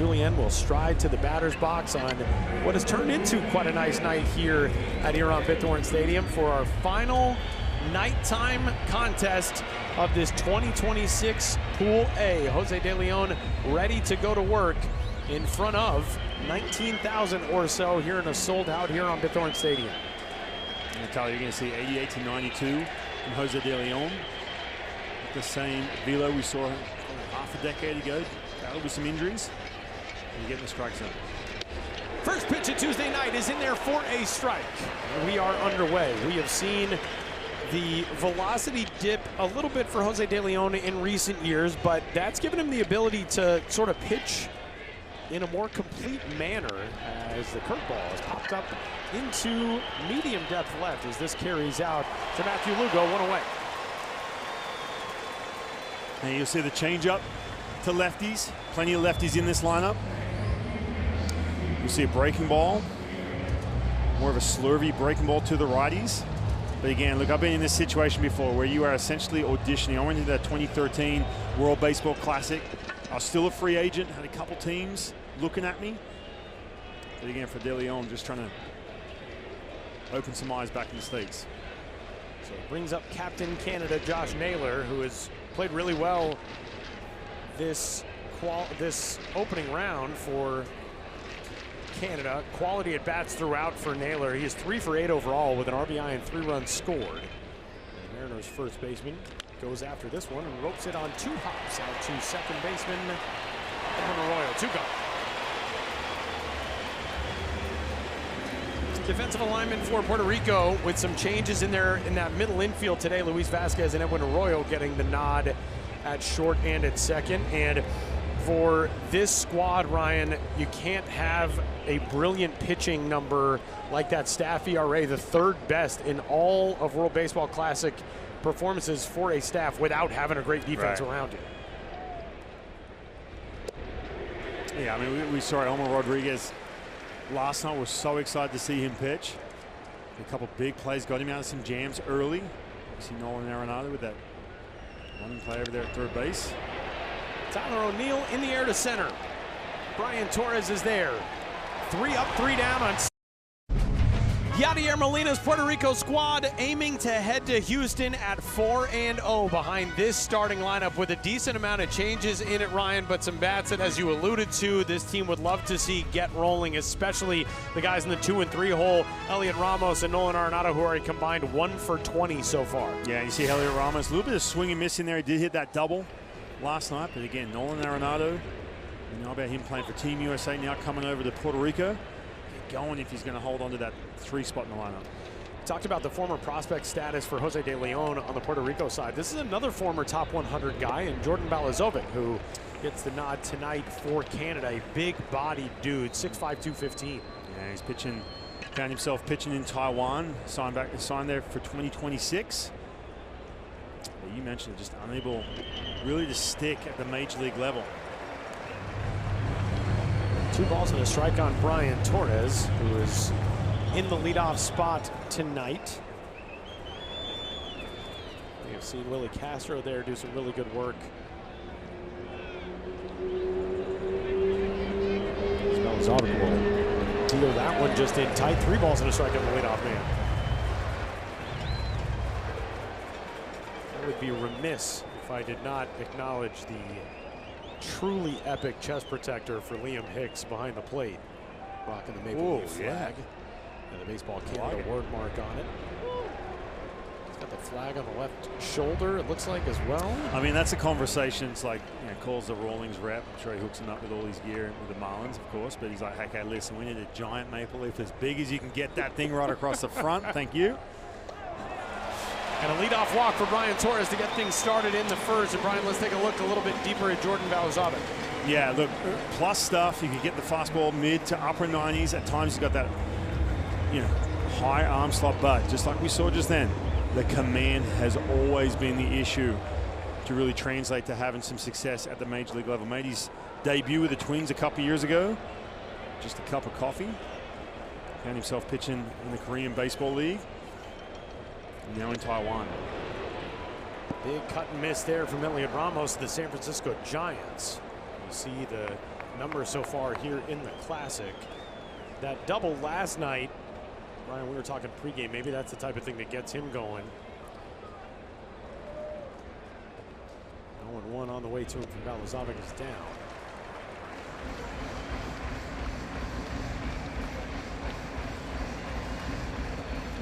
Julien will stride to the batter's box on what has turned into quite a nice night here at Iran Bithorn Stadium for our final nighttime contest of this 2026 Pool A. Jose De Leon ready to go to work in front of 19,000 or so here in a sold out here on Bithorn Stadium. I'm gonna tell you, you're gonna see 88 to 92 from Jose De Leon. The same velo we saw half a decade ago, battled with some injuries. And you get in the strike zone. First pitch of Tuesday night is in there for a strike. We are underway. We have seen the velocity dip a little bit for Jose De Leon in recent years, but that's given him the ability to sort of pitch in a more complete manner as the curveball has popped up into medium depth left as this carries out to Matthew Lugo, 1 away. And you'll see the changeup to lefties. Plenty of lefties in this lineup. You'll see a breaking ball, more of a slurvy breaking ball to the righties. But again, look, I've been in this situation before where you are essentially auditioning. I went into that 2013 World Baseball Classic. I was still a free agent, had a couple teams looking at me. But again, for De Leon, just trying to open some eyes back in the States. So it brings up Captain Canada Josh Naylor, who has played really well this opening round for Canada. Quality at bats throughout for Naylor. He is 3 for 8 overall with an RBI and 3 runs scored. The Mariners first baseman goes after this one and ropes it on 2 hops out to second baseman Edwin Arroyo. 2 gone. Defensive alignment for Puerto Rico with some changes in there in that middle infield today. Luis Vasquez and Edwin Arroyo getting the nod at short and at second. And for this squad, Ryan, you can't have a brilliant pitching number like that staff ERA, the 3rd best in all of World Baseball Classic performances for a staff without having a great defense around it. Yeah, I mean, we saw Omar Rodriguez last night. We're so excited to see him pitch. A couple big plays got him out of some jams early. You see Nolan Arenado with that running play over there at third base. Tyler O'Neill in the air to center. Brian Torres is there. 3 up, 3 down on Yadier Molina's Puerto Rico squad aiming to head to Houston at 4-0 behind this starting lineup with a decent amount of changes in it, Ryan, but some bats that, as you alluded to, this team would love to see get rolling, especially the guys in the 2 and 3 hole, Elliot Ramos and Nolan Arenado, who are a combined 1 for 20 so far. Yeah, you see Elliot Ramos, a little bit of swing and miss in there. He did hit that double last night, but again, Nolan Arenado, you know about him playing for Team USA, now coming over to Puerto Rico. Going if he's going to hold on to that 3 spot in the lineup. Talked about the former prospect status for Jose De Leon on the Puerto Rico side. This is another former top 100 guy, and Jordan Balazovic, who gets the nod tonight for Canada. A big-bodied dude, 6'5", 215. Yeah, he's pitching. Found himself pitching in Taiwan. Signed there for 2026. But you mentioned just unable really to stick at the major league level. 2 balls and a strike on Brian Torres, who is in the leadoff spot tonight. We have seen Willie Castro there do some really good work. Balazovic will deal that one just in tight. 3 balls and a strike on the leadoff man. I would be remiss if I did not acknowledge the truly epic chest protector for Liam Hicks behind the plate, rocking the Maple Leaf flag and the Baseball Canada word mark on it. He's got the flag on the left shoulder, it looks like, as well. I mean, that's a conversation. It's like, you know, calls the Rawlings rep. I'm sure he hooks him up with all his gear with the Marlins, of course, but he's like, hey, okay, listen, we need a giant Maple Leaf as big as you can get that thing right across the front. Thank you. And a leadoff walk for Brian Torres to get things started in the first. And Brian, let's take a look a little bit deeper at Jordan Balazovic. Yeah, look, plus stuff. You can get the fastball mid to upper 90s. At times, he's got that, you know, high arm slot, but just like we saw just then, the command has always been the issue to really translate to having some success at the major league level. Made his debut with the Twins a couple years ago. Just a cup of coffee. Found himself pitching in the Korean Baseball League. Now in Taiwan. Big cut and miss there from Elliot Ramos, the San Francisco Giants. You see the numbers so far here in the Classic. That double last night, Ryan, we were talking pregame, maybe that's the type of thing that gets him going. 0-1 on the way to him from Balazovic is down.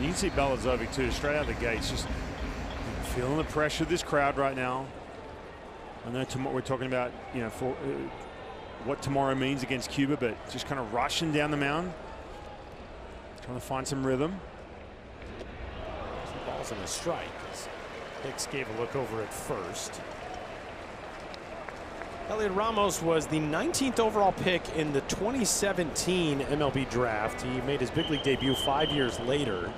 You can see Balazovic too, straight out of the gates, just feeling the pressure of this crowd right now. I know we're talking about, you know, for what tomorrow means against Cuba, but just kind of rushing down the mound, trying to find some rhythm. Some balls in a strike. Hicks gave a look over at first. Elliot Ramos was the 19th overall pick in the 2017 MLB draft. He made his big league debut 5 years later.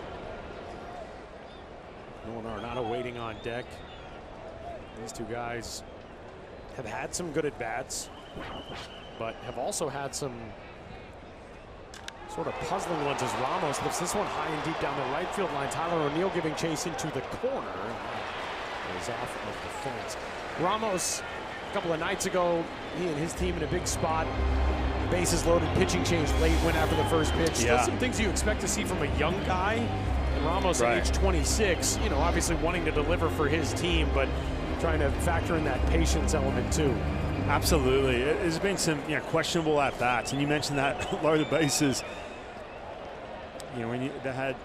Nolan Arenado waiting on deck. These two guys have had some good at-bats, but have also had some sort of puzzling ones as Ramos lifts this one high and deep down the right field line. Tyler O'Neill giving chase into the corner. Goes off of the fence. Ramos, a couple of nights ago, he and his team in a big spot. Bases loaded, pitching change late, went after the first pitch. Yeah. Some things you expect to see from a young guy. And Ramos at age 26, you know, obviously wanting to deliver for his team, but trying to factor in that patience element too. Absolutely. There's been some, you know, questionable at-bats, and you mentioned that loaded bases. You know, when they had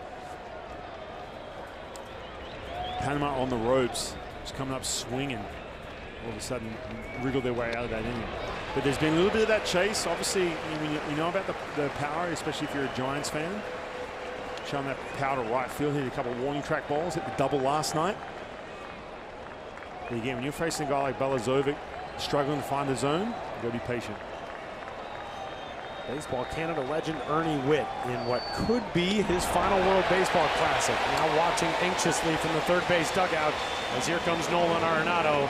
Panama on the ropes, just coming up swinging, all of a sudden wriggle their way out of that inning. But there's been a little bit of that chase. Obviously, you know about the power, especially if you're a Giants fan. Showing that power to right field, hit a couple of warning track balls, hit the double last night. But again, when you're facing a guy like Balazovic, struggling to find the zone, you gotta be patient. Baseball Canada legend Ernie Witt in what could be his final World Baseball Classic. Now watching anxiously from the third base dugout as here comes Nolan Arenado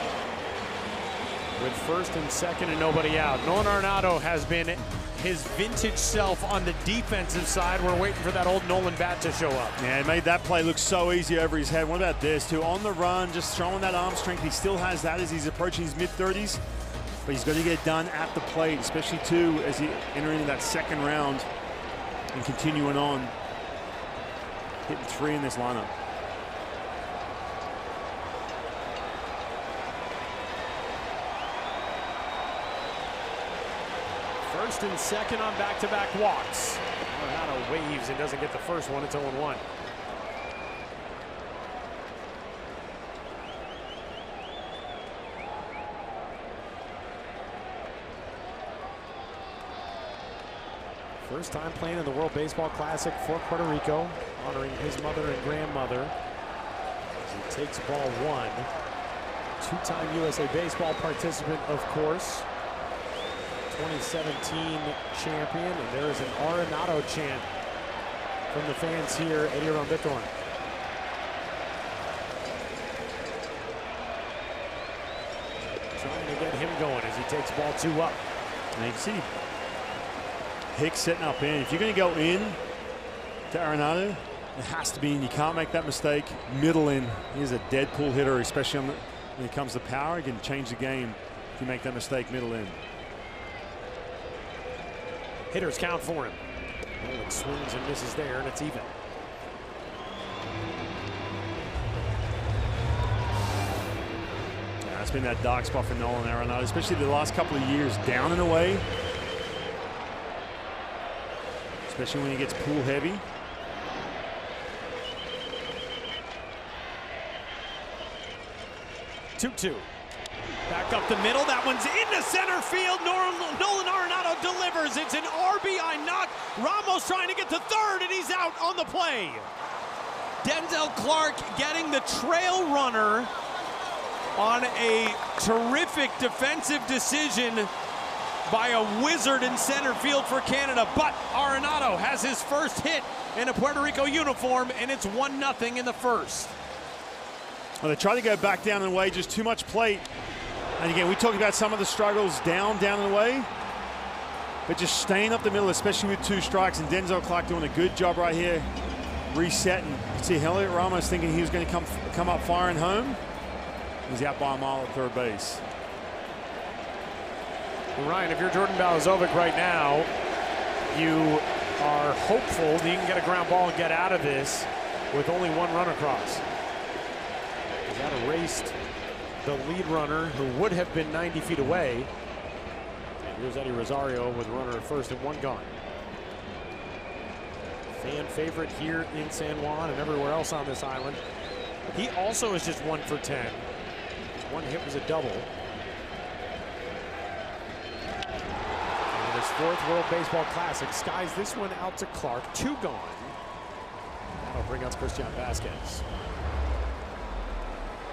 with first and second and nobody out. Nolan Arenado has been his vintage self on the defensive side. We're waiting for that old Nolan bat to show up. Yeah, it made that play look so easy over his head. What about this too? On the run, just showing that arm strength. He still has that as he's approaching his mid-30s. But he's got to get it done at the plate, especially too as he enters into that second round and continuing on, hitting 3 in this lineup. First and second on back-to-back walks. Arenado waves and doesn't get the first one. It's 0-1. First time playing in the World Baseball Classic for Puerto Rico, honoring his mother and grandmother as he takes ball 1. Two-time USA Baseball participant, of course. 2017 champion, and there is an Arenado chant from the fans here at Iran Bitcoin. Trying to get him going as he takes ball 2 up. And you can see Hicks setting up in. If you're going to go in to Arenado, it has to be in. You can't make that mistake. Middle in. He's a dead pull hitter, especially when it comes to power. He can change the game if you make that mistake middle in. Hitters count for him. Nolan swings and misses there, and it's even. Yeah, it's been that dark spot for Nolan Arenado, especially the last couple of years, down and away. Especially when he gets pool heavy. Two. Back up the middle. That one's into center field. Nolan Arenado delivers. It's an RBI knock. Ramos trying to get to third, and he's out on the play. Denzel Clark getting the trail runner on a terrific defensive decision by a wizard in center field for Canada. But Arenado has his first hit in a Puerto Rico uniform, and it's 1-0 in the first. Well, they try to go back down and away, just too much plate. And again, we talked about some of the struggles down and away, but just staying up the middle, especially with 2 strikes, and Denzel Clark doing a good job right here, resetting. You can see Elliot Ramos thinking he was going to come up firing home. He's out by a mile at third base. Ryan, if you're Jordan Balazovic right now, you are hopeful that you can get a ground ball and get out of this with only one run across. That erased the lead runner who would have been 90 feet away. And here's Eddie Rosario with a runner at first and one gone. Fan favorite here in San Juan and everywhere else on this island. He also is just 1 for 10. His one hit was a double. And his 4th World Baseball Classic skies this one out to Clark. 2 gone. That'll bring up Christian Vasquez.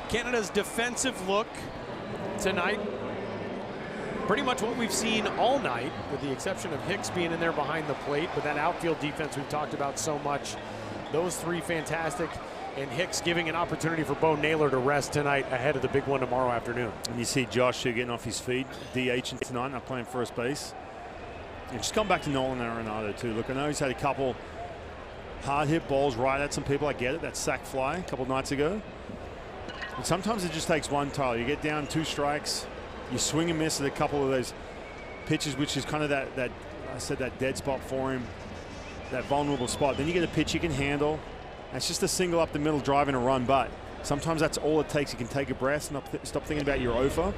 Canada's defensive look tonight, pretty much what we've seen all night, with the exception of Hicks being in there behind the plate. But that outfield defense we've talked about so much, those 3 fantastic, and Hicks giving an opportunity for Bo Naylor to rest tonight ahead of the big one tomorrow afternoon. And you see Josh getting off his feet, DHing tonight, not playing first base. And just come back to Nolan Arenado too. Look, I know he's had a couple hard hit balls right at some people. I get it, that sac fly a couple nights ago. And sometimes it just takes one, Tyler. You get down 2 strikes, you swing and miss at a couple of those pitches, which is kind of that I said, that dead spot for him, that vulnerable spot. Then you get a pitch you can handle. That's just a single up the middle, driving a run, but sometimes that's all it takes. You can take a breath and stop thinking about your over.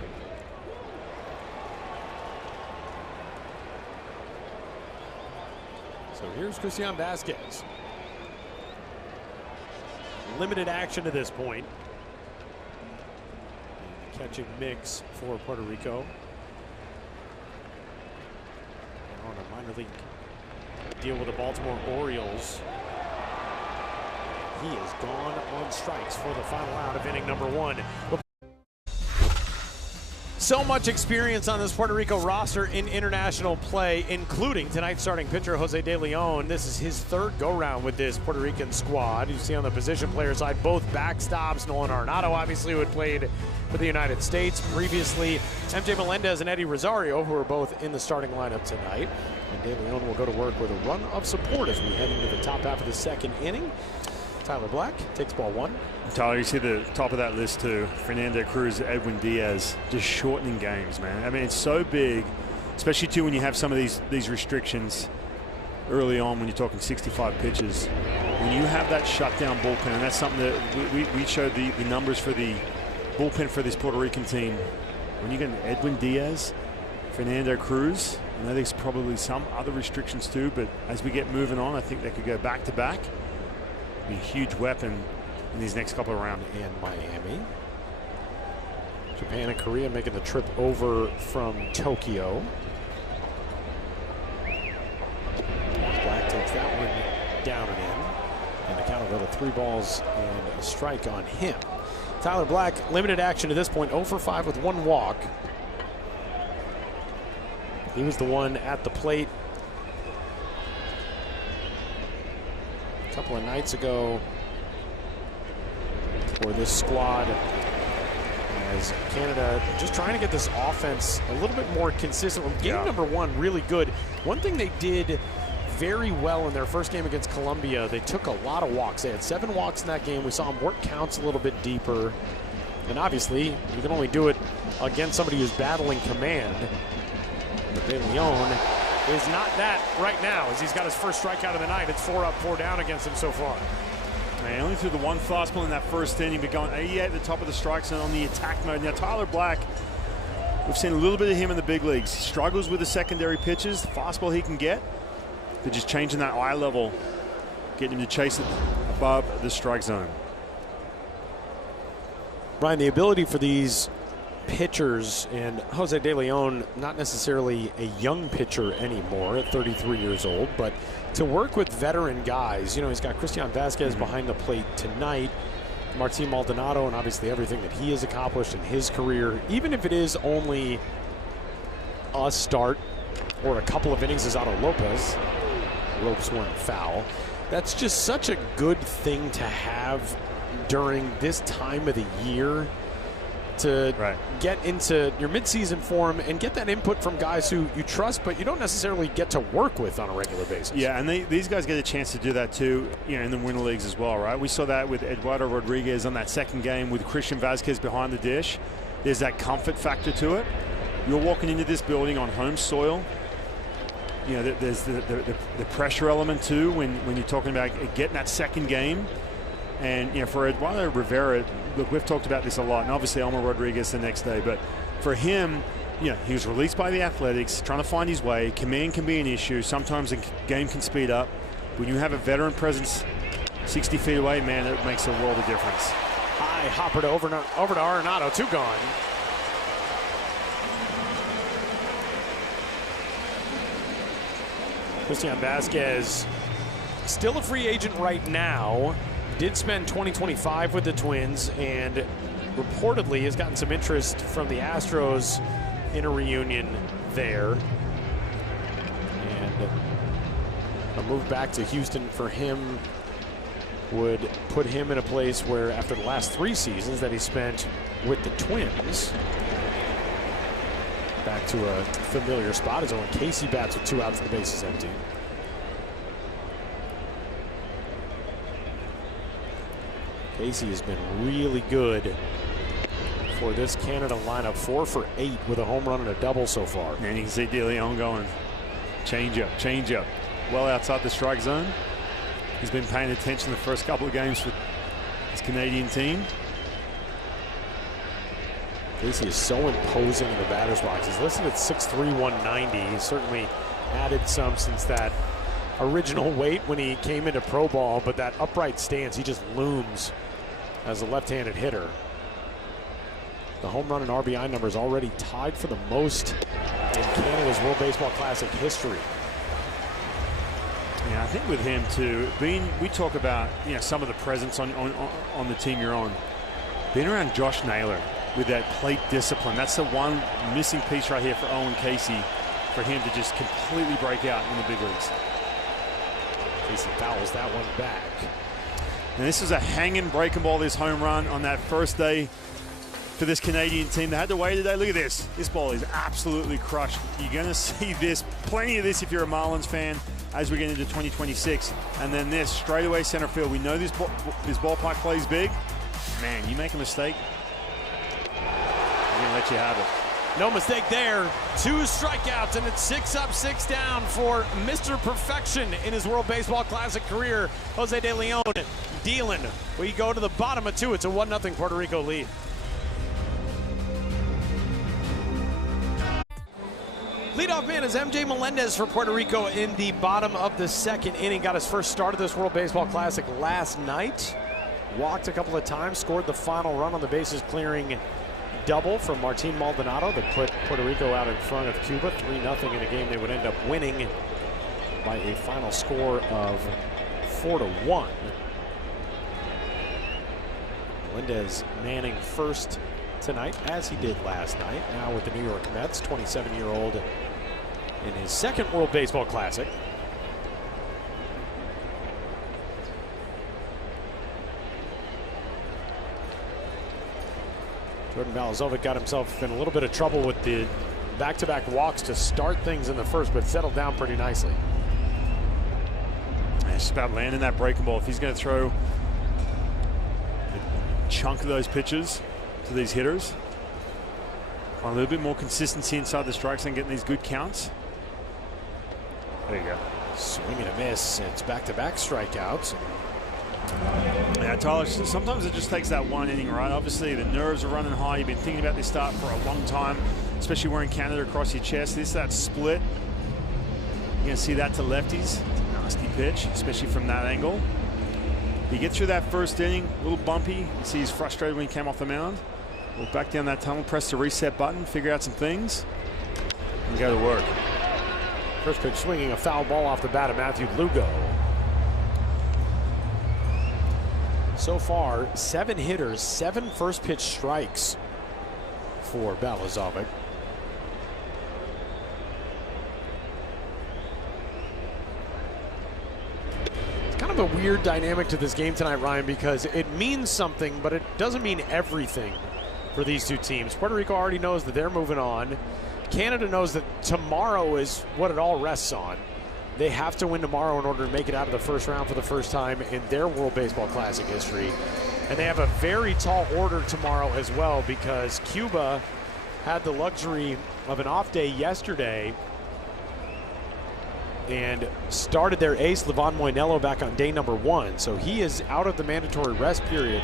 So here's Christian Vasquez. Limited action to this point. Catching mix for Puerto Rico. And on a minor league deal with the Baltimore Orioles. He is gone on strikes for the final out of inning number 1. So much experience on this Puerto Rico roster in international play, including tonight's starting pitcher, Jose De Leon. This is his 3rd go-round with this Puerto Rican squad. You see on the position player side, both backstops. Nolan Arenado, obviously, who had played for the United States previously. MJ Melendez and Eddie Rosario, who are both in the starting lineup tonight. And De Leon will go to work with a run of support as we head into the top half of the 2nd inning. Tyler Black takes ball 1. Tyler, you see the top of that list too. Fernando Cruz, Edwin Diaz, just shortening games, man. I mean, it's so big, especially too when you have some of these restrictions early on when you're talking 65 pitches. When you have that shutdown bullpen, and that's something that we showed the numbers for the bullpen for this Puerto Rican team. When you get Edwin Diaz, Fernando Cruz, I know there's probably some other restrictions too, but as we get moving on, I think they could go back to back. Be a huge weapon in these next couple of rounds. And Miami. Japan and Korea making the trip over from Tokyo. Black takes that one down and in. And the count will go to 3 balls and a strike on him. Tyler Black, limited action to this point, 0 for 5 with 1 walk. He was the one at the plate a couple of nights ago for this squad, as Canada just trying to get this offense a little bit more consistent. Game number 1, really good. One thing they did very well in their first game against Colombia, they took a lot of walks. They had 7 walks in that game. We saw them work counts a little bit deeper. And obviously, you can only do it against somebody who's battling command. But De Leon is not that right now, as he's got his first strikeout of the night. It's 4 up, 4 down against him so far. Man, only threw the 1 fastball in that first inning, but going 88 at the top of the strike zone on the attack mode. Now, Tyler Black, we've seen a little bit of him in the big leagues. He struggles with the secondary pitches, the fastball he can get. They're just changing that eye level, getting him to chase it above the strike zone. Brian, the ability for these pitchers, and Jose De Leon, not necessarily a young pitcher anymore at 33 years old, but to work with veteran guys. You know, he's got Christian Vasquez behind the plate tonight, Martin Maldonado, and obviously everything that he has accomplished in his career, even if it is only a start or a couple of innings, is Otto Lopez. Ropes one foul. That's just such a good thing to have during this time of the year, to get into your midseason form and get that input from guys who you trust, but you don't necessarily get to work with on a regular basis. Yeah, and these guys get a chance to do that too, you know, in the winter leagues as well, right? We saw that with Eduardo Rodriguez on that second game with Christian Vasquez behind the dish. There's that comfort factor to it. You're walking into this building on home soil. You know, there's the pressure element too when you're talking about getting that second game. And, you know, for Eduardo Rivera, look, we've talked about this a lot, and obviously Elmer Rodriguez the next day, but for him, you know, he was released by the Athletics, trying to find his way. Command can be an issue. Sometimes the game can speed up. When you have a veteran presence 60 feet away, man, it makes a world of difference. High hopper to over to Arenado, 2 gone. Christian Vasquez, still a free agent right now. Did spend 2025 with the Twins, and reportedly has gotten some interest from the Astros in a reunion there. And a move back to Houston for him would put him in a place where, after the last 3 seasons that he spent with the Twins, back to a familiar spot as Owen Casey bats with 2 outs and the bases empty. Casey has been really good for this Canada lineup. 4 for 8 with a home run and a double so far. And you can see De Leon going change up. Well outside the strike zone. He's been paying attention the first couple of games for his Canadian team. Casey is so imposing in the batter's box. He's listed at 6'3", 190. He's certainly added some since that original weight when he came into pro ball, but that upright stance, he just looms as a left-handed hitter. The home run and RBI numbers already tied for the most in Canada's World Baseball Classic history. Yeah, I think with him too, we talk about, you know, some of the presence on the team you're on. Being around Josh Naylor with that plate discipline, that's the one missing piece right here for Owen Casey, for him to just completely break out in the big leagues. Casey fouls that one back. And this is a hanging breaking ball, this home run on that first day for this Canadian team. They had to wait today. Look at this. This ball is absolutely crushed. You're going to see this, plenty of this if you're a Marlins fan as we get into 2026. And then this straightaway center field. We know this ballpark plays big. Man, you make a mistake, we're going to let you have it. No mistake there. 2 strikeouts, and it's 6 up, 6 down for Mr. Perfection in his World Baseball Classic career, Jose De Leon dealing. We go to the bottom of 2. It's a 1-0 Puerto Rico lead. Leadoff man is MJ Melendez for Puerto Rico in the bottom of the 2nd inning. Got his first start of this World Baseball Classic last night. Walked a couple of times, scored the final run on the bases clearing double from Martin Maldonado that put Puerto Rico out in front of Cuba 3-0 in a game they would end up winning by a final score of 4-1. Melendez manning first tonight, as he did last night, now with the New York Mets, 27-year-old in his 2nd World Baseball Classic. Jordan Balazovic got himself in a little bit of trouble with the back-to-back walks to start things in the first, but settled down pretty nicely. It's just about landing that breaking ball. If he's going to throw a chunk of those pitches to these hitters, a little bit more consistency inside the strike zone, getting these good counts. There you go. Swing and a miss. It's back-to-back strikeouts. Yeah, Tyler, sometimes it just takes that one inning, right? Obviously, the nerves are running high. You've been thinking about this start for a long time, especially wearing Canada across your chest. That split. You're going to see that to lefties. It's a nasty pitch, especially from that angle. You get through that first inning, a little bumpy. You see he's frustrated when he came off the mound. Walk back down that tunnel, press the reset button, figure out some things, and go to work. First pitch swinging a foul ball off the bat of Matthew Lugo. So far, 7 hitters, 7 first pitch strikes for Balazovic. It's kind of a weird dynamic to this game tonight, Ryan, because it means something, but it doesn't mean everything for these 2 teams. Puerto Rico already knows that they're moving on. Canada knows that tomorrow is what it all rests on. They have to win tomorrow in order to make it out of the first round for the first time in their World Baseball Classic history. And they have a very tall order tomorrow as well, because Cuba had the luxury of an off day yesterday and started their ace, Levon Moinello, back on day number 1. So he is out of the mandatory rest period.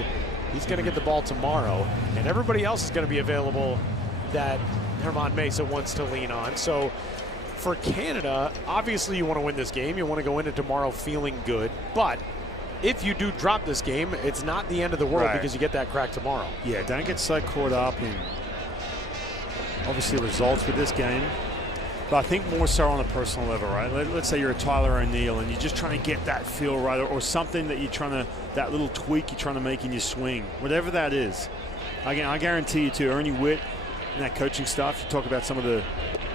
He's going to get the ball tomorrow, and everybody else is going to be available that Herman Mesa wants to lean on. So for Canada, obviously you want to win this game. You want to go into tomorrow feeling good. But if you do drop this game, it's not the end of the world because you get that crack tomorrow. Yeah, don't get so caught up in obviously results with this game. But I think more so on a personal level, right? Let's say you're a Tyler O'Neill and you're just trying to get that feel right, or something that you're trying to, that little tweak you're trying to make in your swing, whatever that is. Again, I guarantee you too, Ernie Witt and that coaching staff, you talk about some of the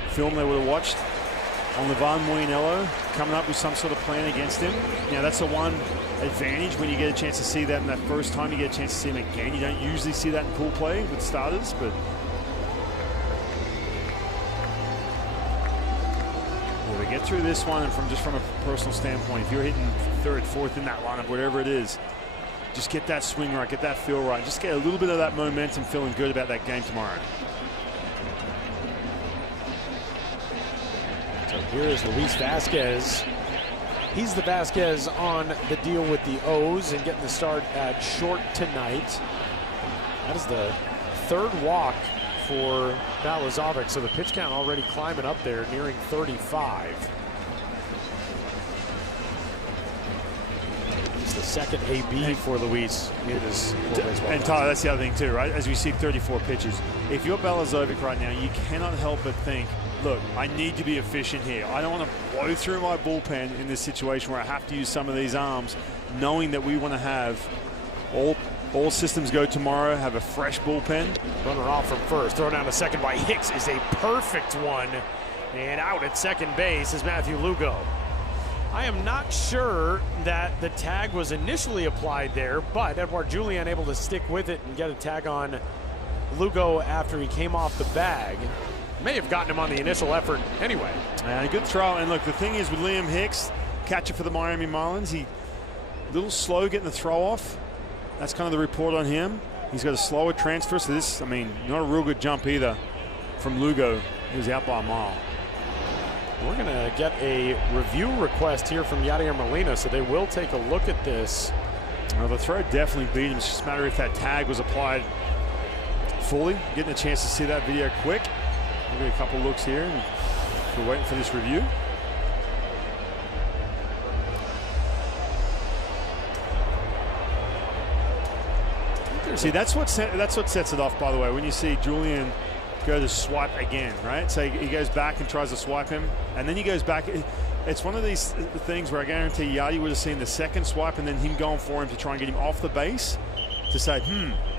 film they would have watched on Levon Moinello, coming up with some sort of plan against him. You know, that's the one advantage when you get a chance to see that in that first time you get a chance to see him again. You don't usually see that in pool play with starters, but we get through this one, and from a personal standpoint, if you're hitting 3rd, 4th in that lineup, whatever it is, just get that swing right, get that feel right, just get a little bit of that momentum, feeling good about that game tomorrow. So here is Luis Vasquez. He's the Vasquez on the deal with the O's and getting the start at short tonight. That is the 3rd walk for Balazovic, so the pitch count already climbing up there, nearing 35. It's the 2nd AB for Luis in his baseball. And Tyler, that's the other thing too, right? As we see 34 pitches, if you're Balazovic right now, you cannot help but think, look, I need to be efficient here. I don't want to blow through my bullpen in this situation where I have to use some of these arms, knowing that we want to have all systems go tomorrow, have a fresh bullpen. Runner off from first, thrown down to second by Hicks is a perfect one. And out at second base is Matthew Lugo. I am not sure that the tag was initially applied there, but Edouard Julien able to stick with it and get a tag on Lugo after he came off the bag. May have gotten him on the initial effort anyway. Good throw. And look, the thing is with Liam Hicks, catcher for the Miami Marlins, he a little slow getting the throw off. That's kind of the report on him. He's got a slower transfer, so this, I mean, not a real good jump either from Lugo. He was out by a mile. We're going to get a review request here from Yadier Molina, so they will take a look at this. Well, the throw definitely beat him. It's just a matter if that tag was applied fully. Getting a chance to see that video quick. We'll get a couple looks here. We're waiting for this review. See, that's what sets it off, by the way, when you see Julien go to swipe again, right? So he goes back and tries to swipe him, and then he goes back. It's one of these things where I guarantee Yadi would have seen the second swipe and then him going for him to try and get him off the base to say,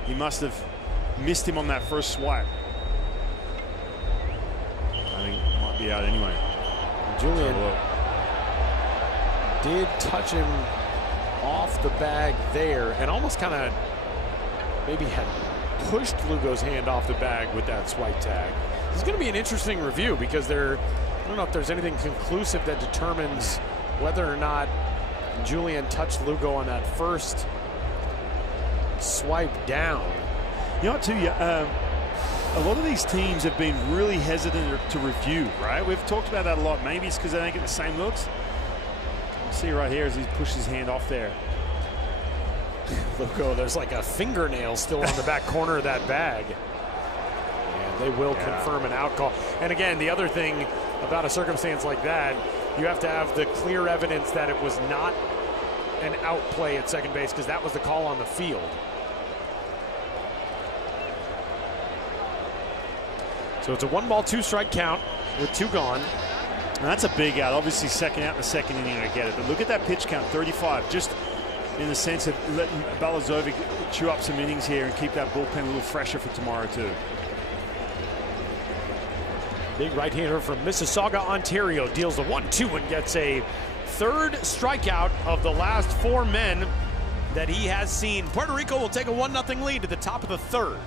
he must have missed him on that first swipe. I think it might be out anyway. Julien did touch him off the bag there and almost kind of maybe had pushed Lugo's hand off the bag with that swipe tag. This is going to be an interesting review because I don't know if there's anything conclusive that determines whether or not Julien touched Lugo on that first swipe down. You know what, too? A lot of these teams have been really hesitant to review, right? We've talked about that a lot. Maybe it's because they don't get the same looks. You see right here as he pushes his hand off there. Lugo, there's like a fingernail still on the back corner of that bag. And they will confirm an out call. And again, the other thing about a circumstance like that, you have to have the clear evidence that it was not an out play at second base because that was the call on the field. So it's a 1-ball, 2-strike count with 2 gone. And that's a big out. Obviously, second out in the second inning, I get it. But look at that pitch count, 35. Just in the sense of letting Balazovic chew up some innings here and keep that bullpen a little fresher for tomorrow, too. Big right-hander from Mississauga, Ontario, deals the 1-2 and gets a 3rd strikeout of the last 4 men that he has seen. Puerto Rico will take a 1-0 lead at the top of the 3rd.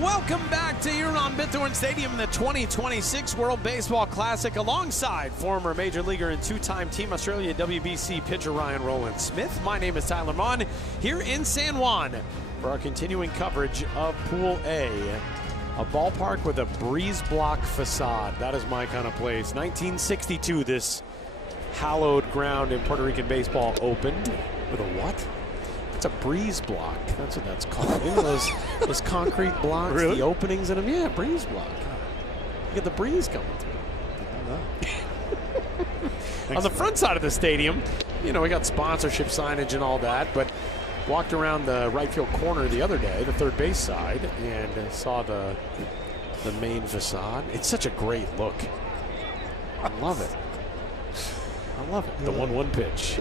Welcome back to Iran Bithorn Stadium in the 2026 World Baseball Classic alongside former Major Leaguer and 2-time Team Australia WBC pitcher Ryan Rowland-Smith. My name is Tyler Mon here in San Juan for our continuing coverage of Pool A. A ballpark with a breeze block facade. That is my kind of place. 1962, this hallowed ground in Puerto Rican baseball opened. With a what? It's a breeze block. That's what that's called. You know those concrete blocks, really? The openings in them? Yeah, breeze block. You get the breeze coming through. On the front side of the stadium, you know, we got sponsorship signage and all that, but walked around the right field corner the other day, the third base side, and saw the main facade. It's such a great look. I love it. I love it. The 1-1 pitch.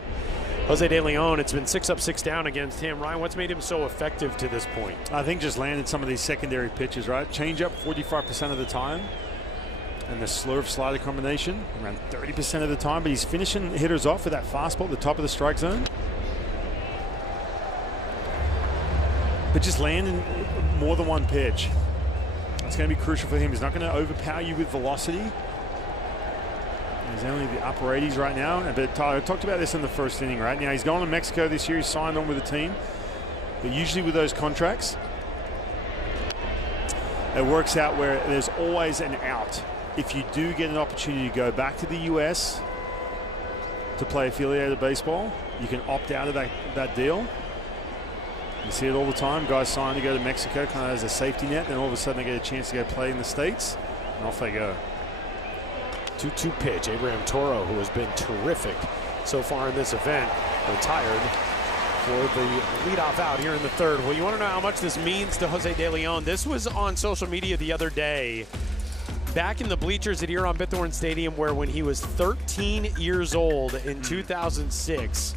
Jose De Leon, it's been 6 up, 6 down against him. Ryan, what's made him so effective to this point? I think just landed some of these secondary pitches, right? Change up 45% of the time. And the slurve slider combination around 30% of the time. But he's finishing hitters off with that fastball at the top of the strike zone. But just landing more than one pitch. That's going to be crucial for him. He's not going to overpower you with velocity. He's only the upper 80s right now. But Tyler, I talked about this in the first inning, right? Now he's going to Mexico this year. He's signed on with the team. But usually with those contracts, it works out where there's always an out. If you do get an opportunity to go back to the U.S. to play affiliated baseball, you can opt out of that deal. You see it all the time. Guys sign to go to Mexico kind of as a safety net. Then all of a sudden they get a chance to go play in the States. And off they go. 2-2 pitch. Abraham Toro, who has been terrific so far in this event, retired for the leadoff out here in the third. Well, you want to know how much this means to Jose De Leon? This was on social media the other day. Back in the bleachers at Huron Bithorn Stadium, where when he was 13 years old in 2006,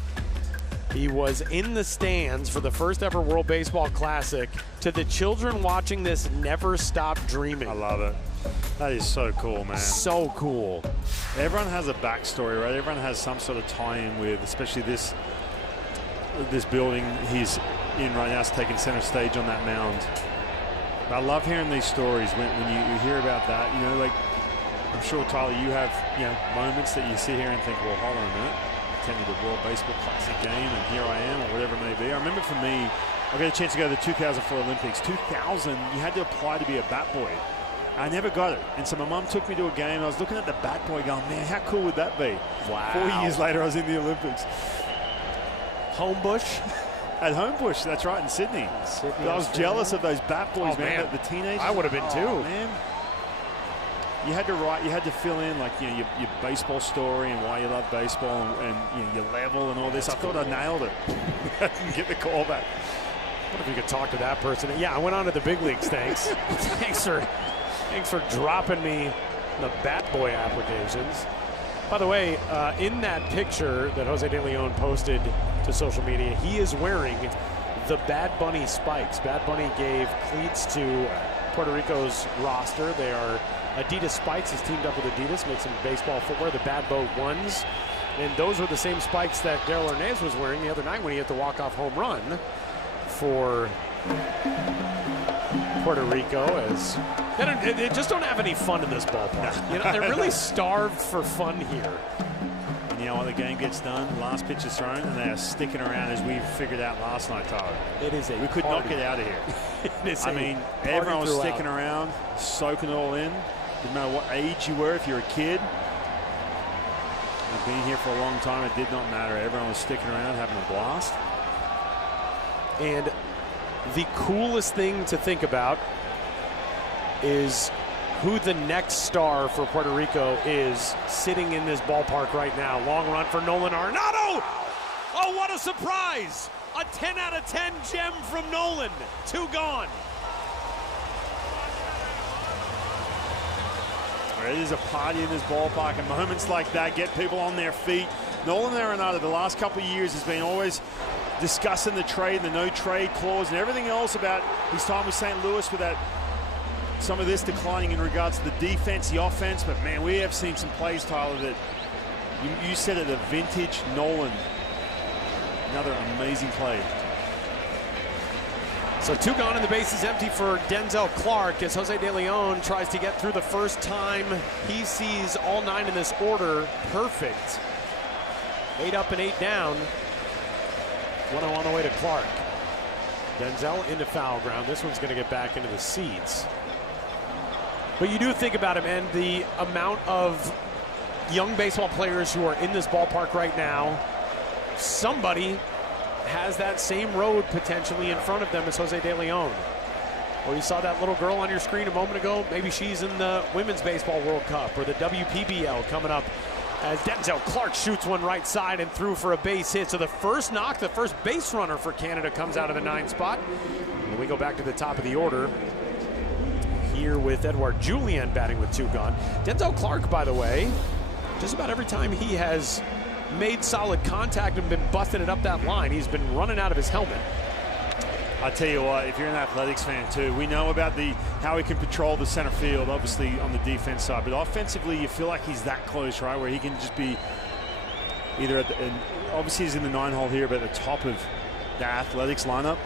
he was in the stands for the first ever World Baseball Classic. To the children watching this, never stop dreaming. I love it. That is so cool, man. So cool. Everyone has a backstory, right? Everyone has some sort of tie-in with, especially this building he's in right now is taking center stage on that mound. I love hearing these stories when you hear about that. You know, like, I'm sure, Tyler, you have, you know, moments that you sit here and think, well, hold on a minute. Attended the World Baseball Classic game, and here I am, or whatever it may be. I remember for me, I got a chance to go to the 2004 Olympics. 2000, you had to apply to be a bat boy. I never got it. And so my mom took me to a game. I was looking at the bat boy going, man, how cool would that be? Wow. 4 years later, I was in the Olympics. Homebush? At Homebush, that's right, in Sydney. But I was jealous of those bat boys, man. The teenagers. I would have been too. Man. You had to write, you had to fill in, like, you know, your baseball story and why you love baseball and you know, your level and all this. I thought I nailed it. I didn't get the call back. What if you could talk to that person? Yeah, I went on to the big leagues, thanks. Thanks for dropping me the bat boy applications. By the way, in that picture that Jose De Leon posted to social media, he is wearing the Bad Bunny spikes. Bad Bunny gave cleats to Puerto Rico's roster. They are Adidas spikes. He's teamed up with Adidas, makes some baseball footwear, the Bad Boat ones. And those were the same spikes that Darrell Hernandez was wearing the other night when he hit the walk-off home run for Puerto Rico. As they just don't have any fun in this ballpark. You know, they're really starved for fun here. And you know what? The game gets done, last pitch is thrown, and they are sticking around as we figured out last night, Tyler. It is we could not get out of here. I mean, everyone was sticking around, soaking it all in. Didn't matter what age you were, if you're a kid. I've been here for a long time, it did not matter. Everyone was sticking around, having a blast. And the coolest thing to think about is who the next star for Puerto Rico is sitting in this ballpark right now. Long run for Nolan Arenado. Oh, what a surprise. A 10 out of 10 gem from Nolan. 2 gone. It is a party in this ballpark, and moments like that get people on their feet. Nolan Arenado, the last couple of years, has been always discussing the trade, the no-trade clause, and everything else about his time with St. Louis with that, some of this declining in regards to the defense, the offense. But, man, we have seen some plays, Tyler, that you said it, a vintage Nolan. Another amazing play. So 2 gone and the base is empty for Denzel Clark as Jose De Leon tries to get through the first time. He sees all 9 in this order. Perfect. 8 up and 8 down. 1-0 on the way to Clark. Denzel into foul ground. This one's going to get back into the seats. But you do think about it, man, the amount of young baseball players who are in this ballpark right now, somebody has that same road potentially in front of them as Jose De Leon. Well, you saw that little girl on your screen a moment ago. Maybe she's in the Women's Baseball World Cup or the WPBL coming up as Denzel Clark shoots one right side and through for a base hit. So the first knock, the first base runner for Canada comes out of the 9th spot. And we go back to the top of the order here with Edouard Julien batting with 2 gone. Denzel Clark, by the way, just about every time he has made solid contact and been busting it up that line, he's been running out of his helmet. I tell you what, if you're an athletics fan too, we know about how he can patrol the center field, obviously on the defense side, but offensively you feel like he's that close, right, where he can just be either at the, and obviously he's in the 9-hole here, but at the top of the athletics lineup.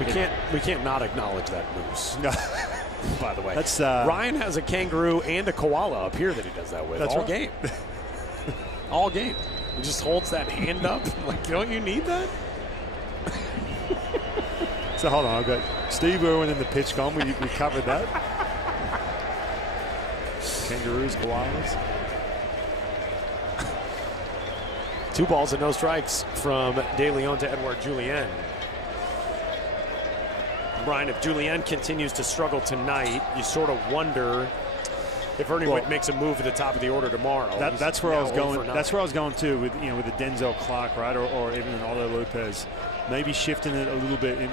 We can't not acknowledge that moose. No. By the way, that's Ryan has a kangaroo and a koala up here that he does that with all game. All game. He just holds that hand up. Like, don't you need that? So hold on, I've got Steve Irwin in the pitch com. We covered that. Kangaroos, koalas. 2 balls and no strikes from De Leon to Edouard Julien. Brian, if Julien continues to struggle tonight, you sort of wonder if Ernie Witt makes a move at the top of the order tomorrow. That's where I was going. That's where I was going too, with with the Denzel Clark, right, or even an Otto Lopez, maybe shifting it a little bit in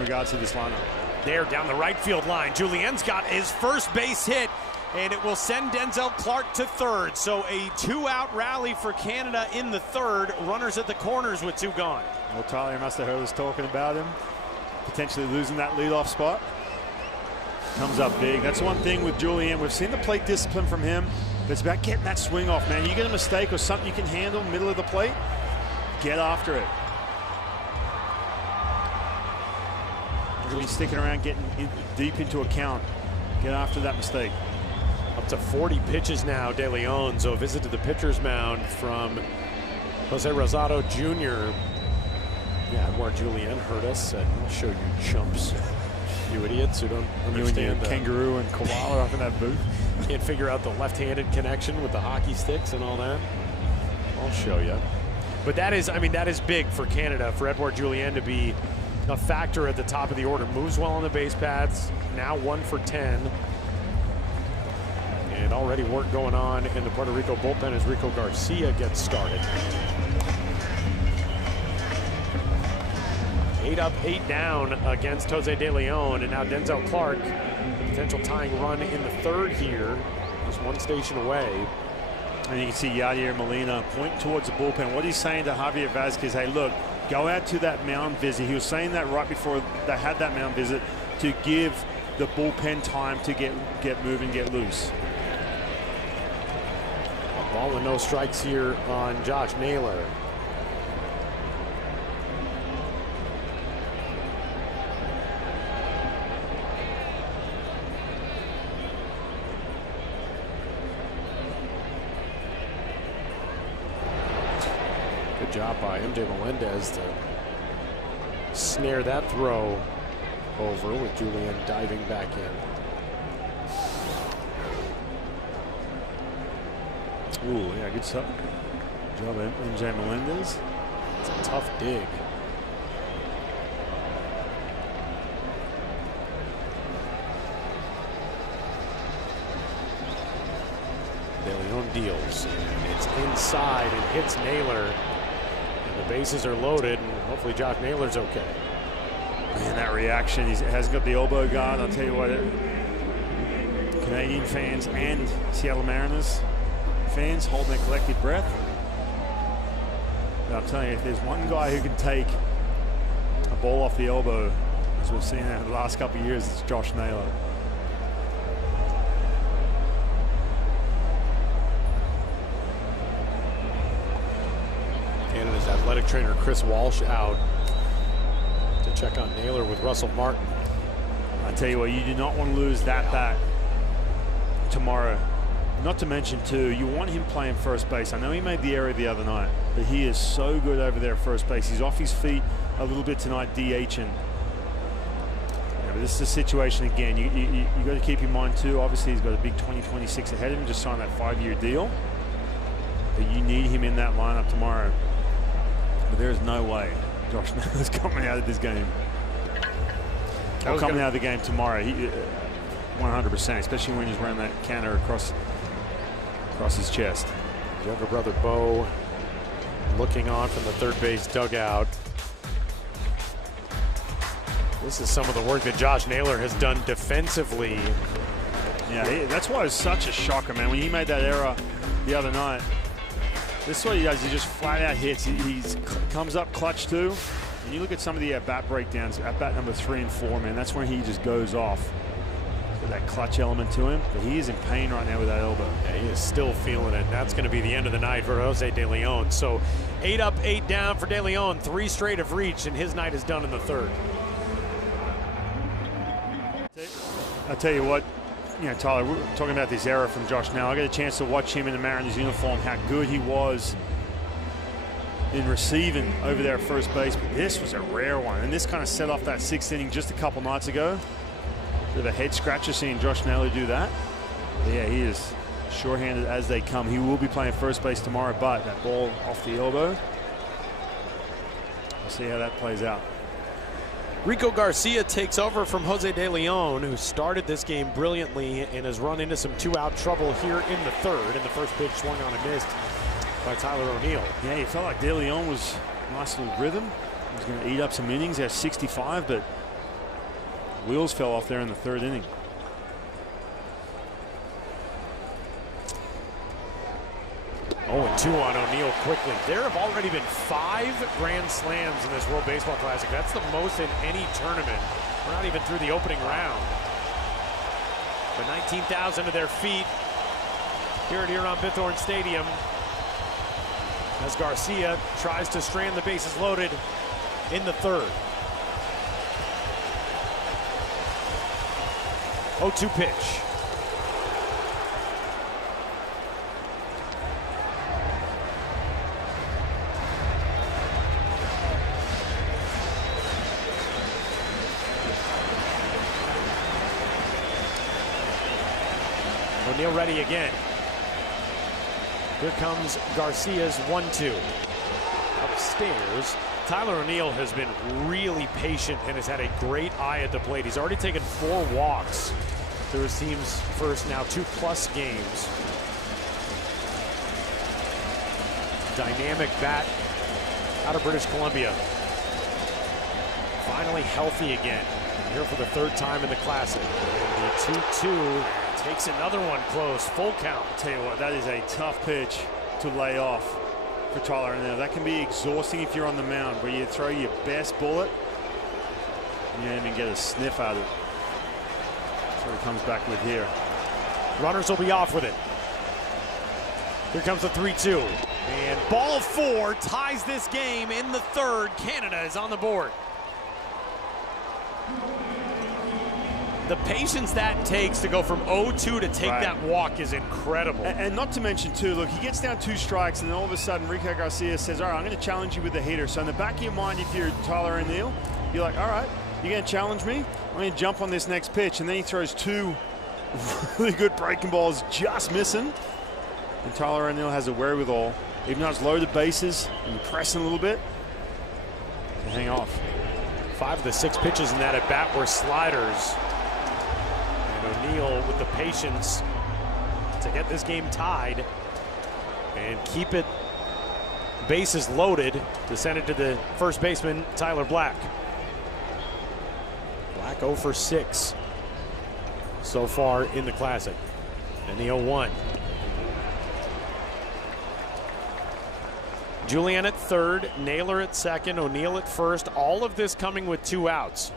regards to this lineup. There down the right field line, Julien's got his first base hit, and it will send Denzel Clark to 3rd. So a 2-out rally for Canada in the 3rd. Runners at the corners with 2 gone. Well, Tyler must have heard us talking about him potentially losing that leadoff spot. Comes up big. That's one thing with Julien. We've seen the plate discipline from him, but it's about getting that swing off, man. You get a mistake or something you can handle middle of the plate, get after it. You're really sticking around, getting deep into a count. Get after that mistake. Up to 40 pitches now, De Leon. So a visit to the pitcher's mound from Jose Rosado Jr. Yeah, Edouard Julien heard us, said, I'll show you chumps. You idiots who don't understand the kangaroo and koala up in that booth. Can't figure out the left-handed connection with the hockey sticks and all that. I'll show you. But that is, I mean, that is big for Canada, for Edouard Julien to be a factor at the top of the order. Moves well on the base paths, now 1 for 10. And already work going on in the Puerto Rico bullpen as Rico Garcia gets started. 8 up, 8 down against Jose De Leon, and now Denzel Clark, the potential tying run in the 3rd here, just 1 station away. And you can see Yadier Molina pointing towards the bullpen. What he's saying to Javier Vazquez, hey, look, go out to that mound visit. He was saying that right before they had that mound visit to give the bullpen time to get moving, get loose. A ball with no strikes here on Josh Naylor. Good job by MJ Melendez to snare that throw over with Julien diving back in. Ooh, yeah, good stuff. Good job, MJ Melendez. It's a tough dig. De Leon deals. It's inside and hits Naylor. And the bases are loaded, and hopefully Josh Naylor's okay. Man, that reaction. He hasn't got the elbow guard. I'll tell you what, Canadian fans and Seattle Mariners fans holding their collective breath. But I'm telling you, if there's one guy who can take a ball off the elbow, as we've seen in the last couple of years, it's Josh Naylor. Canada's athletic trainer Chris Walsh out to check on Naylor with Russell Martin. I tell you what, you do not want to lose that bat tomorrow Not to mention, too, you want him playing first base. I know he made the error the other night, but he is so good over there at first base. He's off his feet a little bit tonight, DHing. Yeah, but this is a situation, again, you got to keep in mind, too. Obviously, he's got a big 2026 ahead of him, just signed that 5-year deal. But you need him in that lineup tomorrow. But there is no way Josh Naylor's coming out of this game. Or coming out of the game tomorrow. 100%, especially when he's wearing that canter across his chest. His younger brother Bo looking on from the third base dugout. This is some of the work that Josh Naylor has done defensively. Yeah, that's why it was such a shocker, man. When he made that error the other night, this is what he does. He just flat out hits. He comes up clutch too. And you look at some of the at-bat breakdowns, at-bat number 3 and 4, man, that's when he just goes off. That clutch element to him, but he is in pain right now with that elbow. Yeah, he is still feeling it. That's going to be the end of the night for Jose De Leon. So 8 up, 8 down for De Leon. 3 straight have reached, and his night is done in the third. I'll tell you what, Tyler, we're talking about this error from Josh now. I got a chance to watch him in the Mariners uniform, how good he was in receiving over there at first base. But this was a rare one, and this kind of set off that 6th inning just a couple nights ago. Bit of a head scratcher seeing Josh Naylor do that. But yeah, he is sure-handed as they come. He will be playing first base tomorrow, but that ball off the elbow. We'll see how that plays out. Rico Garcia takes over from Jose De Leon, who started this game brilliantly and has run into some 2-out trouble here in the third. And the first pitch swung on and missed by Tyler O'Neill. Yeah, it felt like De Leon was a nice little rhythm. He was going to eat up some innings at 65, but wheels fell off there in the third inning. Oh, and 2 on O'Neill quickly. There have already been 5 grand slams in this World Baseball Classic. That's the most in any tournament. We're not even through the opening round. But 19,000 to their feet here at Bithorn Stadium as Garcia tries to strand the bases loaded in the third. 0-2 pitch. O'Neill ready again. Here comes Garcia's 1-2. Upstairs, Tyler O'Neill has been really patient and has had a great eye at the plate. He's already taken 4 walks through his team's first now 2+ games. Dynamic bat out of British Columbia. Finally healthy again. Here for the 3rd time in the Classic. And the 2-2 takes another one close. Full count. I'll tell you what, that is a tough pitch to lay off for Tyler O'Neill. That can be exhausting if you're on the mound, where you throw your best bullet and you don't even get a sniff at it. That's what he comes back with here. Runners will be off with it. Here comes the 3-2. And ball 4 ties this game in the third. Canada is on the board. The patience that takes to go from 0-2 to take that walk is incredible. And not to mention, too, look, he gets down 2 strikes, and then all of a sudden, Rico Garcia says, all right, I'm going to challenge you with the hitter. So in the back of your mind, if you're Tyler O'Neill, you're like, all right, you're going to challenge me? I'm going to jump on this next pitch. And then he throws 2 really good breaking balls, just missing. And Tyler O'Neill has a wherewithal, even though it's loaded bases, and you're pressing a little bit, to hang off. 5 of the 6 pitches in that at bat were sliders. O'Neill with the patience to get this game tied and keep it bases loaded to send it to the first baseman, Tyler Black. Black 0 for 6 so far in the Classic. And the 0-1. Julian at third, Naylor at second, O'Neill at first. All of this coming with 2 outs.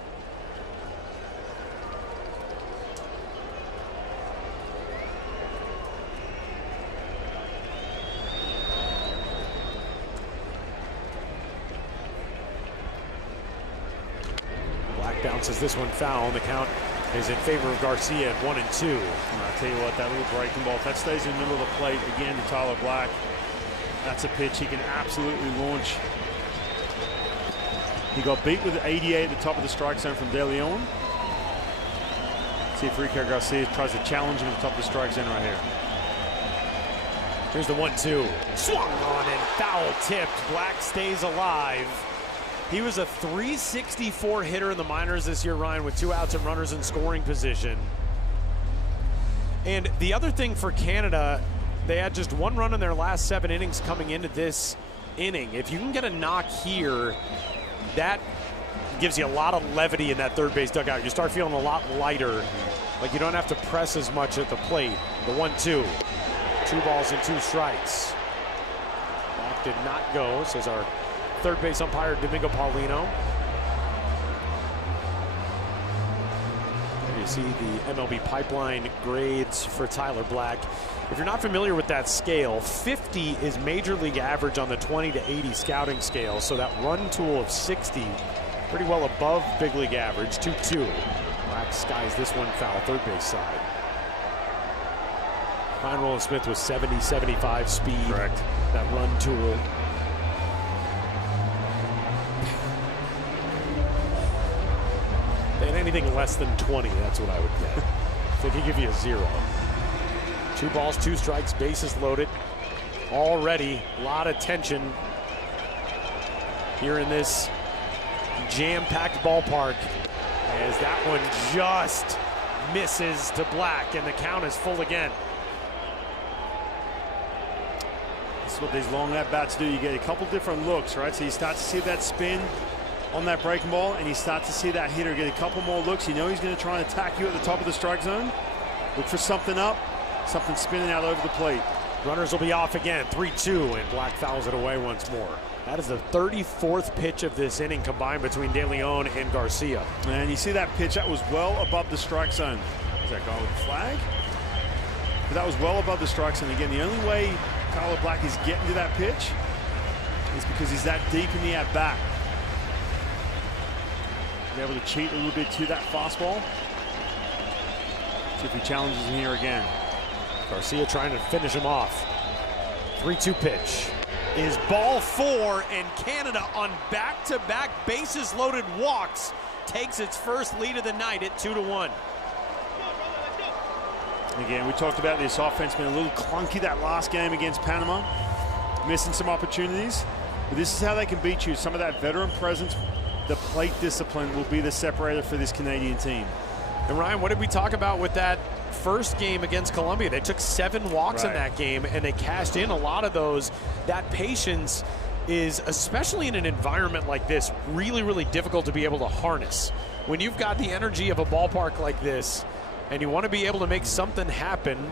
Bounces this one foul, and the count is in favor of Garcia at 1 and 2. And I'll tell you what, that little breaking ball, if that stays in the middle of the plate again to Tyler Black, that's a pitch he can absolutely launch. He got beat with 88 at the top of the strike zone from De Leon. See if Rico Garcia tries to challenge him at the top of the strike zone right here. Here's the 1-2. Swung on and foul tipped. Black stays alive. He was a .364 hitter in the minors this year, Ryan, with 2 outs and runners in scoring position. And the other thing for Canada, they had just 1 run in their last 7 innings coming into this inning. If you can get a knock here, that gives you a lot of levity in that third base dugout. You start feeling a lot lighter, like you don't have to press as much at the plate. The 1-2, 2 balls and 2 strikes. Black did not go, says our third base umpire, Domingo Paulino. There you see the MLB pipeline grades for Tyler Black. If you're not familiar with that scale, 50 is major league average on the 20 to 80 scouting scale. So that run tool of 60, pretty well above big league average. 2-2. Black skies this one foul, third base side. Ryan Rowland-Smith was 70, 75 speed. Correct. That run tool. And anything less than 20, that's what I would get. They could give you a 0. 2 balls, 2 strikes, bases loaded. Already a lot of tension here in this jam-packed ballpark, as that one just misses to Black, and the count is full again. This is what these long at-bats do. You get a couple different looks, right? So you start to see that spin on that breaking ball, and you start to see that hitter get a couple more looks. You know he's going to try and attack you at the top of the strike zone. Look for something up, something spinning out over the plate. Runners will be off again, 3-2, and Black fouls it away once more. That is the 34th pitch of this inning combined between De Leon and Garcia. And you see that pitch, that was well above the strike zone. Is that guy with the flag? But that was well above the strike zone. Again, the only way Tyler Black is getting to that pitch is because he's that deep in the at-bat. Be able to cheat a little bit to that fastball. See if he challenges him here again. Garcia trying to finish him off. 3-2 pitch is ball 4, and Canada on back-to-back bases loaded walks takes its first lead of the night at 2-1. Again, we talked about this offense being a little clunky that last game against Panama, missing some opportunities. But this is how they can beat you. Some of that veteran presence, the plate discipline will be the separator for this Canadian team. And Ryan, what did we talk about with that first game against Colombia? They took 7 walks in that game, and they cashed in a lot of those. That patience is, especially in an environment like this, really, really difficult to be able to harness. When you've got the energy of a ballpark like this, and you want to be able to make something happen,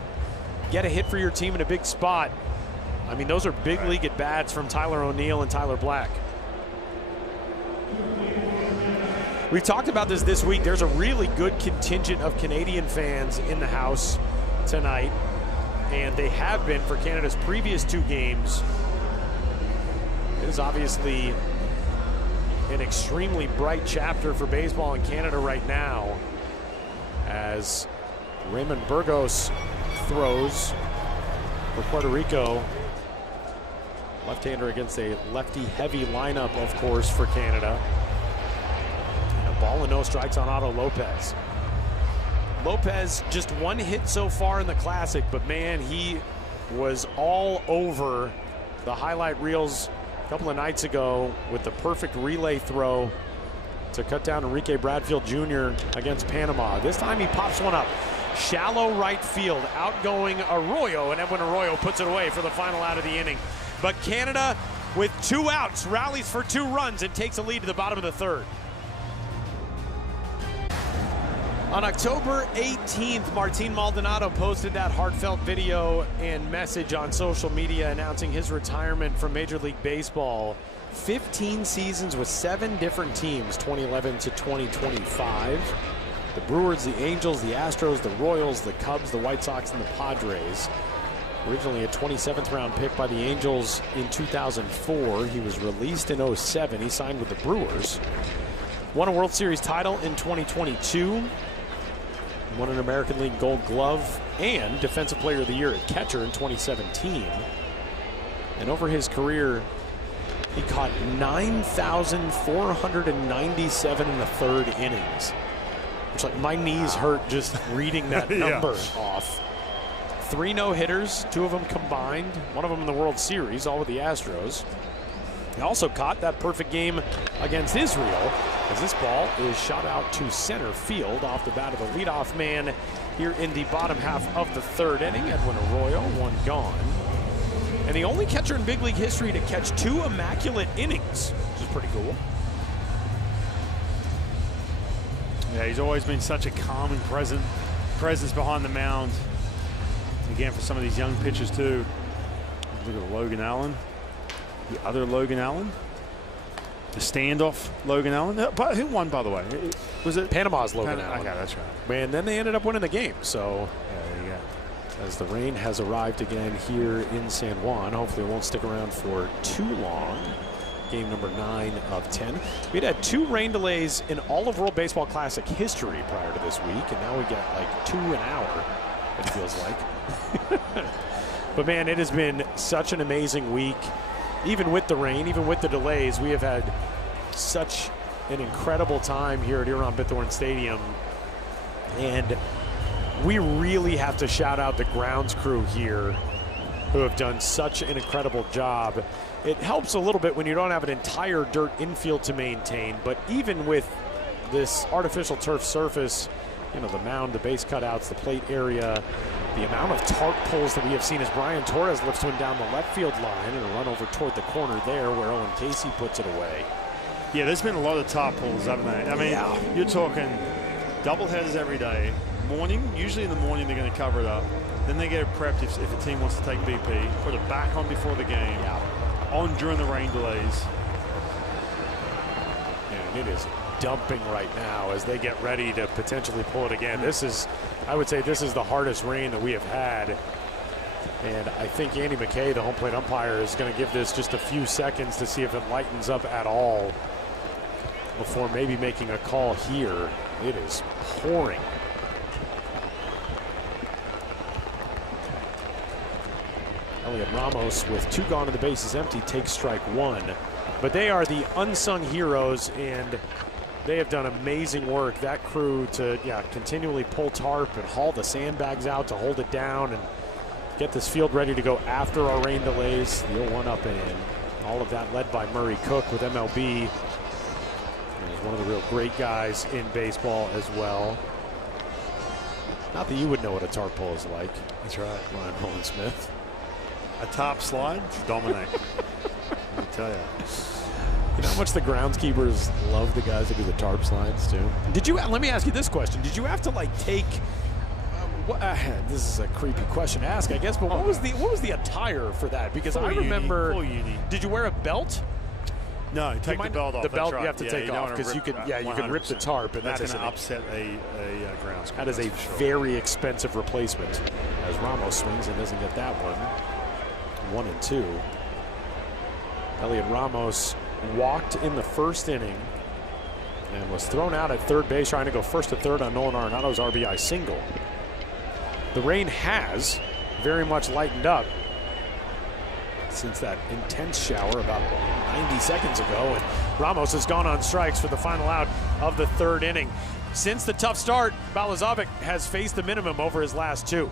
get a hit for your team in a big spot. I mean, those are big league at-bats from Tyler O'Neill and Tyler Black. We've talked about this week. There's a really good contingent of Canadian fans in the house tonight, and they have been for Canada's previous 2 games. It is obviously an extremely bright chapter for baseball in Canada right now, as Raymond Burgos throws for Puerto Rico. Left-hander against a lefty-heavy lineup, of course, for Canada. And a ball and no strikes on Otto Lopez. Lopez, just 1 hit so far in the Classic, but man, he was all over the highlight reels a couple of nights ago with the perfect relay throw to cut down Enrique Bradfield Jr. against Panama. This time he pops one up. Shallow right field, outgoing Arroyo, and Edwin Arroyo puts it away for the final out of the inning. But Canada, with 2 outs, rallies for 2 runs and takes a lead to the bottom of the 3rd. On October 18th, Martin Maldonado posted that heartfelt video and message on social media announcing his retirement from Major League Baseball. 15 seasons with 7 different teams, 2011 to 2025. The Brewers, the Angels, the Astros, the Royals, the Cubs, the White Sox, and the Padres. Originally a 27th round pick by the Angels in 2004. He was released in 07. He signed with the Brewers. Won a World Series title in 2022. Won an American League Gold Glove and Defensive Player of the Year at catcher in 2017. And over his career, he caught 9,497 in the third innings. Which, like, my knees hurt just reading that number off. 3 no-hitters, 2 of them combined, 1 of them in the World Series, all with the Astros. He also caught that perfect game against Israel, as this ball is shot out to center field off the bat of the leadoff man here in the bottom half of the third inning. Edwin Arroyo, 1 gone. And the only catcher in big league history to catch 2 immaculate innings, which is pretty cool. Yeah, he's always been such a calming presence behind the mound. Again, for some of these young pitchers too. Look at Logan Allen, the other Logan Allen, the standoff Logan Allen. But who won, by the way? Was it Panama's Logan Allen? Okay, that's right. And then they ended up winning the game. So yeah, there you go. As the rain has arrived again here in San Juan, hopefully it won't stick around for too long. Game number 9 of 10. We'd had 2 rain delays in all of World Baseball Classic history prior to this week, and now we get like 2 an hour, it feels like. But man, it has been such an amazing week. Even with the rain, even with the delays, we have had such an incredible time here at Bithorn Stadium. And we really have to shout out the grounds crew here who have done such an incredible job. It helps a little bit when you don't have an entire dirt infield to maintain, but even with this artificial turf surface, you know, the mound, the base cutouts, the plate area, the amount of tarp pulls that we have seen as Brian Torres lifts one down the left field line and a run over toward the corner there where Owen Casey puts it away. Yeah, there's been a lot of tarp pulls, haven't they? I mean, you're talking doubleheaders every day. Morning, usually in the morning they're going to cover it up. Then they get it prepped if a team wants to take BP, put it back on before the game, on during the rain delays. And it is dumping right now as they get ready to potentially pull it again. This is, I would say, this is the hardest rain that we have had. And I think Andy McKay, the home plate umpire, is going to give this just a few seconds to see if it lightens up at all before maybe making a call here. It is pouring. Elliot Ramos, with 2 gone and the bases empty, takes strike 1. But they are the unsung heroes, and they have done amazing work. That crew to continually pull tarp and haul the sandbags out to hold it down and get this field ready to go after our rain delays. The 0-1 up and in. All of that led by Murray Cook with MLB. He's one of the real great guys in baseball as well. Not that you would know what a tarp pull is like. That's right. Ryan Rowland-Smith. A top slide to dominate. Let me tell you. You know how much the groundskeepers love the guys that do the tarp slides too? Did you? Let me ask you this question: did you have to like take? This is a creepy question to ask, I guess. But what was the attire for that? Because I remember. Full uni. Did you wear a belt? No, take the belt off. The belt right. you have to take off because you could. Yeah, you could rip the tarp, and that's going to upset a groundskeeper. That is a very expensive replacement. As Ramos swings and doesn't get that one. 1-2. Elliot Ramos walked in the first inning and was thrown out at third base trying to go first to third on Nolan Arenado's RBI single. The rain has very much lightened up since that intense shower about 90 seconds ago, and Ramos has gone on strikes for the final out of the third inning. Since the tough start, Balazovic has faced the minimum over his last 2.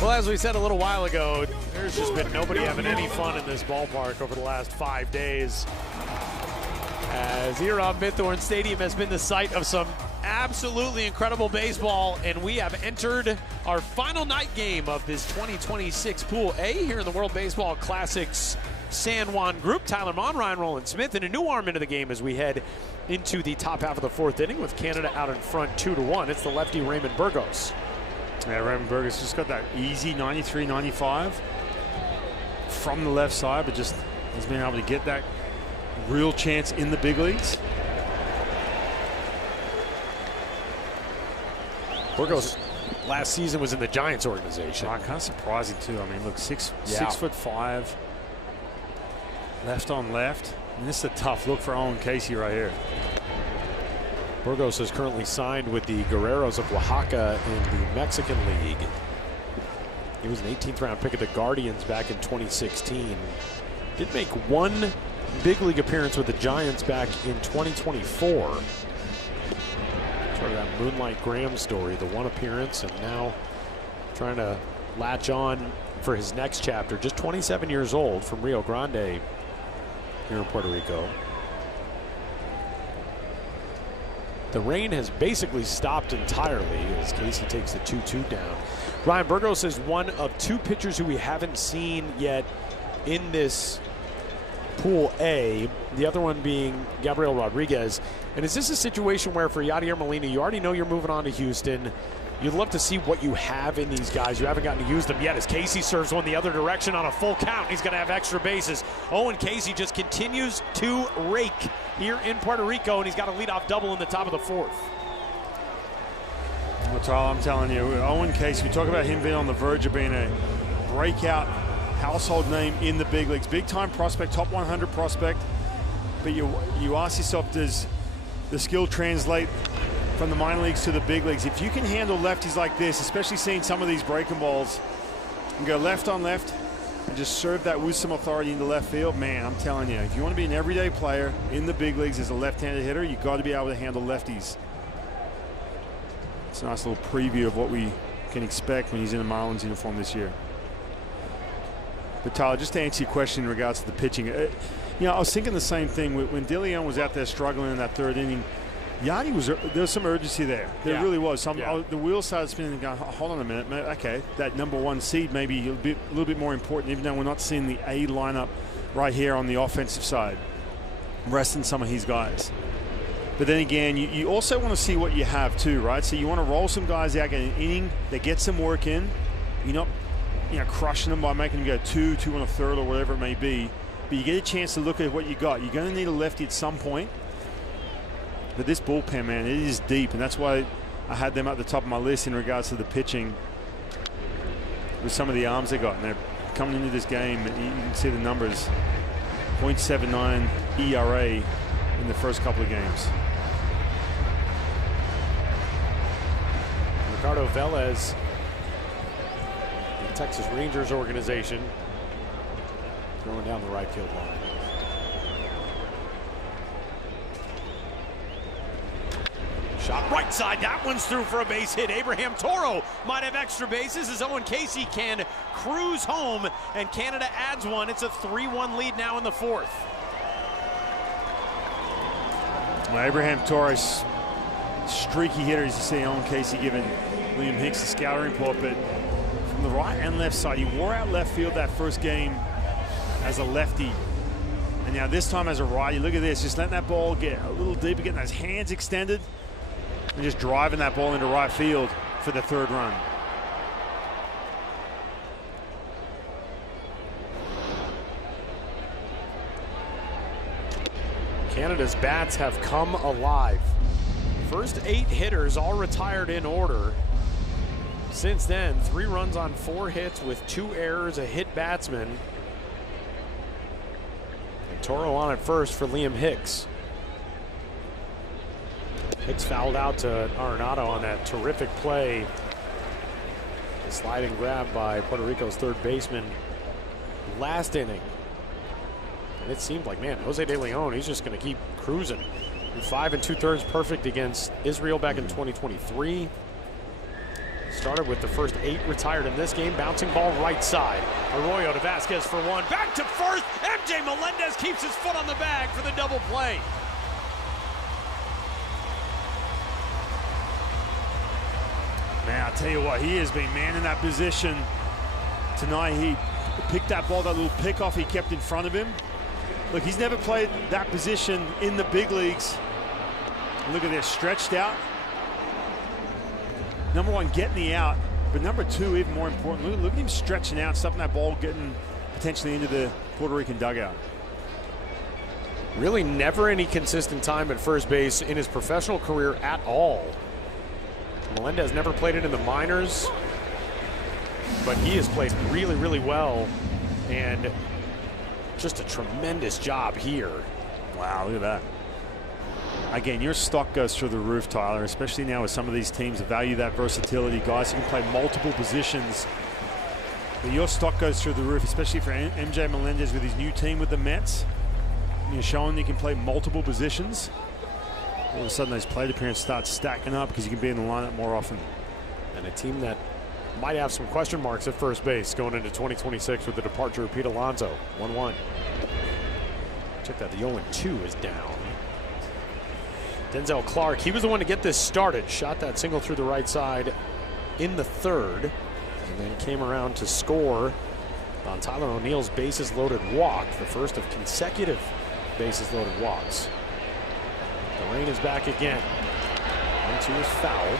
Well, as we said a little while ago, there's just been nobody having any fun in this ballpark over the last 5 days. As Bithorn Stadium has been the site of some absolutely incredible baseball, and we have entered our final night game of this 2026 Pool A here in the World Baseball Classic's San Juan group. Tyler Mon, Ryan Rowland-Smith, and a new arm into the game as we head into the top half of the 4th inning with Canada out in front 2-1. It's the lefty Raymond Burgos. Yeah, Raymond Burgos just got that easy 93-95 from the left side, but just has been able to get that real chance in the big leagues. Burgos last season was in the Giants organization. Kind of surprising too. I mean, look, 6'5", left on left. And this is a tough look for Owen Casey right here. Burgos is currently signed with the Guerreros of Oaxaca in the Mexican League. He was an 18th round pick of the Guardians back in 2016. Did make one big league appearance with the Giants back in 2024. Sort of that Moonlight Graham story, the one appearance, and now trying to latch on for his next chapter. Just 27 years old, from Rio Grande here in Puerto Rico. The rain has basically stopped entirely as Casey takes the 2-2 down. Ryan, Burgos is one of two pitchers who we haven't seen yet in this Pool A, the other one being Gabriel Rodriguez. And is this a situation where for Yadier Molina, you already know you're moving on to Houston? You'd love to see what you have in these guys. You haven't gotten to use them yet as Casey serves one the other direction on a full count. He's going to have extra bases. Owen Casey just continues to rake here in Puerto Rico, and he's got a leadoff double in the top of the fourth. Well, Tyler, I'm telling you, Owen Casey, we talk about him being on the verge of being a breakout household name in the big leagues. Big-time prospect, top 100 prospect. But you ask yourself, does the skill translate from the minor leagues to the big leagues? If you can handle lefties like this, especially seeing some of these breaking balls, and go left on left and just serve that with some authority into left field, man, I'm telling you, if you want to be an everyday player in the big leagues as a left-handed hitter, you've got to be able to handle lefties. It's a nice little preview of what we can expect when he's in a Marlins uniform this year. But Tyler, just to answer your question in regards to the pitching, you know, I was thinking the same thing when De Leon was out there struggling in that third inning. Yadi there was some urgency there. There really was. The wheels started spinning and going, hold on a minute, okay, that #1 seed may be a little bit more important, even though we're not seeing the A lineup right here on the offensive side, resting some of his guys. But then again, you also want to see what you have too, right? So you want to roll some guys out, get an inning, they get some work in. You're not, crushing them by making them go 2 and a third or whatever it may be. But you get a chance to look at what you got. You're going to need a lefty at some point. But this bullpen, man, it is deep, and that's why I had them at the top of my list in regards to the pitching with some of the arms they got. And they're coming into this game, you can see the numbers. 0.79 ERA in the first couple of games. Ricardo Velez, the Texas Rangers organization, throwing down the right field line. Shot right side, that one's through for a base hit. Abraham Toro might have extra bases as Owen Casey can cruise home, and Canada adds one. It's a 3-1 lead now in the fourth. Well, Abraham Torres, streaky hitter, as you see Owen Casey giving Liam Hicks a scouting report, but from the right and left side, he wore out left field that first game as a lefty. And now this time as a righty, look at this, just letting that ball get a little deeper, getting those hands extended, and just driving that ball into right field for the third run. Canada's bats have come alive. First 8 hitters all retired in order. Since then, 3 runs on 4 hits with 2 errors, a hit batsman. And Toro on at first for Liam Hicks. Hicks fouled out to Arenado on that terrific play. A sliding grab by Puerto Rico's third baseman last inning. And it seemed like, man, Jose De Leon, he's just going to keep cruising. 5 2/3 perfect against Israel back in 2023. Started with the first 8 retired in this game. Bouncing ball right side. Arroyo to Vasquez for 1. Back to first. MJ Melendez keeps his foot on the bag for the double play. Man, I'll tell you what, he has been man in that position tonight. He picked that ball, that little pickoff he kept in front of him. Look, he's never played that position in the big leagues. Look at this, stretched out. #1, getting the out, but #2, even more important, look at him stretching out, stopping that ball, getting potentially into the Puerto Rican dugout. Really never any consistent time at first base in his professional career at all. Melendez never played it in the minors, but he has played really, really well, and just a tremendous job here. Wow, look at that. Again, your stock goes through the roof, Tyler, especially now with some of these teams that value that versatility. Guys who can play multiple positions. But your stock goes through the roof, especially for MJ Melendez with his new team with the Mets. You're showing you can play multiple positions. All of a sudden, those plate appearances start stacking up because you can be in the lineup more often. And a team that might have some question marks at first base going into 2026 with the departure of Pete Alonso. 1-1. Check that, the 0-2 is down. Denzel Clark, he was the one to get this started. Shot that single through the right side in the third, and then came around to score on Tyler O'Neill's bases loaded walk, the first of consecutive bases loaded walks. The rain is back again. 1-2 is fouled.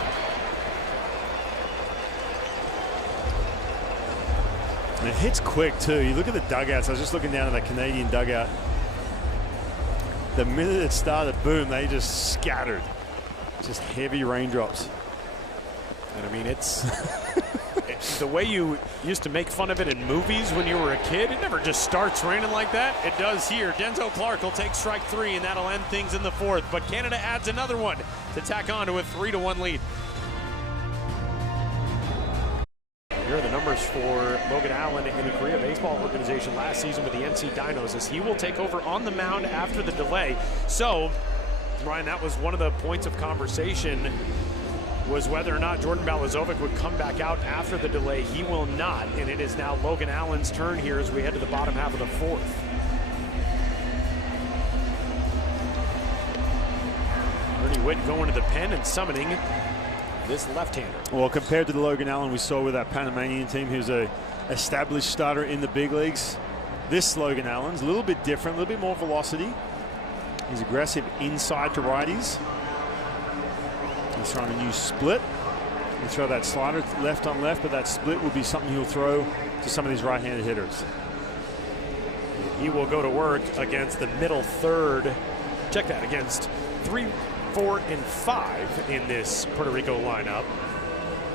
And it hits quick too. You look at the dugouts. I was just looking down at that Canadian dugout. The minute it started, boom, they just scattered. Just heavy raindrops. And I mean, it's the way you used to make fun of it in movies when you were a kid. It never just starts raining like that. It does here. Denzel Clark will take strike 3, and that'll end things in the 4th. But Canada adds another one to tack on to a 3-1 lead. Here are the numbers for Logan Allen in the Korea Baseball Organization last season with the NC Dinos, as he will take over on the mound after the delay. So, Ryan, that was one of the points of conversation, was whether or not Jordan Balazovic would come back out after the delay. He will not, and it is now Logan Allen's turn here as we head to the bottom half of the 4th. Ernie Witt going to the pen and summoning this left-hander. Well, compared to the Logan Allen we saw with that Panamanian team, he was a established starter in the big leagues. This Logan Allen's a little bit different, a little bit more velocity. He's aggressive inside to righties. He's trying a new split. He'll throw that slider left on left, but that split will be something he'll throw to some of these right-handed hitters. He will go to work against the middle third. Check that, against 3, 4, and 5 in this Puerto Rico lineup.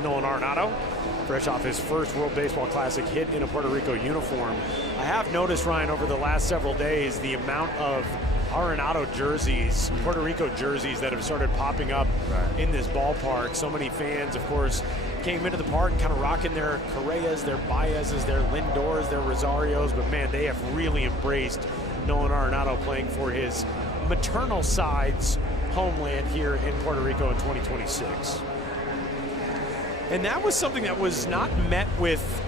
Nolan Arenado, fresh off his first World Baseball Classic hit in a Puerto Rico uniform. I have noticed, Ryan, over the last several days, the amount of Arenado jerseys, Puerto Rico jerseys that have started popping up in this ballpark. So many fans, of course, came into the park kind of rocking their Correas, their Baezes, their Lindors, their Rosarios, but man, they have really embraced Nolan Arenado playing for his maternal side's homeland here in Puerto Rico in 2026. And that was something that was not met with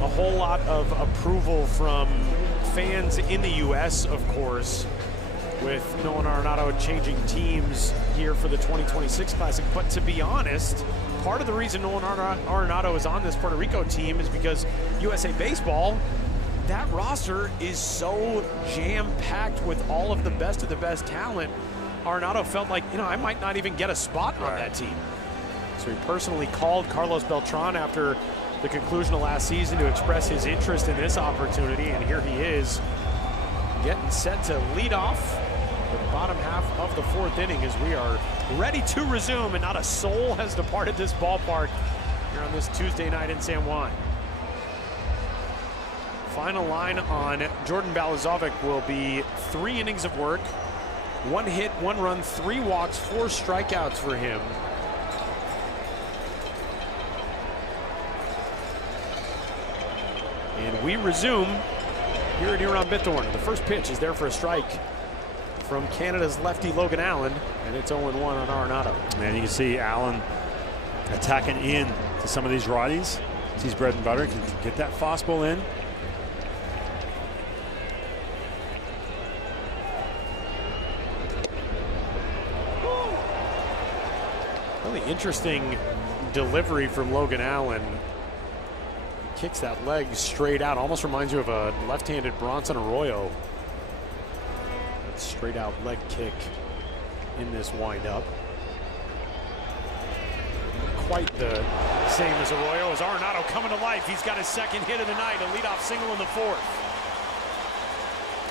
a whole lot of approval from fans in the U.S., of course, with Nolan Arenado changing teams here for the 2026 Classic. But to be honest, part of the reason Nolan Arenado is on this Puerto Rico team is because USA Baseball, that roster is so jam-packed with all of the best talent. Arenado felt like, I might not even get a spot on that team. So he personally called Carlos Beltran after the conclusion of last season to express his interest in this opportunity, and here he is getting set to lead off the bottom half of the 4th inning as we are ready to resume, and not a soul has departed this ballpark here on this Tuesday night in San Juan. Final line on Jordan Balazovic will be 3 innings of work, 1 hit, 1 run, 3 walks, 4 strikeouts for him. And we resume here at Huron Bithorn. The first pitch is there for a strike from Canada's lefty Logan Allen, and it's 0-1 on Arenado. Man, you can see Allen attacking in to some of these righties. It's his bread and butter. Can get that fastball in. Really interesting delivery from Logan Allen. Kicks that leg straight out. Almost reminds you of a left-handed Bronson Arroyo. That straight out leg kick in this windup. Quite the same as Arroyo, as Arenado coming to life. He's got his 2nd hit of the night, a leadoff single in the 4th.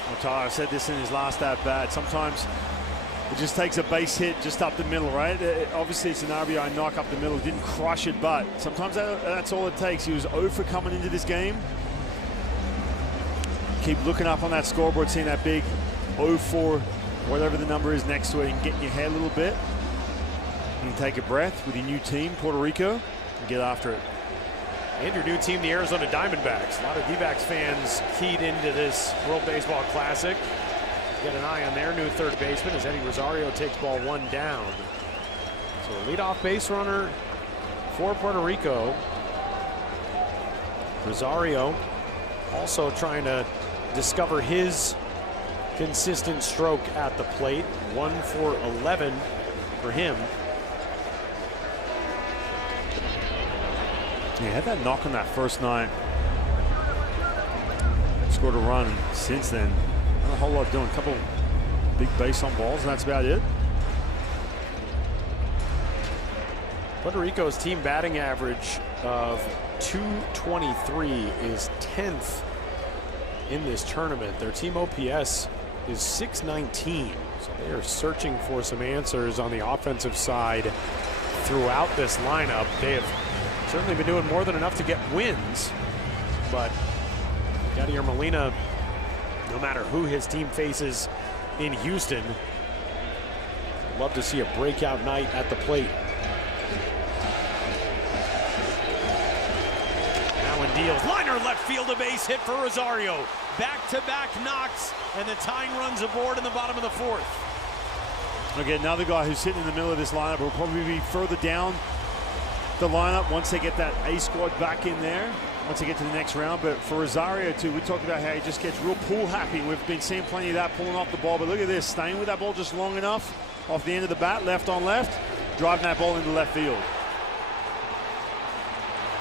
Well, Tyler said this in his last at-bat. Sometimes it just takes a base hit just up the middle, right? Obviously, it's an RBI knock up the middle. Didn't crush it, but sometimes that's all it takes. He was 0 for coming into this game. Keep looking up on that scoreboard, seeing that big 0 for whatever the number is next to it, and get in your head a little bit. You can take a breath with your new team, Puerto Rico, and get after it. And your new team, the Arizona Diamondbacks. A lot of D-backs fans keyed into this World Baseball Classic. Get an eye on their new third baseman as Eddie Rosario takes ball 1 down. So a leadoff base runner for Puerto Rico. Rosario also trying to discover his consistent stroke at the plate. 1 for 11 for him. Yeah, had that knock on that first night. Scored a run since then. Not a whole lot doing. A couple big base on balls, and that's about it. Puerto Rico's team batting average of .223 is 10th in this tournament. Their team OPS is .619. So they are searching for some answers on the offensive side throughout this lineup. They have certainly been doing more than enough to get wins, but Yadier Molina, no matter who his team faces in Houston, love to see a breakout night at the plate. Allen deals, liner left field, a base hit for Rosario. Back-to-back knocks, and the tying runs aboard in the bottom of the 4th. Okay, another guy who's sitting in the middle of this lineup will probably be further down the lineup once they get that A squad back in there, once they get to the next round. But for Rosario too, we talked about how he just gets real pool happy. We've been seeing plenty of that, pulling off the ball, but look at this, staying with that ball just long enough off the end of the bat, left on left, driving that ball into left field.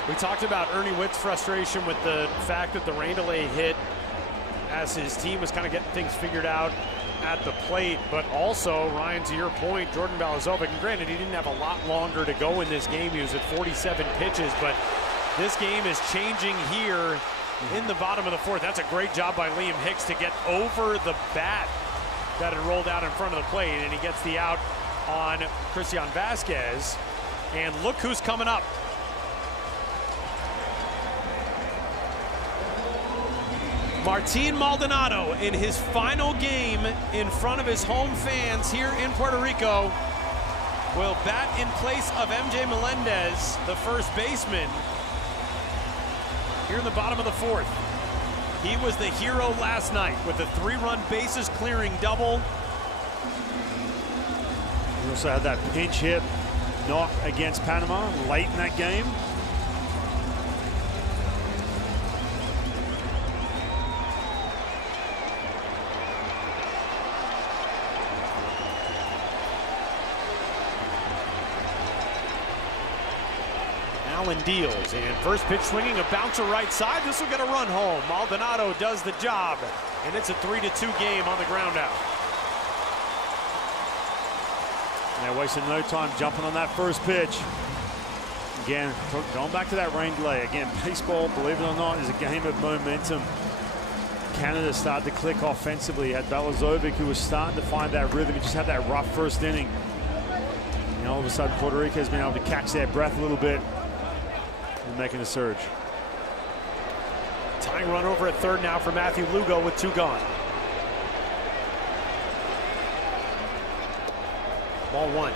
We talked about Ernie Witt's frustration with the fact that the rain delay hit as his team was kind of getting things figured out at the plate, but also, Ryan, to your point, Jordan Balazovic, and granted he didn't have a lot longer to go in this game. He was at 47 pitches, but this game is changing here in the bottom of the 4th. That's a great job by Liam Hicks to get over the bat that had rolled out in front of the plate, and he gets the out on Christian Vasquez. And look who's coming up. Martin Maldonado, in his final game in front of his home fans here in Puerto Rico, will bat in place of MJ Melendez, the first baseman, here in the bottom of the 4th. He was the hero last night with a 3-run bases clearing double. We also had that pinch hit knock against Panama late in that game. Allen deals, and first pitch swinging, a bouncer right side. This will get a run home. Maldonado does the job, and it's a 3-2 game on the ground out. They're wasting no time jumping on that first pitch. Again, going back to that rain delay. Again, baseball, believe it or not, is a game of momentum. Canada started to click offensively. You had Balazovic, who was starting to find that rhythm. He just had that rough first inning. And all of a sudden, Puerto Rico has been able to catch their breath a little bit and making a surge. Tying run over at third now for Matthew Lugo with 2 gone. Ball 1.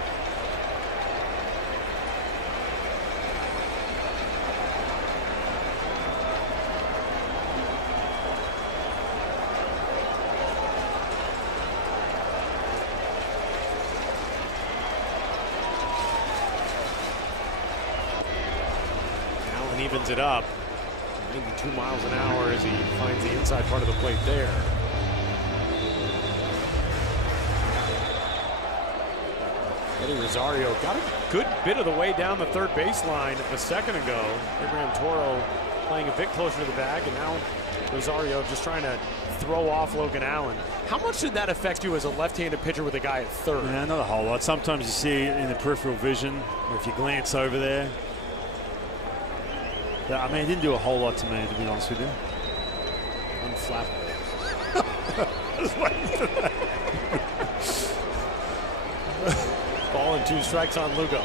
Allen evens it up. 92 miles an hour as he finds the inside part of the plate there. Eddie Rosario got a good bit of the way down the third baseline a second ago. Abraham Toro playing a bit closer to the bag, and now Rosario just trying to throw off Logan Allen. How much did that affect you as a left-handed pitcher with a guy at third? Yeah, not a whole lot. Sometimes you see it in the peripheral vision, or if you glance over there. Yeah, I mean, it didn't do a whole lot to me, to be honest with you. Unflappable. I was waiting for that. Ball and 2 strikes on Lugo.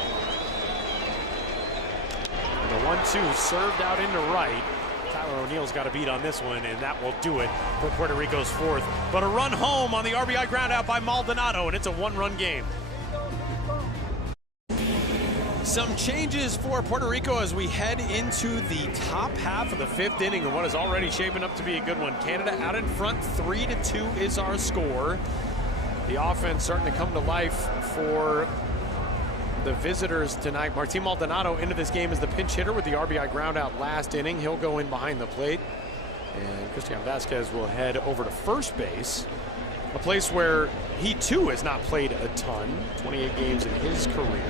And the 1-2 served out into right. Tyler O'Neill's got a beat on this one, and that will do it for Puerto Rico's fourth. But a run home on the RBI ground out by Maldonado, and it's a one-run game. Some changes for Puerto Rico as we head into the top half of the fifth inning of what is already shaping up to be a good one. Canada out in front, 3-2 is our score. The offense starting to come to life for the visitors tonight. Martin Maldonado into this game as the pinch hitter with the RBI ground out last inning. He'll go in behind the plate. And Christian Vasquez will head over to first base, a place where he too has not played a ton, 28 games in his career.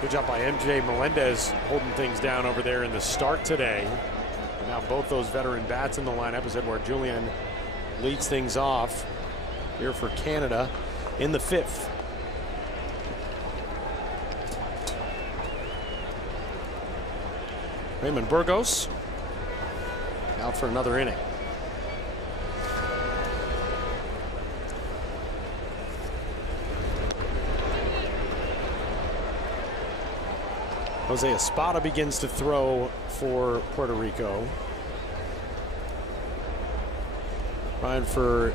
Good job by MJ Melendez holding things down over there in the start today. And now both those veteran bats in the lineup as Edouard Julien leads things off here for Canada in the fifth. Raymond Burgos out for another inning. Jose Espada begins to throw for Puerto Rico. Trying for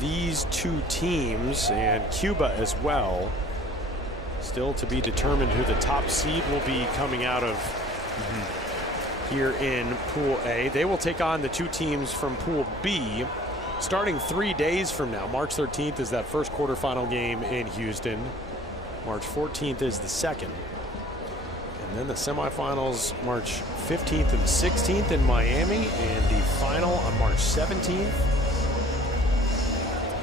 these two teams and Cuba as well. Still to be determined who the top seed will be coming out of here in Pool A. They will take on the two teams from Pool B starting 3 days from now. March 13th is that first quarterfinal game in Houston. March 14th is the second. And then the semifinals March 15th and 16th in Miami, and the final on March 17th.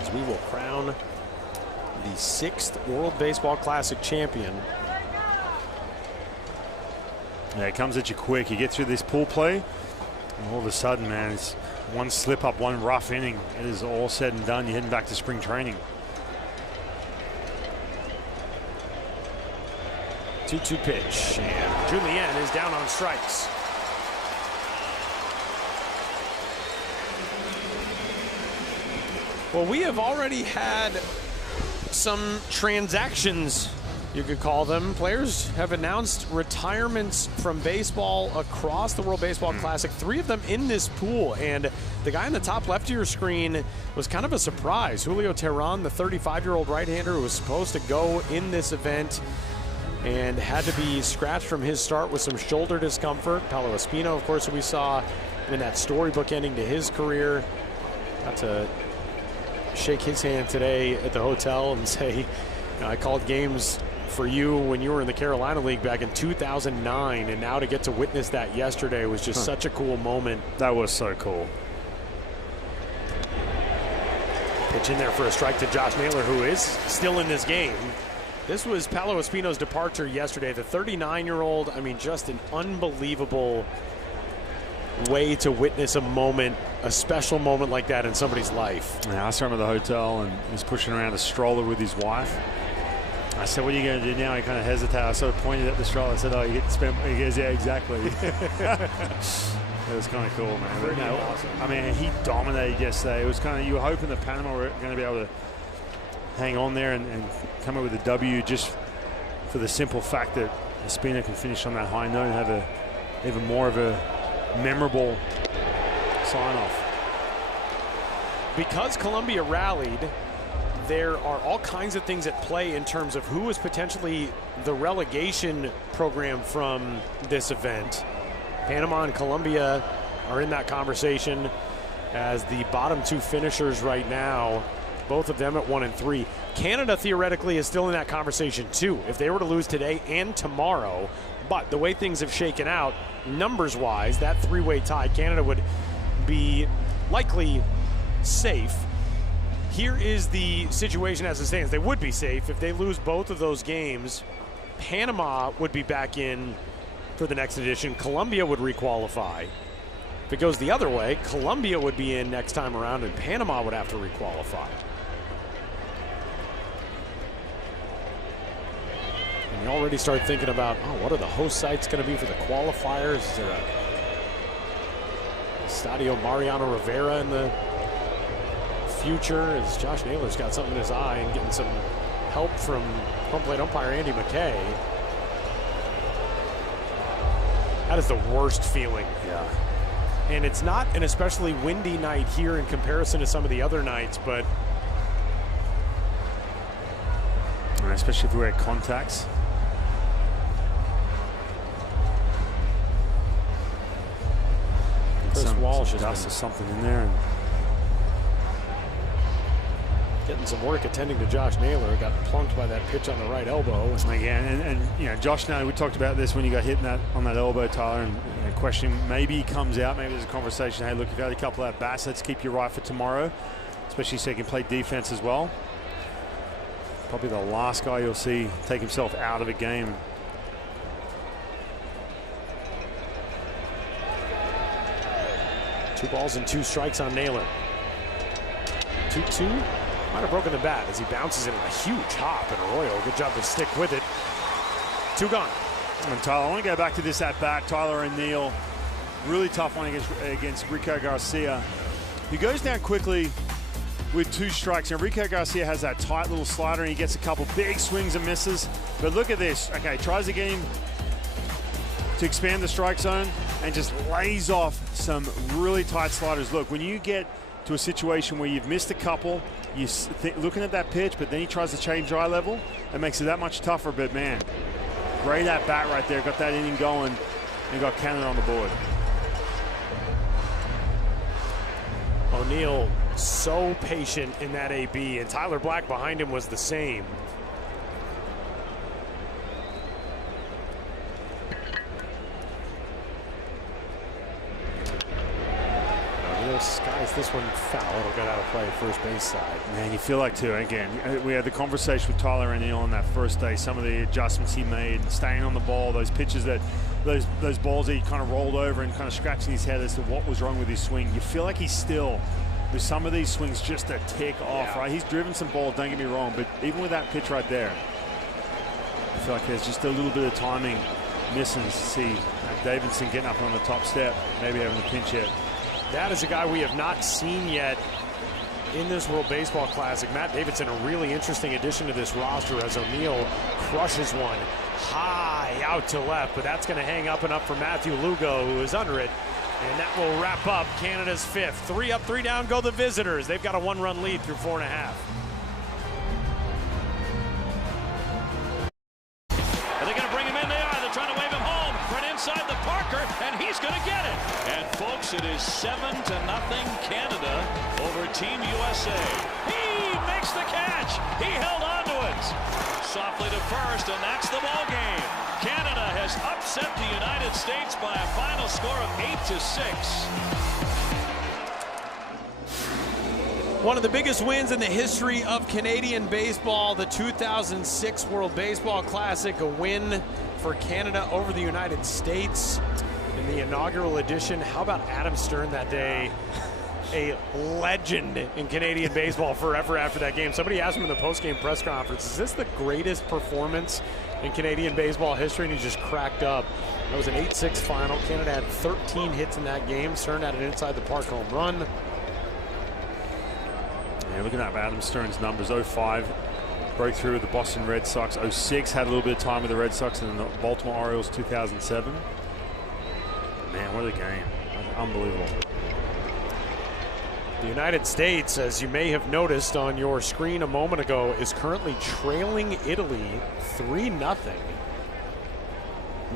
As we will crown the 6th World Baseball Classic champion. Yeah, it comes at you quick. You get through this pool play, and all of a sudden, man, it's one slip up, one rough inning. It is all said and done. You're heading back to spring training. 2-2 pitch, and Julien is down on strikes. Well, we have already had some transactions, you could call them. Players have announced retirements from baseball across the World Baseball Classic, 3 of them in this pool, and the guy in the top left of your screen was kind of a surprise. Julio Teheran, the 35-year-old right-hander who was supposed to go in this event and had to be scratched from his start with some shoulder discomfort. Paolo Espino, of course, who we saw in that storybook ending to his career. Got to shake his hand today at the hotel and say, I called games for you when you were in the Carolina League back in 2009, and now to get to witness that yesterday was just such a cool moment. That was so cool. Pitch in there for a strike to Josh Naylor, who is still in this game. This was Paolo Espino's departure yesterday. The 39-year-old, I mean, just an unbelievable way to witness a moment, a special moment like that in somebody's life. Yeah, I saw him at the hotel, and he was pushing around a stroller with his wife. I said, what are you going to do now? He kind of hesitated. I sort of pointed at the stroller. I said, oh, you get to spend. He goes, yeah, exactly. It was kind of cool, man. But, awesome. I mean, he dominated yesterday. It was kind of, you were hoping that Panama were going to be able to hang on there and come up with a W, just for the simple fact that Espino can finish on that high note and have even more of a memorable sign-off. Because Colombia rallied, there are all kinds of things at play in terms of who is potentially the relegation program from this event. Panama and Colombia are in that conversation as the bottom 2 finishers right now, both of them at 1-3. Canada theoretically is still in that conversation too, if they were to lose today and tomorrow. But the way things have shaken out, numbers-wise, that 3-way tie, Canada would be likely safe. Here is the situation as it stands. They would be safe if they lose both of those games. Panama would be back in for the next edition. Colombia would requalify. If it goes the other way, Colombia would be in next time around, and Panama would have to requalify. And you already start thinking about, what are the host sites going to be for the qualifiers? Is there a Estadio Mariano Rivera in the future? As Josh Naylor's got something in his eye and getting some help from home plate umpire Andy McKay. That is the worst feeling. Yeah. And it's not an especially windy night here in comparison to some of the other nights, but especially if we wear contacts. Chris Walsh has dust or something in there. And getting some work attending to Josh Naylor. Got plunked by that pitch on the right elbow. Again, and you know, Josh Naylor, we talked about this when you got hit on that elbow, Tyler, and questioning, maybe he comes out, maybe there's a conversation, hey, look, you've had a couple of at-bats, let's keep you right for tomorrow, especially so you can play defense as well. Probably the last guy you'll see take himself out of a game. Two balls and 2 strikes on Naylor. 2-2. Might have broken the bat as he bounces it in a huge hop, and Arroyo, good job to stick with it. 2 gone. And Tyler, I want to go back to this at-bat. Tyler O'Neill, really tough one against Rico Garcia. He goes down quickly with 2 strikes. And Rico Garcia has that tight little slider, and he gets a couple big swings and misses. But look at this. Okay, tries to get him to expand the strike zone and just lays off some really tight sliders. Look, when you get to a situation where you've missed a couple, you're looking at that pitch, but then he tries to change eye level, it makes it that much tougher. But man, great at bat right there. Got that inning going and got Canada on the board. O'Neill so patient in that AB, and Tyler Black behind him was the same. O'Neill skies this one foul. It'll get out of play first base side. Man, you feel like too. Again, we had the conversation with Tyler O'Neill on that first day. Some of the adjustments he made, staying on the ball, those pitches that, those balls that he kind of rolled over and kind of scratching his head as to what was wrong with his swing. You feel like he's still, with some of these swings, just a tick off, right? He's driven some balls, don't get me wrong, but even with that pitch right there, I feel like there's just a little bit of timing missing to see Davidson getting up on the top step, maybe having a pinch hit. That is a guy we have not seen yet in this World Baseball Classic. Matt Davidson, a really interesting addition to this roster as O'Neill crushes one high out to left, but that's going to hang up and up for Matthew Lugo, who is under it. And that will wrap up Canada's 5th. 3 up, 3 down go the visitors. They've got a 1-run lead through 4 1/2. Are they going to bring him in? They are. They're trying to wave him home. Right inside the Parker, and he's going to get it. And folks, it is 7-0 Canada over Team USA. He makes the catch. He held on to it. Softly to first, and that's the ball game. Canada has upset the United States by a final score of 8-6. One of the biggest wins in the history of Canadian baseball, the 2006 World Baseball Classic, a win for Canada over the United States in the inaugural edition. How about Adam Stern that day? A legend in Canadian baseball forever after that game. Somebody asked him in the post-game press conference, is this the greatest performance in Canadian baseball history? And he just cracked up. That was an 8-6 final. Canada had 13 hits in that game. Stern had an inside-the-park home run. Yeah, looking at Adam Stern's numbers, 05 broke through with the Boston Red Sox, 06 had a little bit of time with the Red Sox, and the Baltimore Orioles 2007. Man, what a game. Unbelievable. The United States, as you may have noticed on your screen a moment ago, is currently trailing Italy 3-0.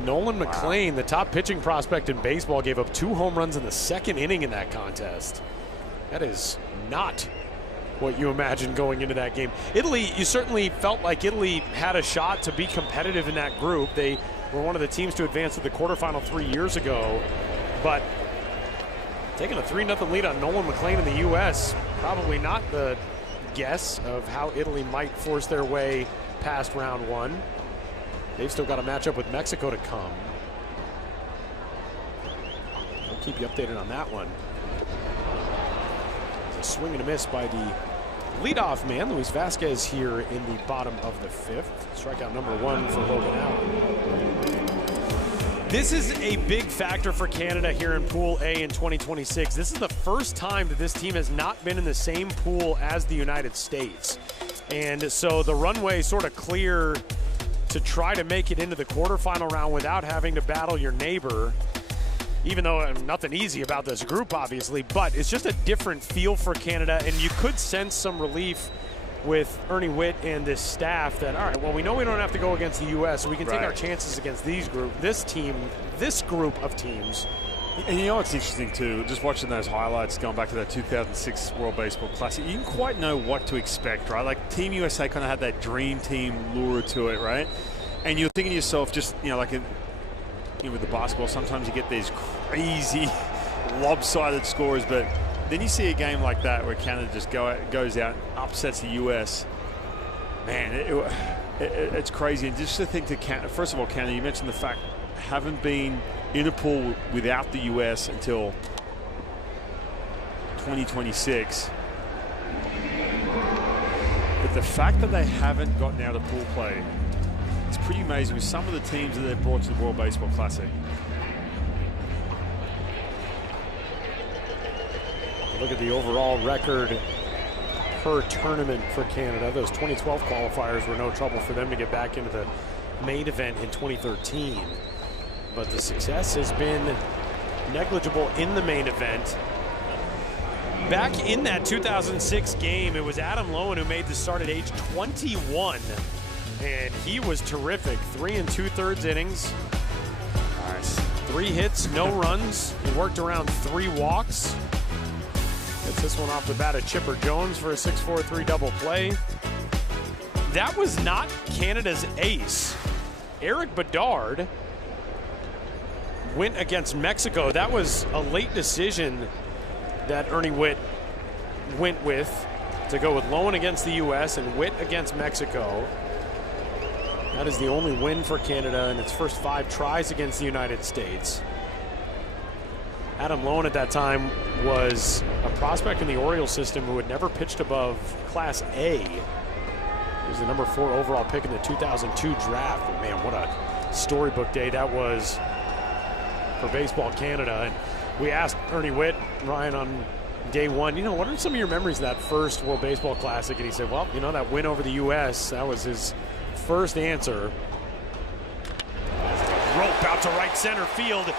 Nolan McLean, the top pitching prospect in baseball, gave up 2 home runs in the 2nd inning in that contest. That is not what you imagined going into that game. Italy, you certainly felt like Italy had a shot to be competitive in that group. They were one of the teams to advance to the quarterfinal 3 years ago, but taking a 3-0 lead on Nolan McLean in the U.S., probably not the guess of how Italy might force their way past round 1. They've still got a matchup with Mexico to come. We'll keep you updated on that one. A swing and a miss by the leadoff man, Luis Vasquez, here in the bottom of the 5th. Strikeout number 1 for Logan Allen. This is a big factor for Canada here in Pool A in 2026. This is the first time that this team has not been in the same pool as the United States. And so the runway sort of clear to try to make it into the quarterfinal round without having to battle your neighbor. Even though nothing easy about this group, obviously, but it's just a different feel for Canada, and you could sense some relief with Ernie Witt and this staff that, all right, well, we know we don't have to go against the U.S., so we can take our chances against this group of teams. And you know what's interesting, too? Just watching those highlights going back to that 2006 World Baseball Classic, you didn't quite know what to expect, right? Like, Team USA kind of had that dream team lure to it, right? And you're thinking to yourself, just, you know, like with the basketball, sometimes you get these crazy lopsided scores, but then you see a game like that where Canada just goes out and upsets the U.S. Man, it's crazy. And just to think to Canada, first of all, Canada, you mentioned the fact haven't been in a pool without the U.S. until 2026. But the fact that they haven't gotten out of pool play, it's pretty amazing with some of the teams that they've brought to the World Baseball Classic. Look at the overall record per tournament for Canada. Those 2012 qualifiers were no trouble for them to get back into the main event in 2013. But the success has been negligible in the main event. Back in that 2006 game, it was Adam Loewen who made the start at age 21. And he was terrific. 3 2/3 innings. Nice. 3 hits, no runs. He worked around 3 walks. Gets this one off the bat of Chipper Jones for a 6-4-3 double play. That was not Canada's ace. Eric Bedard went against Mexico. That was a late decision that Ernie Witt went with to go with Loewen against the U.S. and Witt against Mexico. That is the only win for Canada in its first 5 tries against the United States. Adam Loewen at that time was a prospect in the Orioles system who had never pitched above Class A. He was the number 4 overall pick in the 2002 draft. But man, what a storybook day that was for Baseball Canada. And we asked Ernie Witt, Ryan, on day 1, you know, what are some of your memories of that first World Baseball Classic? And he said, well, you know, that win over the U.S., that was his first answer. Rope out to right center field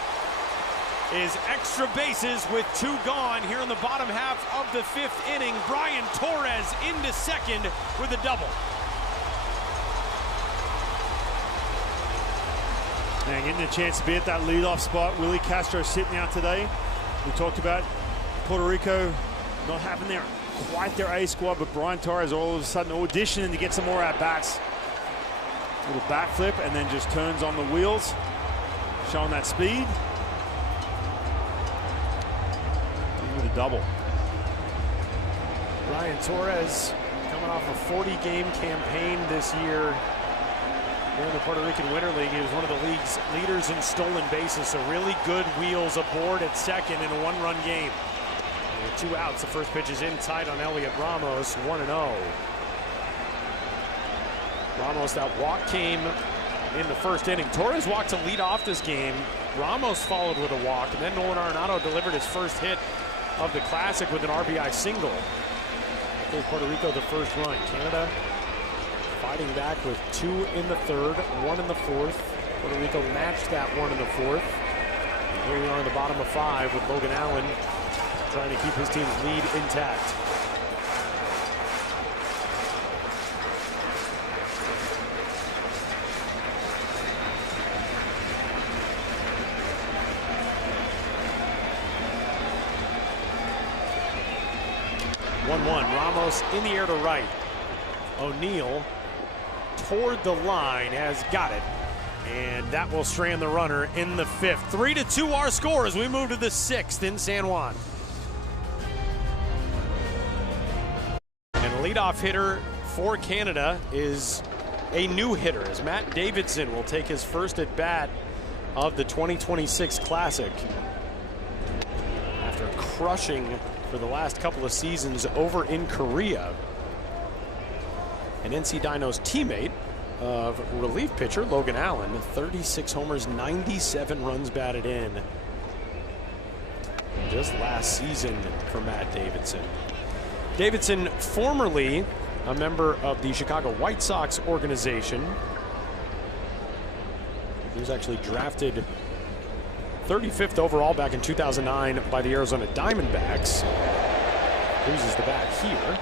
is extra bases with 2 gone here in the bottom half of the 5th inning. Brian Torres into second with a double. And getting a chance to be at that leadoff spot. Willie Castro sitting out today. We talked about Puerto Rico not having quite their A squad, but Brian Torres all of a sudden auditioning to get some more at-bats. Little bat flip and then just turns on the wheels, showing that speed. With a double. Brian Torres coming off a 40-game campaign this year here in the Puerto Rican Winter League. He was one of the league's leaders in stolen bases, so really good wheels aboard at second in a 1-run game. And with 2 outs, the first pitch is in tight on Elliot Ramos, 1-0. Ramos, that walk came in the first inning. Torres walked to lead off this game. Ramos followed with a walk, and then Nolan Arenado delivered his first hit of the Classic with an RBI single. Gave Puerto Rico the first run. Canada fighting back with 2 in the 3rd, 1 in the 4th. Puerto Rico matched that 1 in the 4th. And here we are in the bottom of 5 with Logan Allen trying to keep his team's lead intact. Ramos in the air to right. O'Neill toward the line has got it. And that will strand the runner in the 5th. 3-2 our score as we move to the 6th in San Juan. And the leadoff hitter for Canada is a new hitter as Matt Davidson will take his first at bat of the 2026 Classic. After crushing for the last couple of seasons over in Korea. And NC Dino's teammate of relief pitcher Logan Allen, 36 homers, 97 runs batted in just last season for Matt Davidson. Davidson, formerly a member of the Chicago White Sox organization, He was actually drafted 35th overall back in 2009 by the Arizona Diamondbacks. Loses the bat here.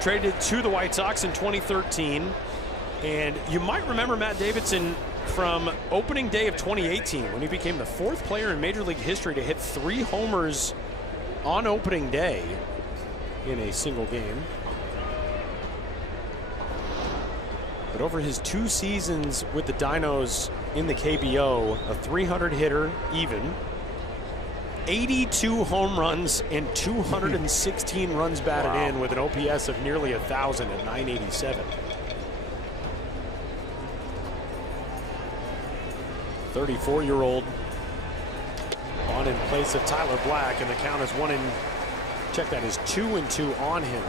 Traded to the White Sox in 2013. And you might remember Matt Davidson from opening day of 2018 when he became the 4th player in Major League history to hit 3 homers on opening day in a single game. But over his 2 seasons with the Dinos in the KBO, a 300 hitter even, 82 home runs and 216 runs batted in with an OPS of nearly 1,000 at 987. 34-year-old on in place of Tyler Black, and the count is 1-2. Check that, is 2-2 on him.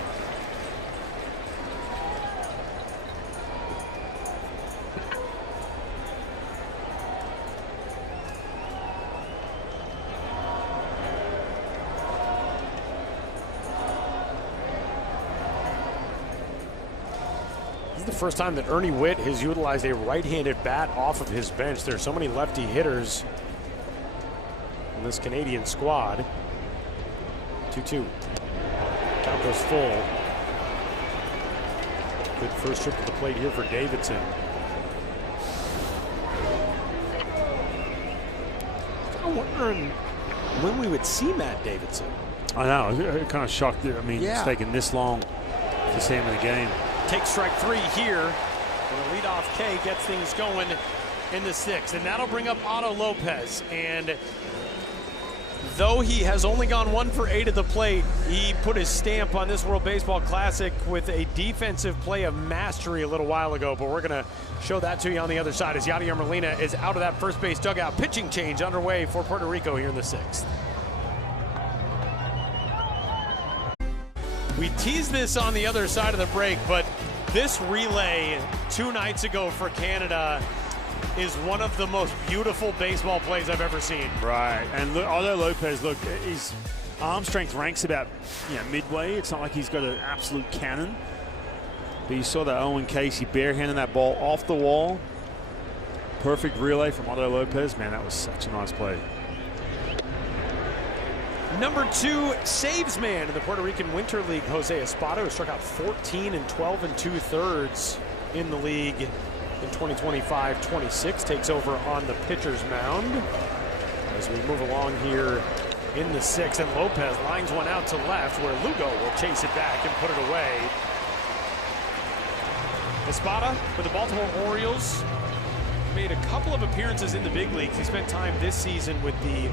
This is the first time that Ernie Witt has utilized a right-handed bat off of his bench. There's so many lefty hitters in this Canadian squad. 2-2. Count goes full. Good first trip to the plate here for Davidson. I'm wondering when we would see Matt Davidson. I know, I'm kind of shocked. I mean, it's taken this long to see him in the game. Take strike 3 here. And a leadoff K gets things going in the 6th. And that'll bring up Otto Lopez. And though he has only gone 1 for 8 at the plate, he put his stamp on this World Baseball Classic with a defensive play of mastery a little while ago. But we're going to show that to you on the other side as Yadier Molina is out of that first base dugout. Pitching change underway for Puerto Rico here in the 6th. We teased this on the other side of the break, but this relay 2 nights ago for Canada is one of the most beautiful baseball plays I've ever seen. Right, and look, Otto Lopez, look, his arm strength ranks about midway. It's not like he's got an absolute cannon. But you saw that Owen Casey barehanding that ball off the wall. Perfect relay from Otto Lopez. Man, that was such a nice play. Number 2 saves man in the Puerto Rican Winter League, Jose Espada, who struck out 14 and 12 2/3 in the league in 2025-26, takes over on the pitcher's mound as we move along here in the 6th. And Lopez lines one out to left where Lugo will chase it back and put it away. Espada with the Baltimore Orioles made a couple of appearances in the big leagues. He spent time this season with the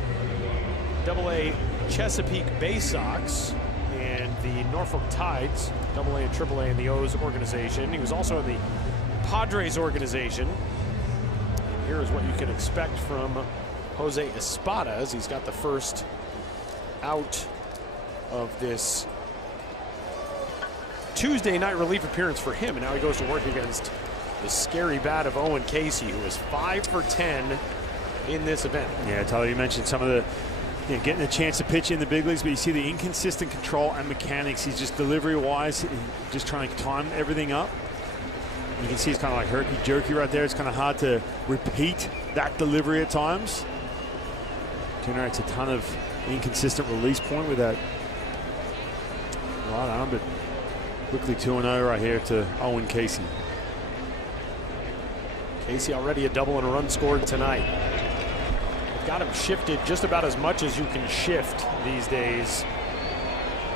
AA Chesapeake Bay Sox and the Norfolk Tides, AA and AAA in the O's organization. He was also in the Padres organization. And here is what you can expect from Jose Espada as he's got the first out of this Tuesday night relief appearance for him. And now he goes to work against the scary bat of Owen Casey, who is 5 for 10 in this event. Yeah, Tyler, you mentioned some of the getting a chance to pitch in the big leagues, but you see the inconsistent control and mechanics. He's just delivery-wise, just trying to time everything up. You can see it's kind of like herky-jerky right there. It's kind of hard to repeat that delivery at times. Generates a ton of inconsistent release point with that right arm, but quickly 2-0 right here to Owen Casey. Casey already a double and a run scored tonight. Got him shifted just about as much as you can shift these days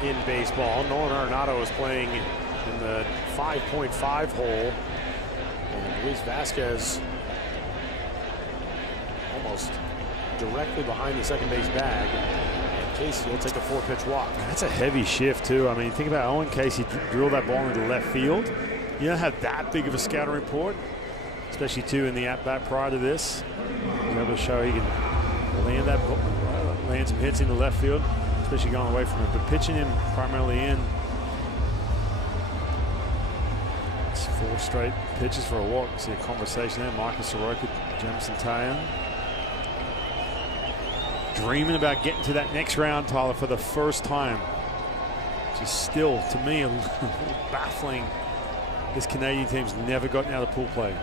in baseball. Nolan Arenado is playing in the 5.5 hole. And Luis Vasquez almost directly behind the second base bag. And Casey will take a 4-pitch walk. That's a heavy shift too. I mean, think about Owen Casey drilled that ball into left field. You don't have that big of a scouting report, especially too in the at-bat prior to this. He's able to show he can land some hits into left field, especially going away from it. But pitching him primarily in. It's 4 straight pitches for a walk. See a conversation there. Michael Soroka, Jameson Taillon. Dreaming about getting to that next round, Tyler, for the first time. Which is still, to me, a little baffling. This Canadian team's never gotten out of pool play.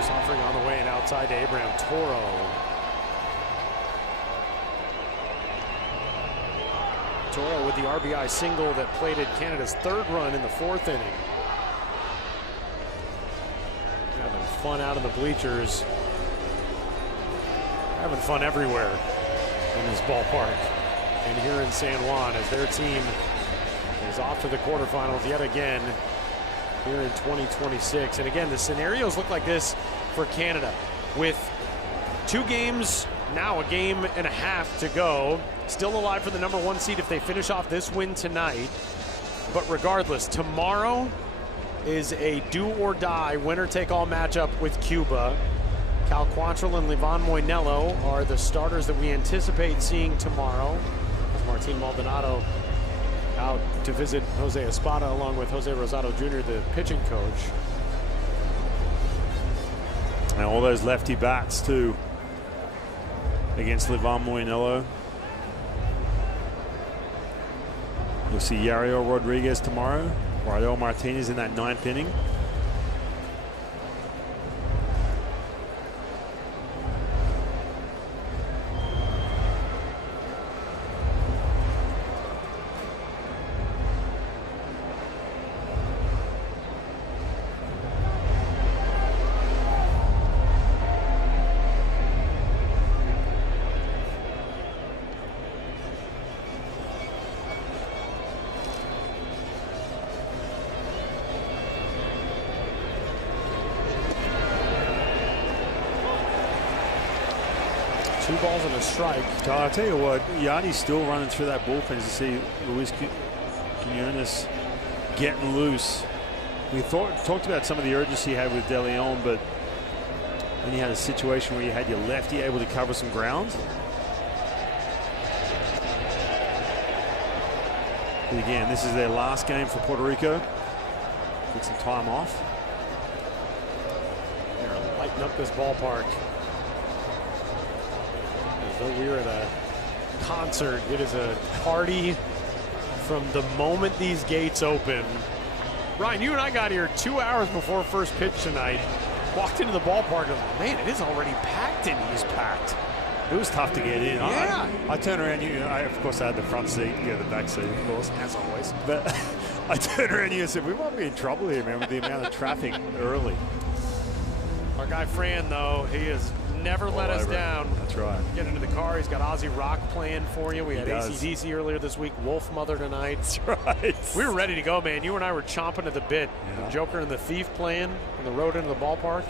This offering on the way and outside to Abraham Toro. Toro with the RBI single that plated Canada's third run in the fourth inning. Having fun out in the bleachers. Having fun everywhere in this ballpark. And here in San Juan as their team is off to the quarterfinals yet again here in 2026. And again, the scenarios look like this for Canada with 2 games, now a game and a half to go. Still alive for the #1 seed if they finish off this win tonight. But regardless, tomorrow is a do-or-die winner-take-all matchup with Cuba. Cal Quantrill and Livan Moinello are the starters that we anticipate seeing tomorrow. Martin Maldonado out to visit Jose Espada along with Jose Rosado Jr., the pitching coach. And all those lefty bats too against Livan Moinello. You'll see Yariel Rodriguez tomorrow. Raul Martinez in that 9th inning. Two balls and a strike. I'll tell you what, Yadi's still running through that bullpen as you see Luis Quinones getting loose. We talked about some of the urgency he had with De Leon, but then you had a situation where you had your lefty able to cover some ground. But again, this is their last game for Puerto Rico. Get some time off. They're lighting up this ballpark. As though we were at a concert. It is a party from the moment these gates open. Ryan, you and I got here 2 hours before first pitch tonight. Walked into the ballpark and, man, it is already packed in here. It's packed. It was tough to get in. Yeah. I turned around, of course I had the front seat, the back seat, of course. As always. But I turned around and said, we might be in trouble here, man, with the amount of traffic early. Our guy Fran, though, he has never let us down. That's right. Get into the car. He's got Aussie Rock playing for you. We had AC/DC earlier this week. Wolf Mother tonight. That's right. We were ready to go, man. You and I were chomping at the bit. Yeah. The Joker and the Thief playing on the road into the ballpark.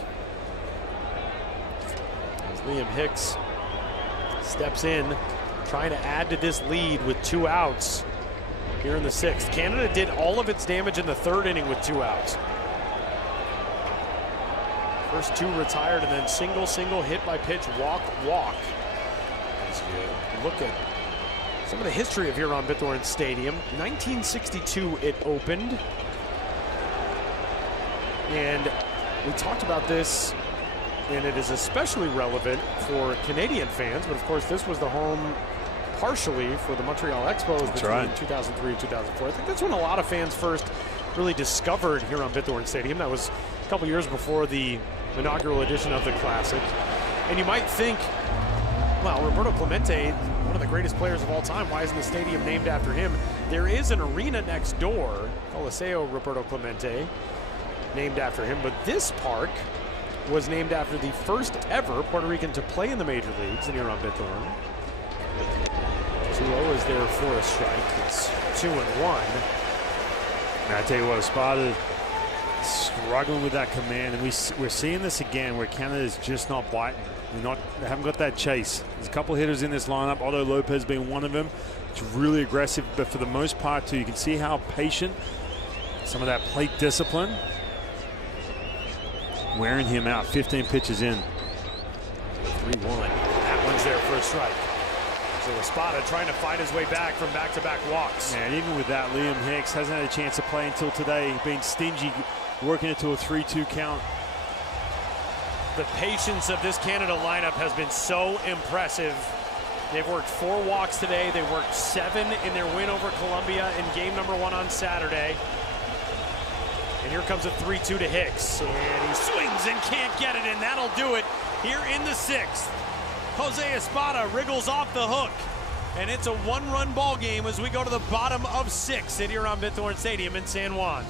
As Liam Hicks steps in, trying to add to this lead with 2 outs here in the 6th. Canada did all of its damage in the 3rd inning with 2 outs. First 2 retired and then single, hit by pitch, walk. As you look at some of the history of Huron Bithorn Stadium. 1962 it opened. And we talked about this, and it is especially relevant for Canadian fans, but of course this was the home partially for the Montreal Expos between 2003 and 2004. I think that's when a lot of fans first really discovered Huron Bithorn Stadium. That was a couple years before the inaugural edition of the Classic. And you might think, well, Roberto Clemente, one of the greatest players of all time, why isn't the stadium named after him? There is an arena next door, Coliseo Roberto Clemente, named after him, but this park was named after the first ever Puerto Rican to play in the major leagues in Huron Bithorn. 2-0 is there for a strike. It's 2-1. And I tell you what, Espada struggling with that command, and we're seeing this again where Canada's just not biting. They haven't got that chase. There's a couple hitters in this lineup, Otto Lopez being one of them. It's really aggressive, but for the most part too, you can see how patient, some of that plate discipline, wearing him out. 15 pitches in. 3-1. That one's there for a strike. So Espada trying to fight his way back from back-to-back walks. And even with that, Liam Hicks hasn't had a chance to play until today. Being stingy, working it to a 3-2 count. The patience of this Canada lineup has been so impressive. They've worked 4 walks today. They worked 7 in their win over Colombia in game number 1 on Saturday. And here comes a 3-2 to Hicks. And he swings and can't get it in. That'll do it here in the 6th. Jose Espada wriggles off the hook. And it's a one-run ball game as we go to the bottom of 6 at here on Bithorn Stadium in San Juan.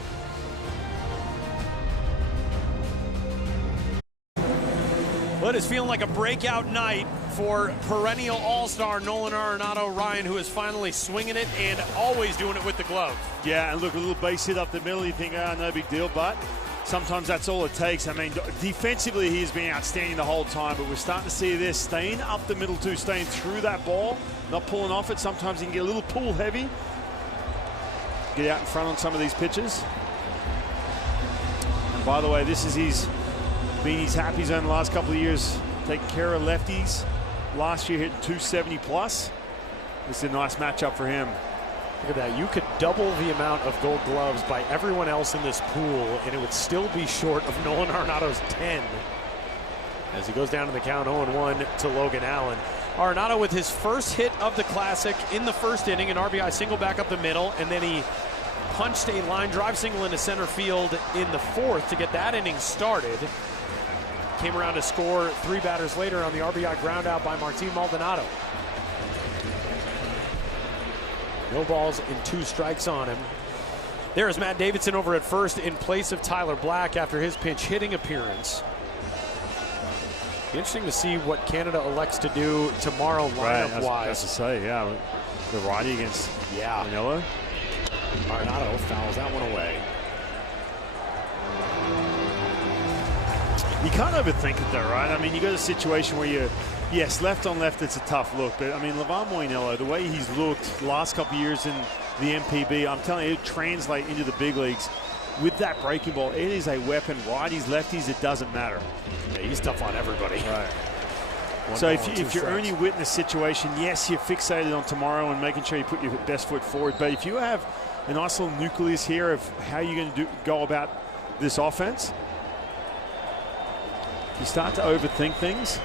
Well, it is feeling like a breakout night for perennial all-star Nolan Arenado Ryan, who is finally swinging it and always doing it with the glove. Yeah, and look, a little base hit up the middle, you think, no big deal, but sometimes that's all it takes. I mean, defensively, he's been outstanding the whole time, but we're starting to see this, staying up the middle too, staying through that ball, not pulling off it. Sometimes he can get a little pull heavy. Get out in front on some of these pitches. And by the way, this is his happy zone the last couple of years, taking care of lefties. Last year hitting 270 plus. This is a nice matchup for him. Look at that. You could double the amount of gold gloves by everyone else in this pool, and it would still be short of Nolan Arenado's 10. As he goes down to the count 0-1 to Logan Allen. Arenado with his first hit of the Classic in the first inning, an RBI single back up the middle, and then he punched a line drive single into center field in the 4th to get that inning started. Came around to score 3 batters later on the RBI ground out by Martin Maldonado. No balls and 2 strikes on him. There is Matt Davidson over at first in place of Tyler Black after his pinch hitting appearance. Be interesting to see what Canada elects to do tomorrow lineup-wise. That's to say, yeah. The righty against Manila. Arenado fouls that one away. You can't overthink it though, right? I mean, you got a situation where you're, yes, left on left, it's a tough look. But, I mean, Levan Moinello, the way he's looked the last couple of years in the MPB, I'm telling you, it translates into the big leagues. With that breaking ball, it is a weapon. Righties, lefties, it doesn't matter. Yeah, he's tough on everybody. Right. So if you're only witness situation, yes, you're fixated on tomorrow and making sure you put your best foot forward. But if you have a nice little nucleus here of how you're going to go about this offense, you start to overthink things.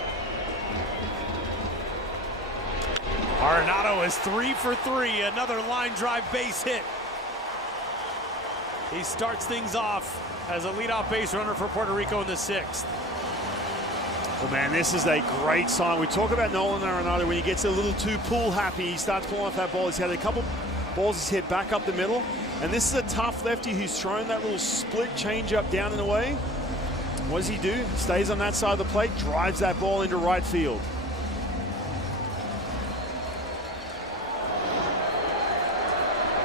Arenado is 3 for 3, another line drive base hit. He starts things off as a leadoff base runner for Puerto Rico in the 6th. Well, man, this is a great sign. We talk about Nolan Arenado when he gets a little too pull happy. He starts pulling off that ball. He's had a couple balls he's hit back up the middle. And this is a tough lefty who's thrown that little split changeup down and away. What does he do? Stays on that side of the plate, drives that ball into right field.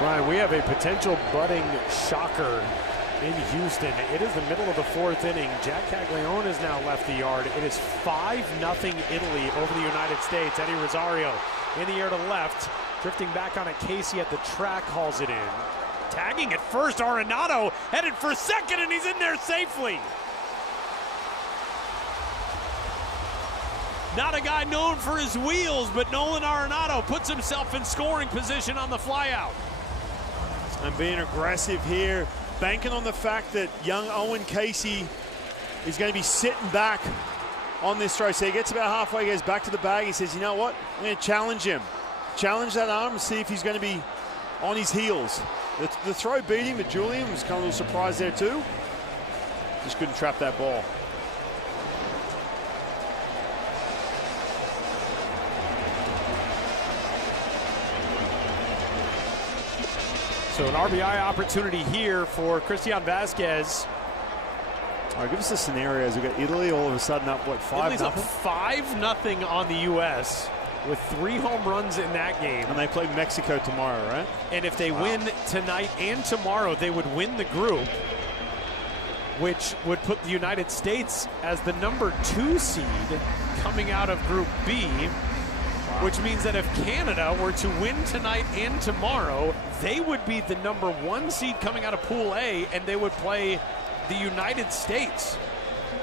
Ryan, we have a potential budding shocker in Houston. It is the middle of the 4th inning. Jack Caglione has now left the yard. It is 5-0 Italy over the United States. Eddie Rosario in the air to left, drifting back on it. Casey at the track hauls it in. Tagging at first, Arenado headed for second, and he's in there safely. Not a guy known for his wheels, but Nolan Arenado puts himself in scoring position on the flyout. And being aggressive here, banking on the fact that young Owen Casey is going to be sitting back on this throw. So he gets about halfway, goes back to the bag. He says, you know what? I'm going to challenge him. Challenge that arm and see if he's going to be on his heels. The throw beat him, but Julian was kind of a little surprised there too. Just couldn't trap that ball. So an RBI opportunity here for Christian Vasquez. All right, give us the scenarios. We've got Italy all of a sudden up, what, 5-0? Italy's up 5-0 on the U.S. with 3 home runs in that game. And they play Mexico tomorrow, right? And if they win tonight and tomorrow, they would win the group, which would put the United States as the number 2 seed coming out of Group B. Which means that if Canada were to win tonight and tomorrow, they would be the number 1 seed coming out of Pool A, and they would play the United States,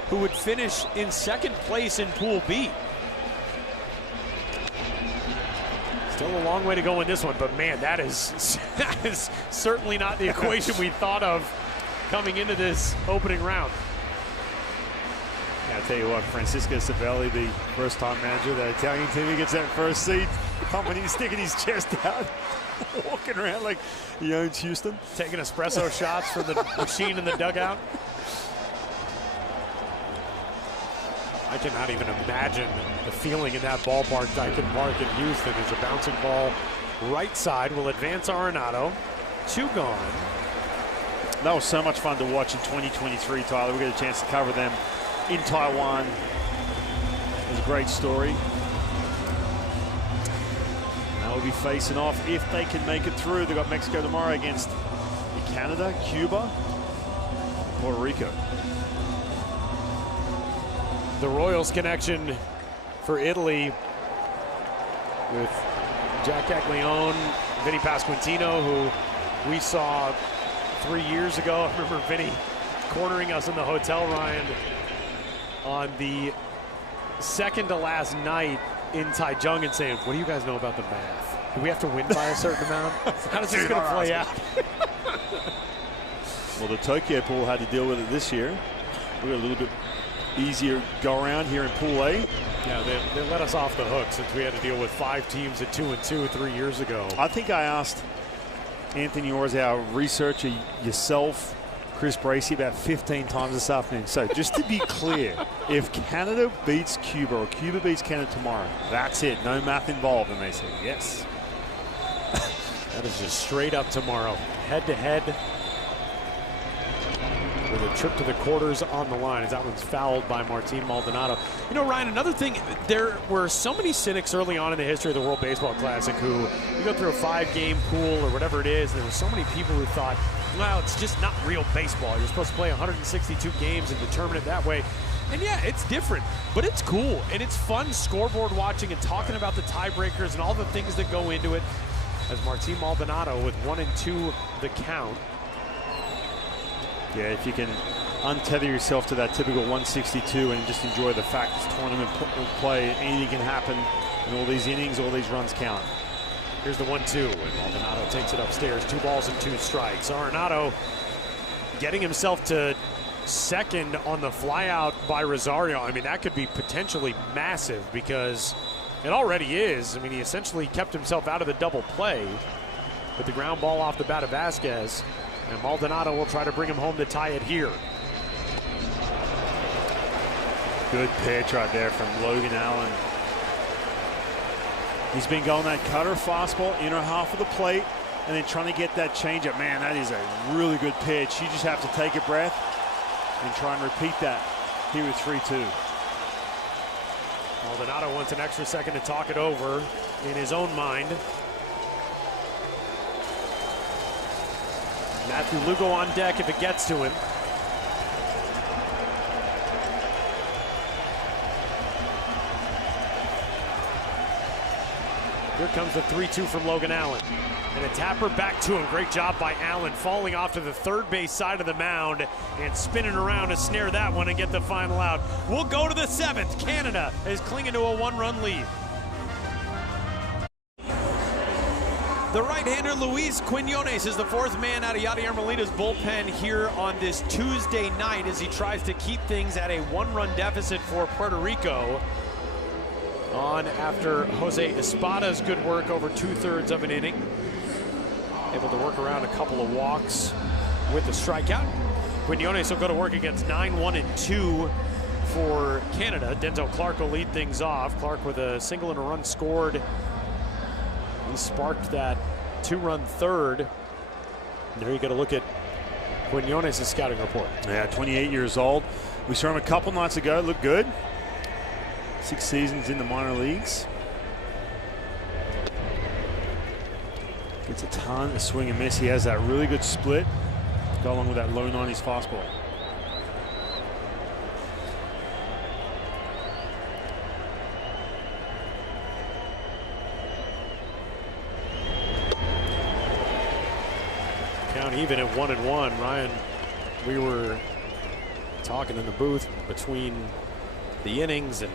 who would finish in 2nd place in Pool B. Still a long way to go in this one, but man, that is certainly not the equation we thought of coming into this opening round. I'll tell you what, Francisco Savelli, the first-time manager of that Italian team, he gets that first seat, pumping, he's sticking his chest out. Walking around like he owns Houston. Taking espresso shots from the machine in the dugout. I cannot even imagine the feeling in that ballpark, Dyken Park in Houston, as a bouncing ball right side will advance Arenado. 2 gone. That was so much fun to watch in 2023, Tyler. We got a chance to cover them in Taiwan. It was a great story. Now we'll be facing off if they can make it through. They've got Mexico tomorrow against Canada, Cuba, Puerto Rico. The Royals connection for Italy with Jack Caglione, Vinny Pasquantino, who we saw 3 years ago. I remember Vinny cornering us in the hotel, Ryan, on the second to last night in Taichung and saying, what do you guys know about the math? Do we have to win by a certain amount? How is this going to play out? Well, the Tokyo pool had to deal with it this year. We got a little bit easier go around here in Pool A. Yeah, they let us off the hook since we had to deal with 5 teams at 2-2 3 years ago. I think I asked Anthony Orrs, our researcher, yourself, Chris Bracey, about 15 times this afternoon. So just to be clear, if Canada beats Cuba or Cuba beats Canada tomorrow, that's it. No math involved. And they said yes. That is just straight up tomorrow. Head-to-head with a trip to the quarters on the line, as that one's fouled by Martin Maldonado. You know, Ryan, another thing, there were so many cynics early on in the history of the World Baseball Classic who, you go through a 5-game pool or whatever it is, and there were so many people who thought, well, it's just not real baseball. You're supposed to play 162 games and determine it that way. And yeah, it's different, but it's cool, and it's fun scoreboard watching and talking about the tiebreakers and all the things that go into it. As Martin Maldonado with 1-2 the count. Yeah, if you can untether yourself to that typical 162 and just enjoy the fact it's tournament play, anything can happen in all these innings, all these runs count. Here's the 1-2, and Maldonado takes it upstairs. 2 balls and 2 strikes. Arenado getting himself to second on the flyout by Rosario. I mean, that could be potentially massive because it already is. I mean, he essentially kept himself out of the double play with the ground ball off the bat of Vasquez. And Maldonado will try to bring him home to tie it here. Good pitch right there from Logan Allen. He's been going that cutter fastball, inner half of the plate, and then trying to get that changeup. Man, that is a really good pitch. You just have to take a breath and try and repeat that here with 3-2. Maldonado wants an extra second to talk it over in his own mind. Matthew Lugo on deck if it gets to him. Here comes the 3-2 from Logan Allen. And a tapper back to him. Great job by Allen, falling off to the third base side of the mound and spinning around to snare that one and get the final out. We'll go to the 7th. Canada is clinging to a 1-run lead. The right-hander Luis Quiñones is the 4th man out of Yadier Molina's bullpen here on this Tuesday night as he tries to keep things at a 1-run deficit for Puerto Rico. On after Jose Espada's good work over 2/3 of an inning. Able to work around a couple of walks with the strikeout. Quiñones will go to work against 9-1-2 for Canada. Denzel Clark will lead things off. Clark with a single and a run scored. He sparked that 2-run third. There you got to look at Quiñones' scouting report. Yeah, 28 years old. We saw him a couple nights ago. Looked good. 6 seasons in the minor leagues. Gets a ton of swing and miss. He has that really good split. Go along with that low 90s fastball. Count even at 1-1. Ryan, we were talking in the booth between the innings and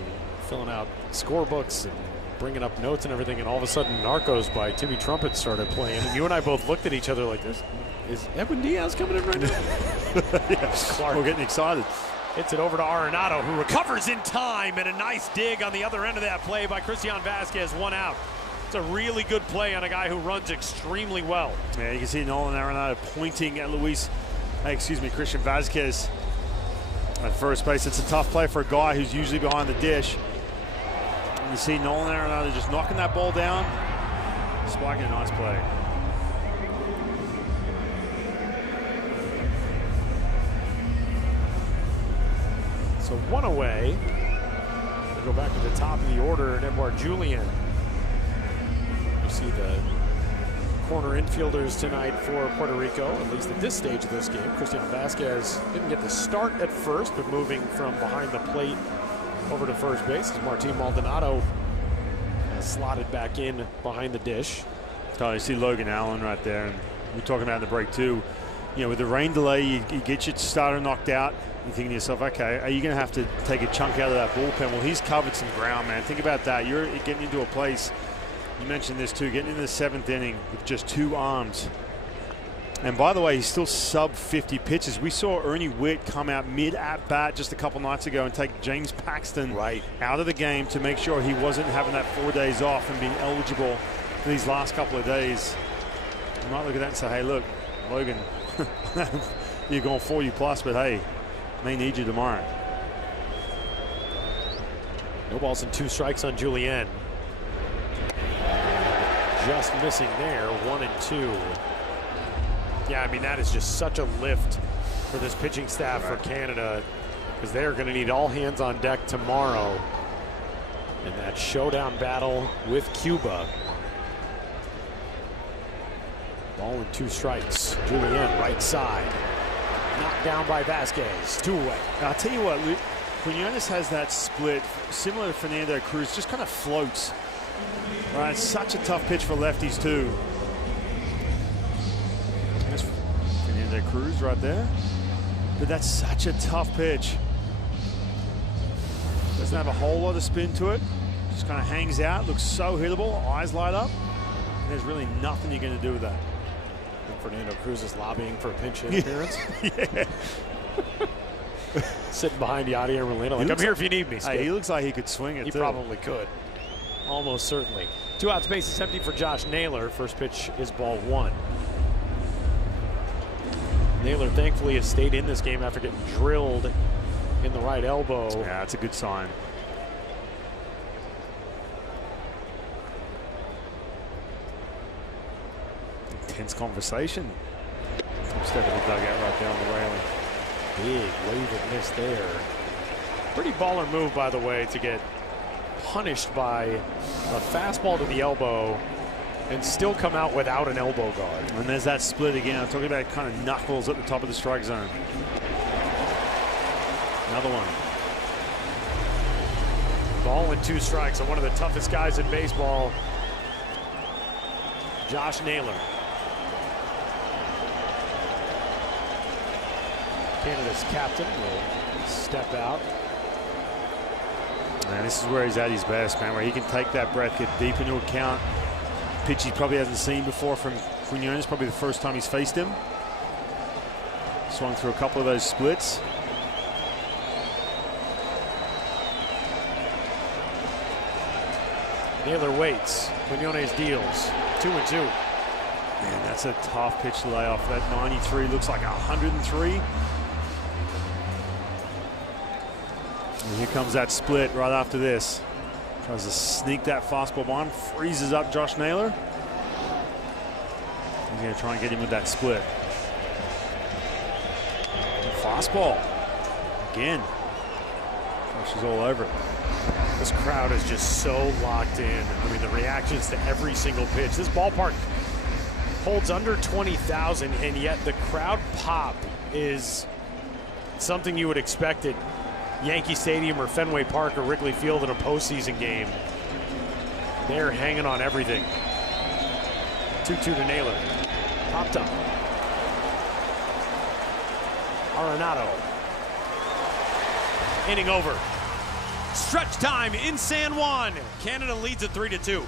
filling out scorebooks and bringing up notes and everything, and all of a sudden Narcos by Timmy Trumpet started playing, and you and I both looked at each other like, this is Edwin Diaz coming in right now? Yes, Clark. We're getting excited. Hits it over to Arenado, who recovers in time, and a nice dig on the other end of that play by Christian Vasquez. 1 out. It's a really good play on a guy who runs extremely well. Yeah, you can see Nolan Arenado pointing at Christian Vasquez at first base. It's a tough play for a guy who's usually behind the dish. And you see Nolan Arenado just knocking that ball down, spiking a nice play. So one away. We'll go back to the top of the order, and Edouard Julien. You see the corner infielders tonight for Puerto Rico, at least at this stage of this game. Christian Vasquez didn't get the start at first, but moving from behind the plate over to first base as Martin Maldonado slotted back in behind the dish. You see Logan Allen right there, and we're talking about in the break too. You know, with the rain delay, you get your starter knocked out. You're thinking to yourself, okay, are you going to have to take a chunk out of that bullpen? Well, he's covered some ground, man. Think about that. You're getting into a place, you mentioned this too, getting into the 7th inning with just 2 arms. And by the way, he's still sub 50 pitches. We saw Ernie Witt come out mid-at-bat just a couple nights ago and take James Paxton out of the game to make sure he wasn't having that 4 days off and being eligible for these last couple of days. You might look at that and say, hey, look, Logan, you're going 40 plus, but hey, may need you tomorrow. No balls and 2 strikes on Julien. Just missing there, 1 and 2. Yeah, I mean, that is just such a lift for this pitching staff for Canada, because they're going to need all hands on deck tomorrow in that showdown battle with Cuba. Ball and 2 strikes. Julien, right side. Knocked down by Vasquez. 2 away. I'll tell you what, Quinones has that split similar to Fernando Cruz, just kind of floats. Right, it's such a tough pitch for lefties too. There's Fernando Cruz right there. But that's such a tough pitch. Doesn't have a whole lot of spin to it. Just kind of hangs out, looks so hittable, eyes light up. And there's really nothing you're going to do with that. Fernando Cruz is lobbying for a pinch hit appearance. Yeah. Sitting behind Yadier Molina, like, I'm here if you need me. Hey, he looks like he could swing it, He too. probably could. Almost certainly. 2 outs, bases empty for Josh Naylor. First pitch is ball 1. Naylor thankfully has stayed in this game after getting drilled in the right elbow. Yeah, that's a good sign. Intense conversation. Step in the dugout right there on the railing. Big wave and miss there. Pretty baller move, by the way, to get punished by a fastball to the elbow and still come out without an elbow guard. And there's that split again. I'm talking about kind of knuckles at the top of the strike zone. Another one. Ball and 2 strikes on one of the toughest guys in baseball, Josh Naylor. Canada's captain will step out. And this is where he's at his best, man, where he can take that breath, get deep into a count. Pitch he probably hasn't seen before from Quinones, probably the first time he's faced him. Swung through a couple of those splits. Naylor waits. Quinones deals. 2 and 2. Man, that's a tough pitch to lay off. That 93 looks like 103. And here comes that split right after this. Tries to sneak that fastball on, freezes up Josh Naylor. He's going to try and get him with that split. And fastball. Again. Josh is all over it. This crowd is just so locked in. I mean, the reactions to every single pitch. This ballpark holds under 20,000, and yet the crowd pop is something you would expect at Yankee Stadium or Fenway Park or Wrigley Field in a postseason game. They're hanging on everything. 2-2 to Naylor. Popped up. Arenado. Inning over. Stretch time in San Juan. Canada leads at 3-2.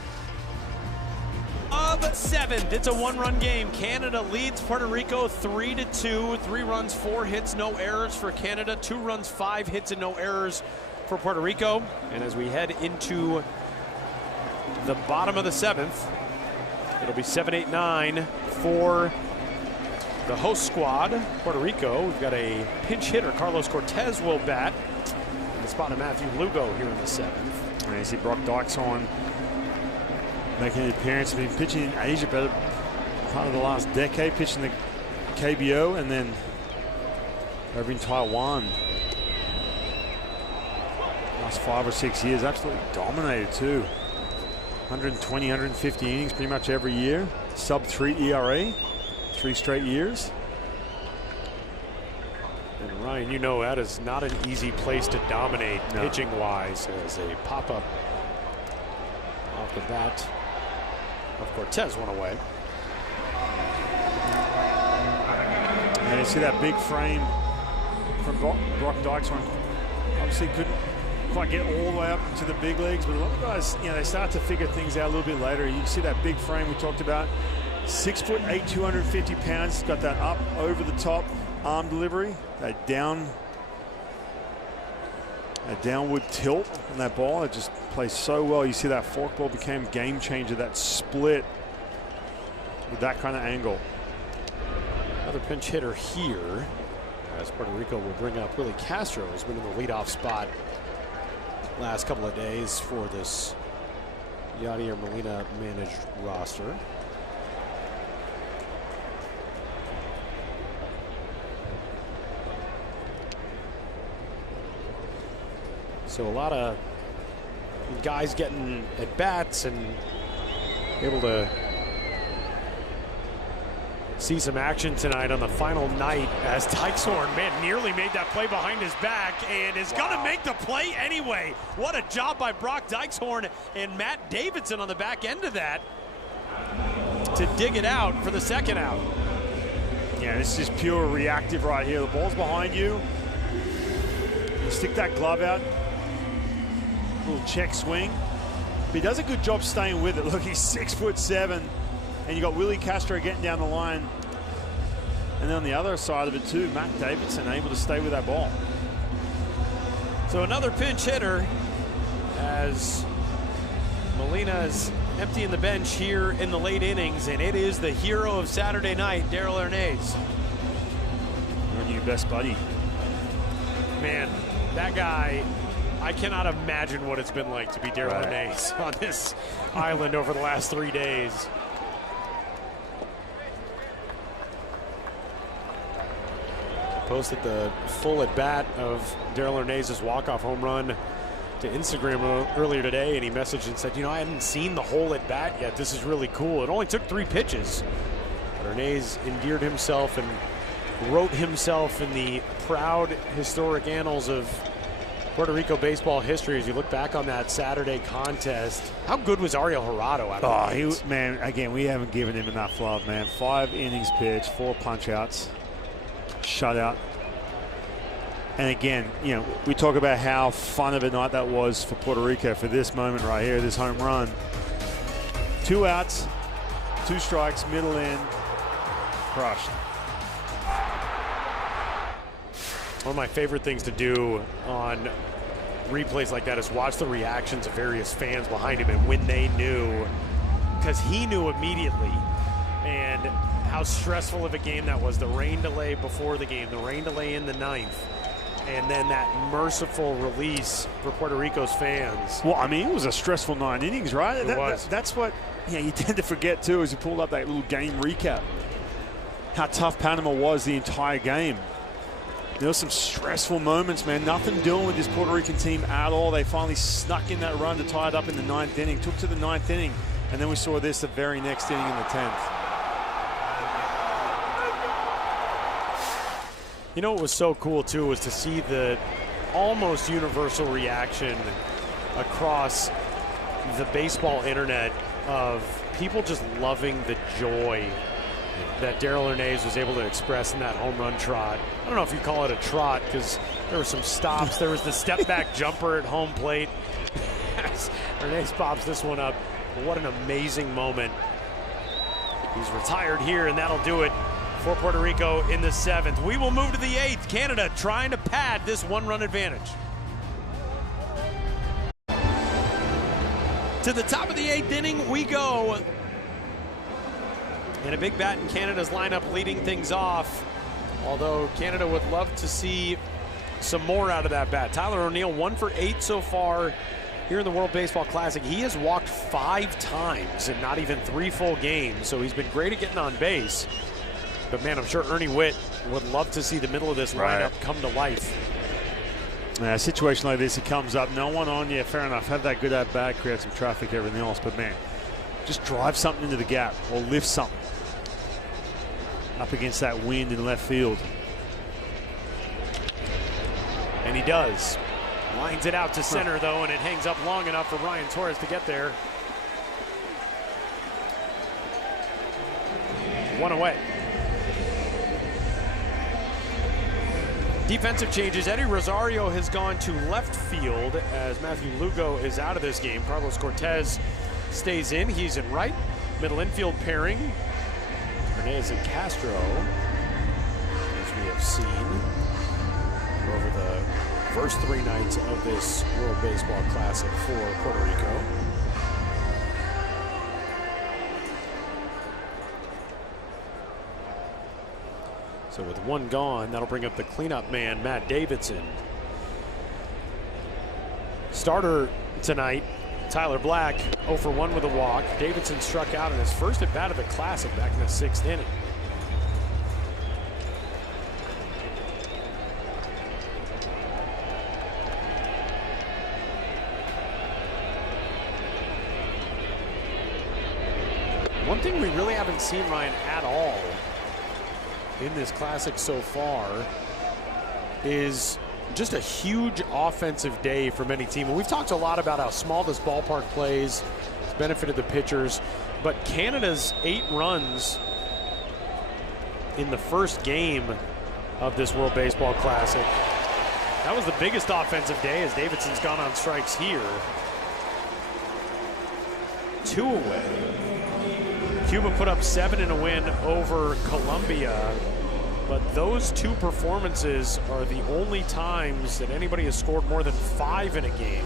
Of 7th, it's a 1-run game. Canada leads Puerto Rico 3-2. 3 runs, 4 hits, no errors for Canada. 2 runs, 5 hits, and no errors for Puerto Rico. And as we head into the bottom of the 7th. It'll be 7-8-9 for the host squad, Puerto Rico. We've got a pinch hitter. Carlos Cortez will bat in the spot of Matthew Lugo here in the 7th. And you see Brock Dykes-Horn making an appearance. Been pitching in Asia better part of the last decade, pitching the KBO, and then over in Taiwan. Last 5 or 6 years, absolutely dominated too. 120, 150 innings pretty much every year. Sub-3 ERA, 3 straight years. And Ryan, you know that is not an easy place to dominate pitching-wise, as a pop-up off the bat of Cortez went away. And you see that big frame from Brock Dykes-Horn. Obviously couldn't quite get all the way up to the big leagues, but a lot of guys, you know, they start to figure things out a little bit later. You see that big frame we talked about, 6'8", 250 pounds. Got that up over the top arm delivery, that downward tilt on that ball. It just plays so well. You see that fork ball became game changer, that split with that kind of angle. Another pinch hitter here, as Puerto Rico will bring up Willie Castro, who's been in the leadoff spot last couple of days for this Yadier Molina managed roster. So a lot of guys getting at bats and able to see some action tonight on the final night, as Dykes-Horn, man, nearly made that play behind his back and is going to make the play anyway. What a job by Brock Dykes-Horn and Matt Davidson on the back end of that to dig it out for the second out. Yeah, this is pure reactive right here. The ball's behind you. You stick that glove out. Little check swing. But he does a good job staying with it. Look, he's 6'7", and you got Willie Castro getting down the line. And then on the other side of it too, Matt Davidson able to stay with that ball. So another pinch hitter, as Molina is emptying the bench here in the late innings, and it is the hero of Saturday night, Darell Hernaiz. Your new best buddy. Man, that guy, I cannot imagine what it's been like to be Darell Hernaiz on this island over the last 3 days. Posted the full at bat of Darell Hernaiz's walk-off home run to Instagram earlier today, and he messaged and said, you know, I hadn't seen the whole at bat yet. This is really cool. It only took 3 pitches. But Hernaiz endeared himself and wrote himself in the proud historic annals of Puerto Rico baseball history as you look back on that Saturday contest. How good was Ariel Jurado out of the gate? Man, again, we haven't given him enough love, man. 5 innings pitched, 4 punch-outs, shutout. And again, you know, we talk about how fun of a night that was for Puerto Rico for this moment right here, this home run. 2 outs, 2 strikes, middle in, crushed. One of my favorite things to do on replays like that is watch the reactions of various fans behind him and when they knew, because he knew immediately, and how stressful of a game that was. The rain delay before the game, the rain delay in the 9th, and then that merciful release for Puerto Rico's fans. Well, I mean, it was a stressful 9 innings, right? It was. That's what you tend to forget too, as you pulled up that little game recap. How tough Panama was the entire game. There were some stressful moments, man. Nothing doing with this Puerto Rican team at all. They finally snuck in that run to tie it up in the 9th inning. Took to the 9th inning, and then we saw this the very next inning in the 10th. You know what was so cool too was to see the almost universal reaction across the baseball internet of people just loving the joy that Darell Hernaiz was able to express in that home run trot. I don't know if you call it a trot, because there were some stops. There was the step back jumper at home plate. Hernaiz pops this one up. But what an amazing moment. He's retired here, and that'll do it for Puerto Rico in the 7th. We will move to the 8th. Canada trying to pad this 1-run advantage. To the top of the 8th inning we go. And a big bat in Canada's lineup leading things off. Although Canada would love to see some more out of that bat. Tyler O'Neill, 1 for 8 so far here in the World Baseball Classic. He has walked 5 times in not even 3 full games, so he's been great at getting on base. But man, I'm sure Ernie Witt would love to see the middle of this lineup come to life. A situation like this, it comes up, no one on, yeah, fair enough. Have that good at bat, create some traffic, everything else. But man, just drive something into the gap or lift something up against that wind in left field. And he does. Lines it out to center, though, and it hangs up long enough for Brian Torres to get there. 1 away. Defensive changes. Eddie Rosario has gone to left field as Matthew Lugo is out of this game. Carlos Cortez stays in. He's in right. Middle infield pairing. Hernandez and Castro, as we have seen over the first 3 nights of this World Baseball Classic for Puerto Rico. So with 1 gone, that'll bring up the cleanup man, Matt Davidson. Starter tonight, Tyler Black, 0 for 1 with a walk. Davidson struck out in his first at bat of the Classic back in the 6th inning. One thing we really haven't seen, Ryan, at all in this Classic so far is just a huge offensive day for many teams. And we've talked a lot about how small this ballpark plays. It's benefited the pitchers. But Canada's 8 runs in the first game of this World Baseball Classic, that was the biggest offensive day as Davidson's gone on strikes here. 2 away. Cuba put up 7 in a win over Colombia. But those 2 performances are the only times that anybody has scored more than 5 in a game.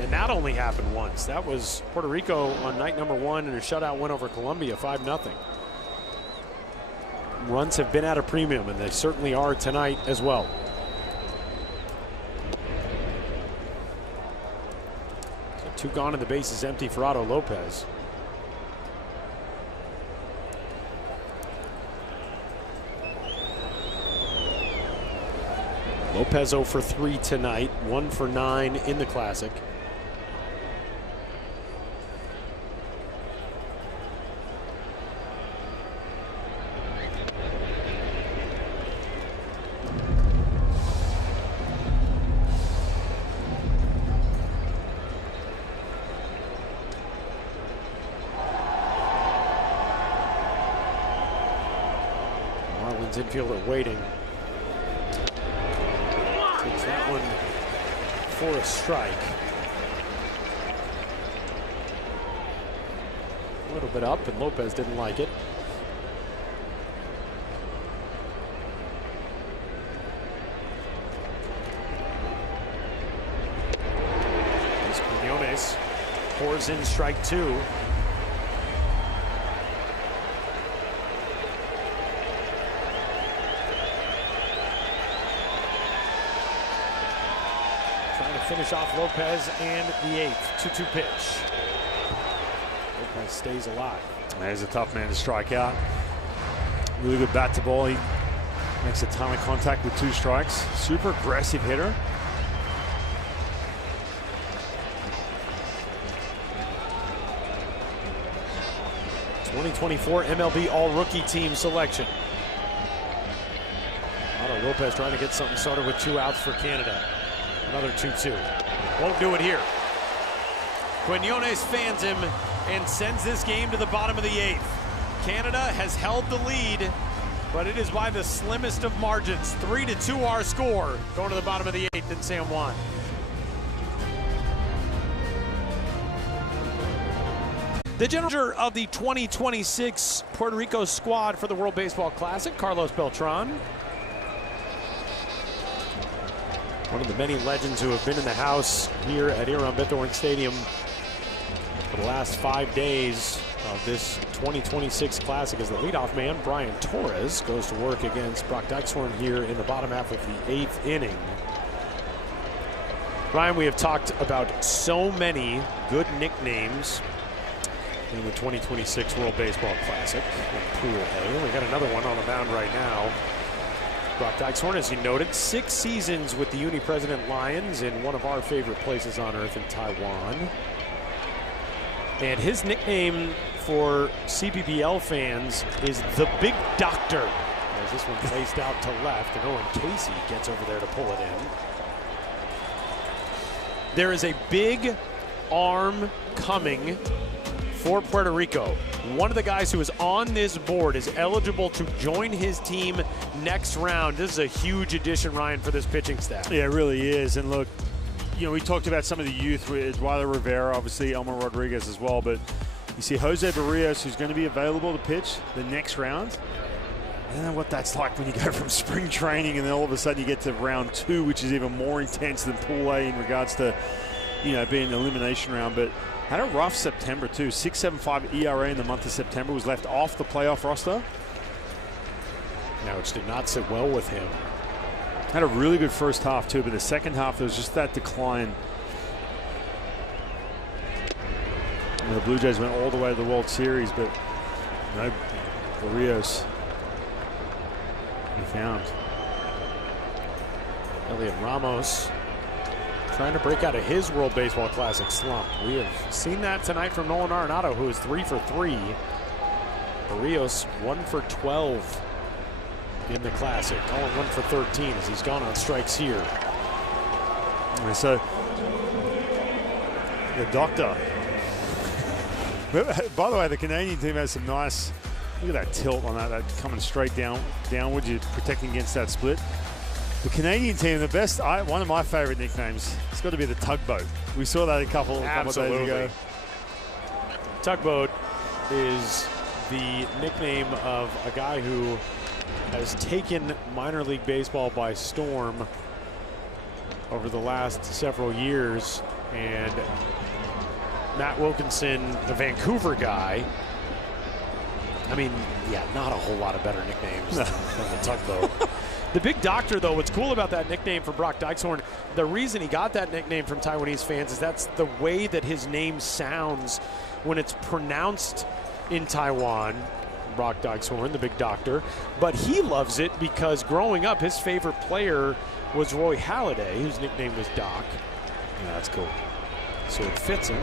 And that only happened once. That was Puerto Rico on night number 1 in a shutout win over Colombia, 5-0. Runs have been at a premium, and they certainly are tonight as well. So 2 gone and the base is empty for Otto Lopez. Lopez 0 for 3 tonight, 1 for 9 in the Classic. Marlins infielder waiting. Takes that one for a strike. A little bit up, and Lopez didn't like it. Quinones pours in strike 2. Finish off Lopez and the 8th. 2-2 pitch. Lopez stays alive. There's a tough man to strike out. Really good bat to ball. He makes a ton of contact with 2 strikes. Super aggressive hitter. '24 MLB All-Rookie Team selection. Otto Lopez trying to get something started with 2 outs for Canada. Another 2-2. Won't do it here. Quinones fans him and sends this game to the bottom of the 8th. Canada has held the lead, but it is by the slimmest of margins. 3-2 our score going to the bottom of the 8th in San Juan. The general manager of the 2026 Puerto Rico squad for the World Baseball Classic, Carlos Beltran. One of the many legends who have been in the house here at Iran Bithorn Stadium for the last 5 days of this 2026 Classic as the leadoff man, Brian Torres, goes to work against Brock Dykeshorn here in the bottom half of the 8th inning. Brian, we have talked about so many good nicknames in the 2026 World Baseball Classic in Pool A. We got another one on the mound right now. Brock Dykeshorn, as you noted, 6 seasons with the Uni-President Lions in one of our favorite places on earth in Taiwan. And his nickname for CPBL fans is the Big Doctor. As this one faced out to left, and Owen Casey gets over there to pull it in. There is a big arm coming for Puerto Rico. One of the guys who is on this board is eligible to join his team next round. This is a huge addition, Ryan, for this pitching staff. Yeah, it really is. And look, you know, we talked about some of the youth with Eduardo Rivera, obviously Elmer Rodriguez as well, but you see Jose Barrios, who's going to be available to pitch the next round. I don't know what that's like when you go from spring training and then all of a sudden you get to round 2, which is even more intense than Pool A in regards to, you know, being an elimination round. But had a rough September too. 6.75 ERA in the month of September, was left off the playoff roster. Now, which did not sit well with him. Had a really good first half too, but the second half there was just that decline. And the Blue Jays went all the way to the World Series, but no Barrios he found. Elliot Ramos trying to break out of his World Baseball Classic slump. We have seen that tonight from Nolan Arenado, who is 3 for 3. Barrios 1 for 12 in the Classic. Nolan 1 for 13 as he's gone on strikes here. And so the doctor. By the way, the Canadian team has some nice. Look at that tilt on that coming straight downwards. You're protecting against that split. The Canadian team, the best, one of my favorite nicknames, it's got to be the Tugboat. We saw that a couple of days ago. Tugboat is the nickname of a guy who has taken minor league baseball by storm over the last several years. And Matt Wilkinson, the Vancouver guy, I mean, yeah, not a whole lot of better nicknames than the Tugboat. The Big Doctor, though, what's cool about that nickname for Brock Dykeshorn, the reason he got that nickname from Taiwanese fans is that's the way that his name sounds when it's pronounced in Taiwan. Brock Dykeshorn, the Big Doctor. But he loves it because growing up, his favorite player was Roy Halladay, whose nickname was Doc. Yeah, that's cool. So it fits him.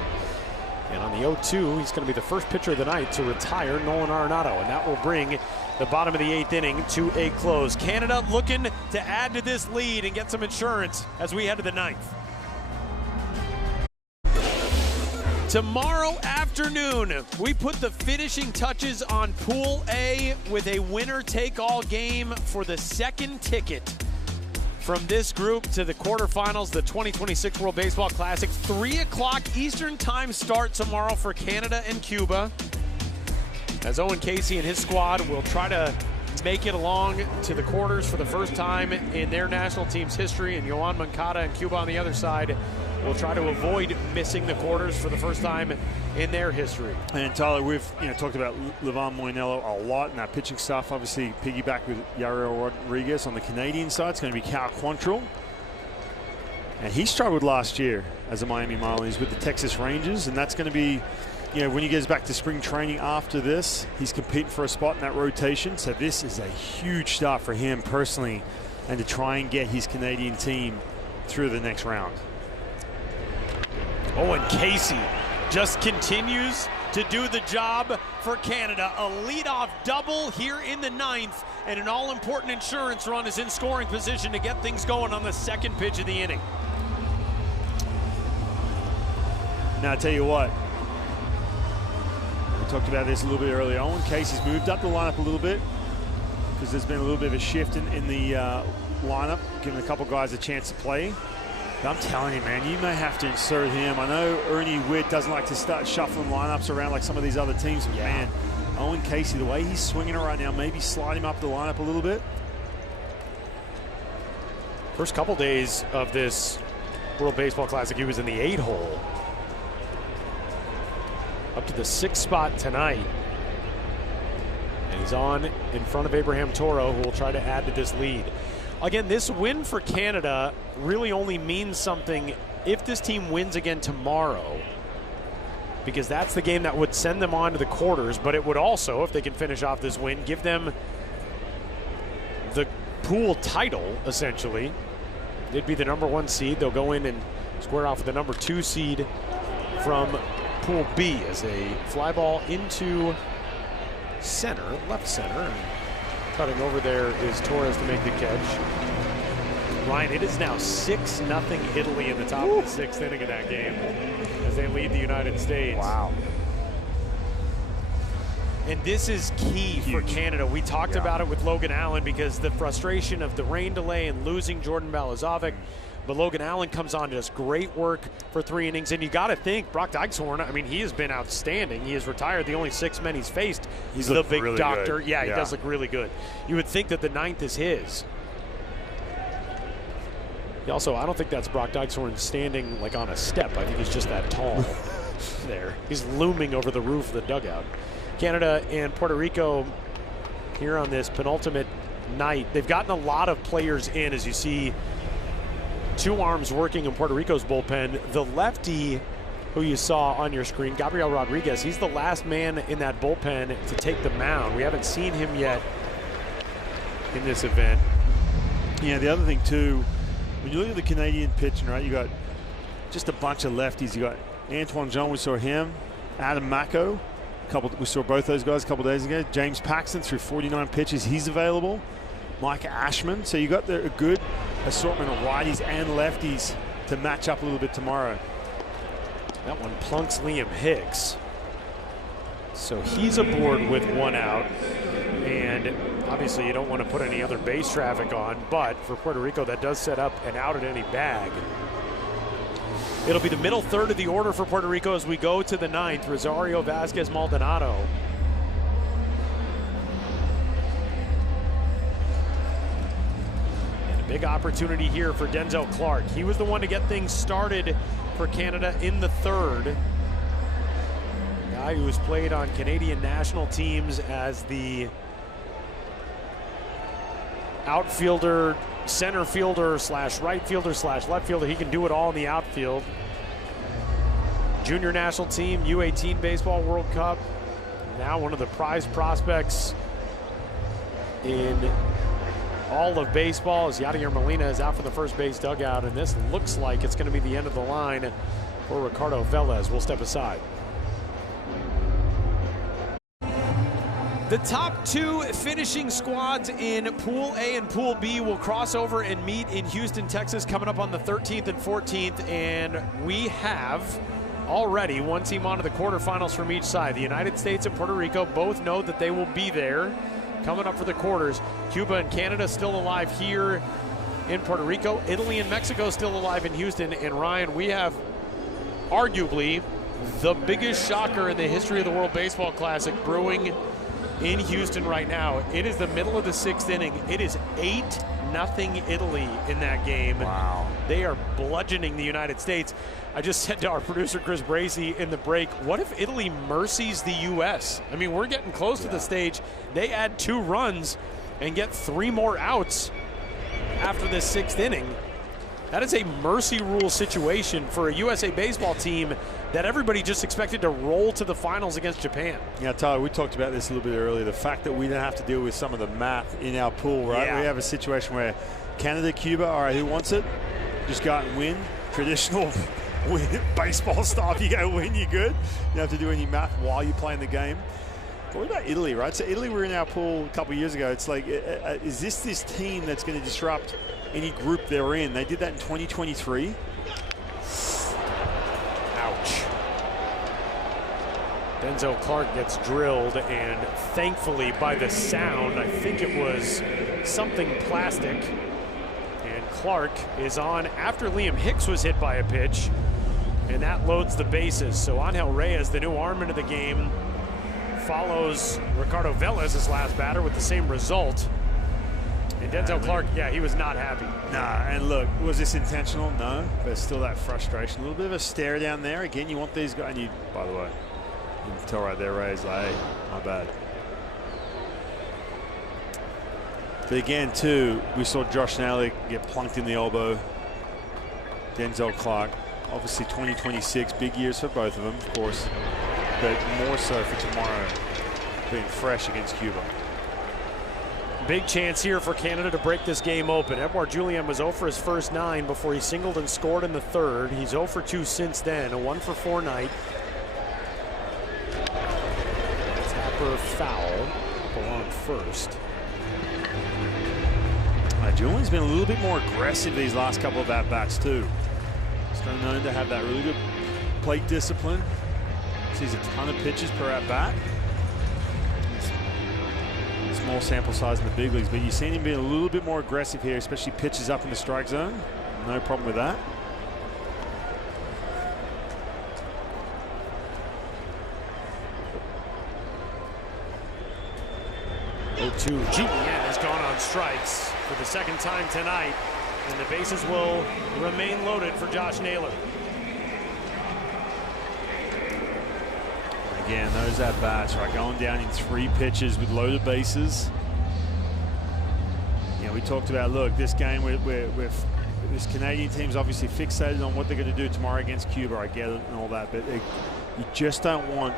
And on the 0-2, he's going to be the first pitcher of the night to retire Nolan Arenado. And that will bring the bottom of the 8th inning to a close. Canada looking to add to this lead and get some insurance as we head to the 9th. Tomorrow afternoon, we put the finishing touches on Pool A with a winner-take-all game for the second ticket from this group to the quarterfinals, the 2026 World Baseball Classic. 3 o'clock Eastern Time start tomorrow for Canada and Cuba, as Owen Casey and his squad will try to make it along to the quarters for the first time in their national team's history, and Yoan Moncada and Cuba on the other side will try to avoid missing the quarters for the first time in their history. And Tyler, we've talked about Levan Moinello a lot in our pitching stuff. Obviously, piggyback with Yariel Rodriguez on the Canadian side. It's going to be Cal Quantrill. And he struggled last year as a Miami Marlin. He's with the Texas Rangers, and that's going to be, when he gets back to spring training after this, he's competing for a spot in that rotation. So this is a huge start for him personally, and to try and get his Canadian team through the next round. Owen Casey just continues to do the job for Canada. A leadoff double here in the 9th, and an all-important insurance run is in scoring position to get things going on the second pitch of the inning. Now, I tell you what, we talked about this a little bit earlier. Owen Casey's moved up the lineup a little bit because there's been a little bit of a shift in the lineup, giving a couple guys a chance to play. I'm telling you, man, you may have to insert him. I know Ernie Witt doesn't like to start shuffling lineups around like some of these other teams, but man, Owen Casey, the way he's swinging it right now, maybe slide him up the lineup a little bit. First couple days of this World Baseball Classic, he was in the 8-hole. Up to the 6th spot tonight. And he's on in front of Abraham Toro, who will try to add to this lead. Again, this win for Canada really only means something if this team wins again tomorrow, because that's the game that would send them on to the quarters, but it would also, if they can finish off this win, give them the pool title, essentially. They'd be the #1 seed. They'll go in and square off with the #2 seed from Pool B as a fly ball into center, left center. And cutting over there is Torres to make the catch. Ryan, it is now 6-0 Italy in the top of the 6th inning of that game as they lead the United States. Wow. And this is key for Canada. We talked about it with Logan Allen because the frustration of the rain delay and losing Jordan Balazovic. But Logan Allen comes on, does great work for 3 innings. And you got to think, Brock Dykeshorn, I mean, he has been outstanding. He has retired the only 6 men he's faced. He's the big really doctor. Good. Yeah, he does look really good. You would think that the 9th is his. He also, I don't think that's Brock Dykeshorn standing like on a step. I think he's just that tall there. He's looming over the roof of the dugout. Canada and Puerto Rico here on this penultimate night. They've gotten a lot of players in, as you see 2 arms working in Puerto Rico's bullpen. The lefty who you saw on your screen, Gabriel Rodriguez, he's the last man in that bullpen to take the mound. We haven't seen him yet in this event. Yeah, the other thing too, when you look at the Canadian pitching, right, you got just a bunch of lefties. You got Antoine Jean, we saw him, Adam Mako. We saw both those guys a couple days ago. James Paxton threw 49 pitches. He's available. Mike Ashman. So you got a good assortment of righties and lefties to match up a little bit tomorrow. That one plunks Liam Hicks. So he's aboard with 1 out. And obviously you don't want to put any other base traffic on, but for Puerto Rico that does set up an out at any bag. It'll be the middle third of the order for Puerto Rico as we go to the 9th. Rosario Vazquez Maldonado. And a big opportunity here for Denzel Clark. He was the one to get things started for Canada in the 3rd. A guy who's played on Canadian national teams as the outfielder, center fielder / right fielder / left fielder. He can do it all in the outfield. Junior national team, U18 Baseball World Cup. Now one of the prized prospects in all of baseball as Yadier Molina is out for the first base dugout, and this looks like it's going to be the end of the line for Ricardo Velez. We'll step aside. The top 2 finishing squads in Pool A and Pool B will cross over and meet in Houston, Texas, coming up on the 13th and 14th. And we have already one team on to the quarterfinals from each side. The United States and Puerto Rico both know that they will be there coming up for the quarters. Cuba and Canada still alive here in Puerto Rico. Italy and Mexico still alive in Houston. And Ryan, we have arguably the biggest shocker in the history of the World Baseball Classic brewing in Houston right now. It is the middle of the 6th inning. It is 8-0 Italy in that game. Wow. They are bludgeoning the United States. I just said to our producer Chris Bracey in the break, what if Italy mercies the U.S.? I mean, we're getting close to the stage. They add 2 runs and get 3 more outs after this 6th inning. That is a mercy rule situation for a USA baseball team that everybody just expected to roll to the finals against Japan. Yeah, Tyler, we talked about this a little bit earlier. The fact that we didn't have to deal with some of the math in our pool, right? Yeah. We have a situation where Canada, Cuba, all right, who wants it? Just go out and win. Traditional baseball style. If you go win, you're good. You don't have to do any math while you're playing the game. But what about Italy, right? So Italy were in our pool a couple of years ago. It's like, is this team that's going to disrupt any group they're in? They did that in 2023. Ouch. Denzel Clark gets drilled, and thankfully by the sound, I think it was something plastic. And Clark is on after Liam Hicks was hit by a pitch, and that loads the bases. So Angel Reyes, the new arm into the game, follows Ricardo Velez, his last batter, with the same result. And Denzel Clark, yeah, he was not happy. Nah, and look, was this intentional? No, but still that frustration. A little bit of a stare down there. Again, you want these guys, and you, by the way, you can tell right there, Ray's like, hey, my bad. But again, too, we saw Josh Naylor get plunked in the elbow. Denzel Clark, obviously 2026, big years for both of them, of course, but more so for tomorrow, being fresh against Cuba. Big chance here for Canada to break this game open. Edouard Julien was 0 for his first 9 before he singled and scored in the third. He's 0 for 2 since then, a 1 for 4 night. Tapper foul, belonged first. Julian's been a little bit more aggressive these last couple of at-bats too. He's known to have that really good plate discipline. Sees a ton of pitches per at-bat. Small sample size in the big leagues, but you've seen him being a little bit more aggressive here, especially pitches up in the strike zone. No problem with that. Julien has gone on strikes for the second time tonight, and the bases will remain loaded for Josh Naylor. Again, those at-bats, right, going down in 3 pitches with loaded bases. You know, we talked about, look, this game, this Canadian team's obviously fixated on what they're going to do tomorrow against Cuba. I get it and all that, but you just don't want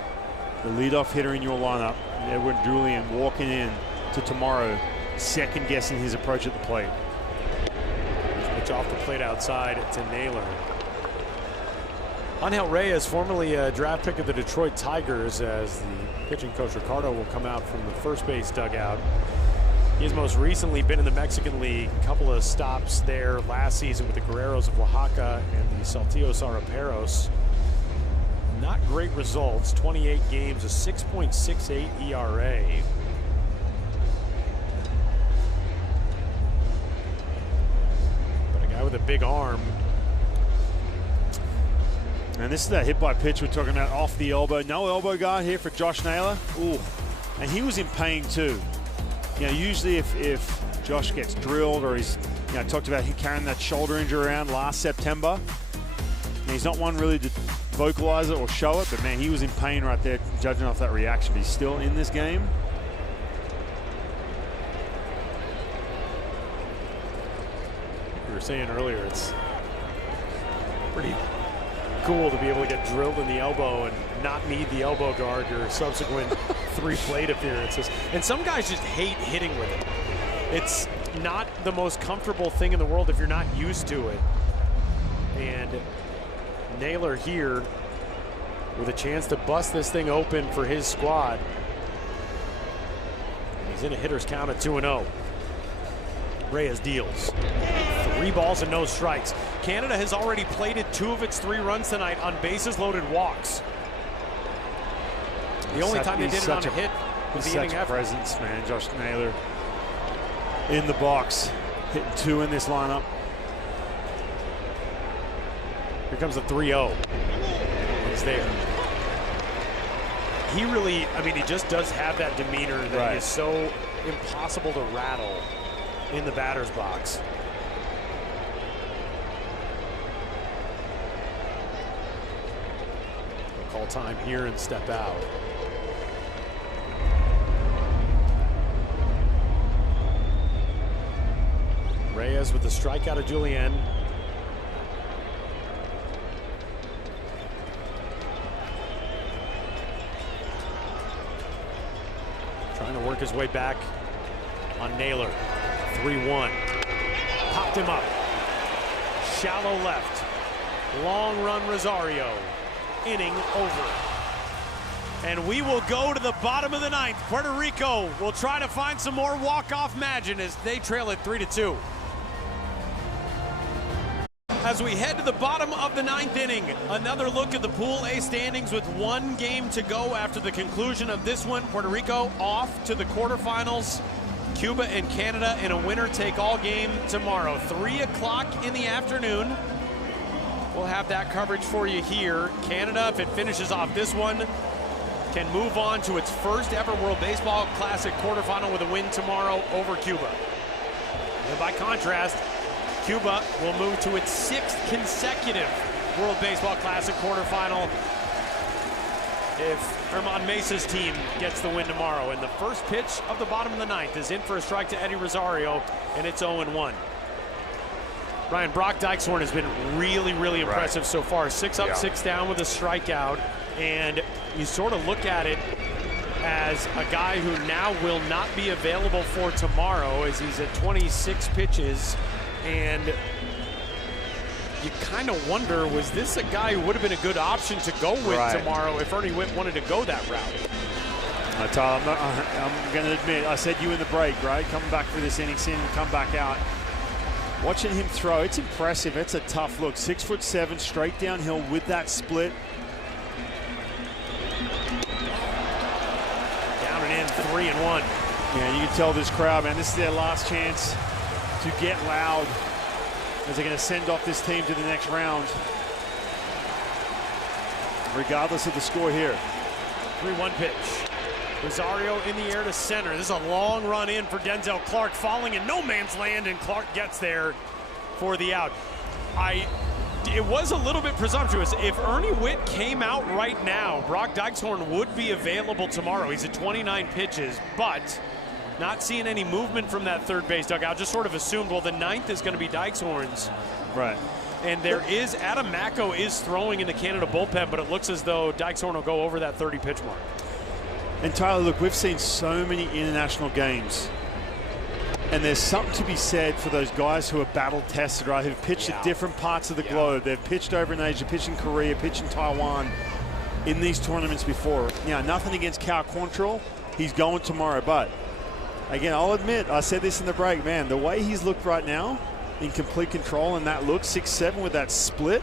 the leadoff hitter in your lineup, Edouard Julien, walking in to tomorrow, second-guessing his approach at the plate. Pitch off the plate outside to Naylor. Angel Reyes, formerly a draft pick of the Detroit Tigers, as the pitching coach Ricardo will come out from the first base dugout. He has most recently been in the Mexican League, a couple of stops there last season with the Guerreros of Oaxaca and the Saltillos Araperos. Not great results, 28 games, a 6.68 ERA. But a guy with a big arm. And this is that hit by pitch we're talking about, off the elbow. No elbow guard here for Josh Naylor. Ooh, and he was in pain too. You know, usually if Josh gets drilled, or he's, you know, talked about carrying that shoulder injury around last September. And he's not one really to vocalize it or show it, but man, he was in pain right there, judging off that reaction. But he's still in this game. We were saying earlier, it's pretty cool to be able to get drilled in the elbow and not need the elbow guard your subsequent 3 plate appearances. And some guys just hate hitting with it. It's not the most comfortable thing in the world if you're not used to it. And Naylor here with a chance to bust this thing open for his squad. He's in a hitter's count at 2-0. Reyes deals. 3 balls and no strikes. Canada has already plated 2 of its 3 runs tonight on bases loaded walks. The only time they did it on a hit was the inning after. Presence, man. Josh Naylor in the box, hitting 2 in this lineup. Here comes the 3-0. He's there. He really, I mean, he just does have that demeanor that is so impossible to rattle in the batter's box. We'll call time here and step out. Reyes with the strikeout of Julien. Trying to work his way back on Naylor. 3-1. Popped him up. Shallow left. Long run Rosario. Inning over. And we will go to the bottom of the 9th. Puerto Rico will try to find some more walk-off magic as they trail it 3-2. As we head to the bottom of the 9th inning, another look at the Pool A standings with 1 game to go after the conclusion of this one. Puerto Rico off to the quarterfinals. Cuba and Canada in a winner-take-all game tomorrow, 3 o'clock in the afternoon. We'll have that coverage for you here. Canada, if it finishes off this one, can move on to its first ever World Baseball Classic quarterfinal with a win tomorrow over Cuba. And by contrast, Cuba will move to its 6th consecutive World Baseball Classic quarterfinal if Herman Mesa's team gets the win tomorrow. And the first pitch of the bottom of the 9th is in for a strike to Eddie Rosario, and it's 0-1. Ryan, Brock Dykeshorn has been really, really impressive so far. 6 up, 6 down with a strikeout. And you sort of look at it as a guy who now will not be available for tomorrow, as he's at 26 pitches. And you kind of wonder, was this a guy who would have been a good option to go with tomorrow if Ernie Whitt wanted to go that route? Tyler, I'm going to admit, I said you in the break, right? Coming back for this inning, seeing him come back out. Watching him throw, it's impressive. It's a tough look. 6'7", straight downhill with that split. Down and in, 3-1. Yeah, you can tell this crowd, man, this is their last chance to get loud as they're going to send off this team to the next round, regardless of the score here. 3-1 pitch. Rosario in the air to center. This is a long run in for Denzel Clark, falling in no man's land, and Clark gets there for the out. It was a little bit presumptuous. If Ernie Whitt came out right now, Brock Dykeshorn would be available tomorrow. He's at 29 pitches, but not seeing any movement from that third base dugout. Just sort of assumed, well, the 9th is going to be Dykeshorn's. Right. And there is, Adam Macko is throwing in the Canada bullpen, but it looks as though Dykeshorn will go over that 30-pitch mark. And Tyler, look, we've seen so many international games, and there's something to be said for those guys who are battle-tested, right, who've pitched at different parts of the globe. They've pitched over in Asia, pitched in Korea, pitched in Taiwan in these tournaments before. Yeah, nothing against Cal Quantrill. He's going tomorrow, but again, I'll admit, I said this in the break, man, the way he's looked right now, in complete control, and that look, 6'7" with that split,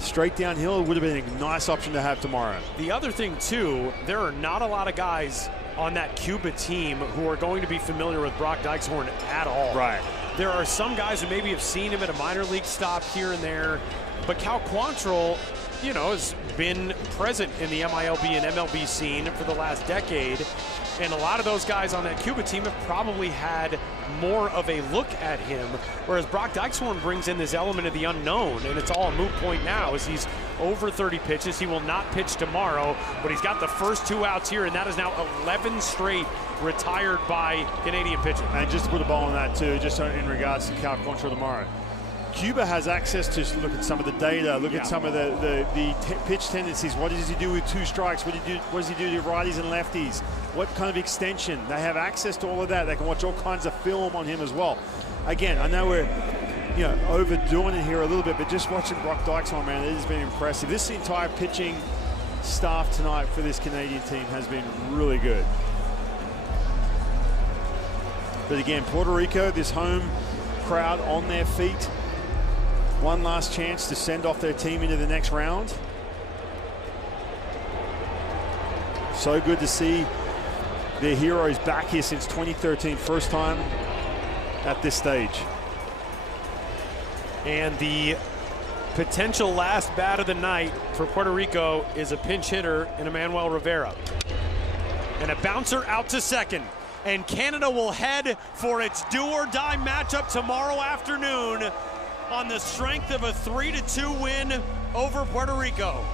straight downhill, would have been a nice option to have tomorrow. The other thing, too, there are not a lot of guys on that Cuba team who are going to be familiar with Brock Dykeshorn at all. Right. There are some guys who maybe have seen him at a minor league stop here and there, but Cal Quantrill, you know, has been present in the MILB and MLB scene for the last decade. And a lot of those guys on that Cuba team have probably had more of a look at him, whereas Brock Dykeshorn brings in this element of the unknown, and it's all a moot point now as he's over 30 pitches. He will not pitch tomorrow, but he's got the first 2 outs here, and that is now 11 straight retired by Canadian pitching. And just to put a ball on that too, just in regards to Cal Quantrill tomorrow. Cuba has access to look at some of the data, look at some of the pitch tendencies. What does he do with 2 strikes? What does he do to righties and lefties? What kind of extension? They have access to all of that. They can watch all kinds of film on him as well. Again, I know we're overdoing it here a little bit, but just watching Brock Dykeshorn, man, it has been impressive. This entire pitching staff tonight for this Canadian team has been really good. But again, Puerto Rico, this home crowd on their feet. One last chance to send off their team into the next round. So good to see their heroes back here since 2013, first time at this stage. And the potential last bat of the night for Puerto Rico is a pinch hitter in Emmanuel Rivera. And a bouncer out to second. And Canada will head for its do-or-die matchup tomorrow afternoon on the strength of a 3-2 win over Puerto Rico.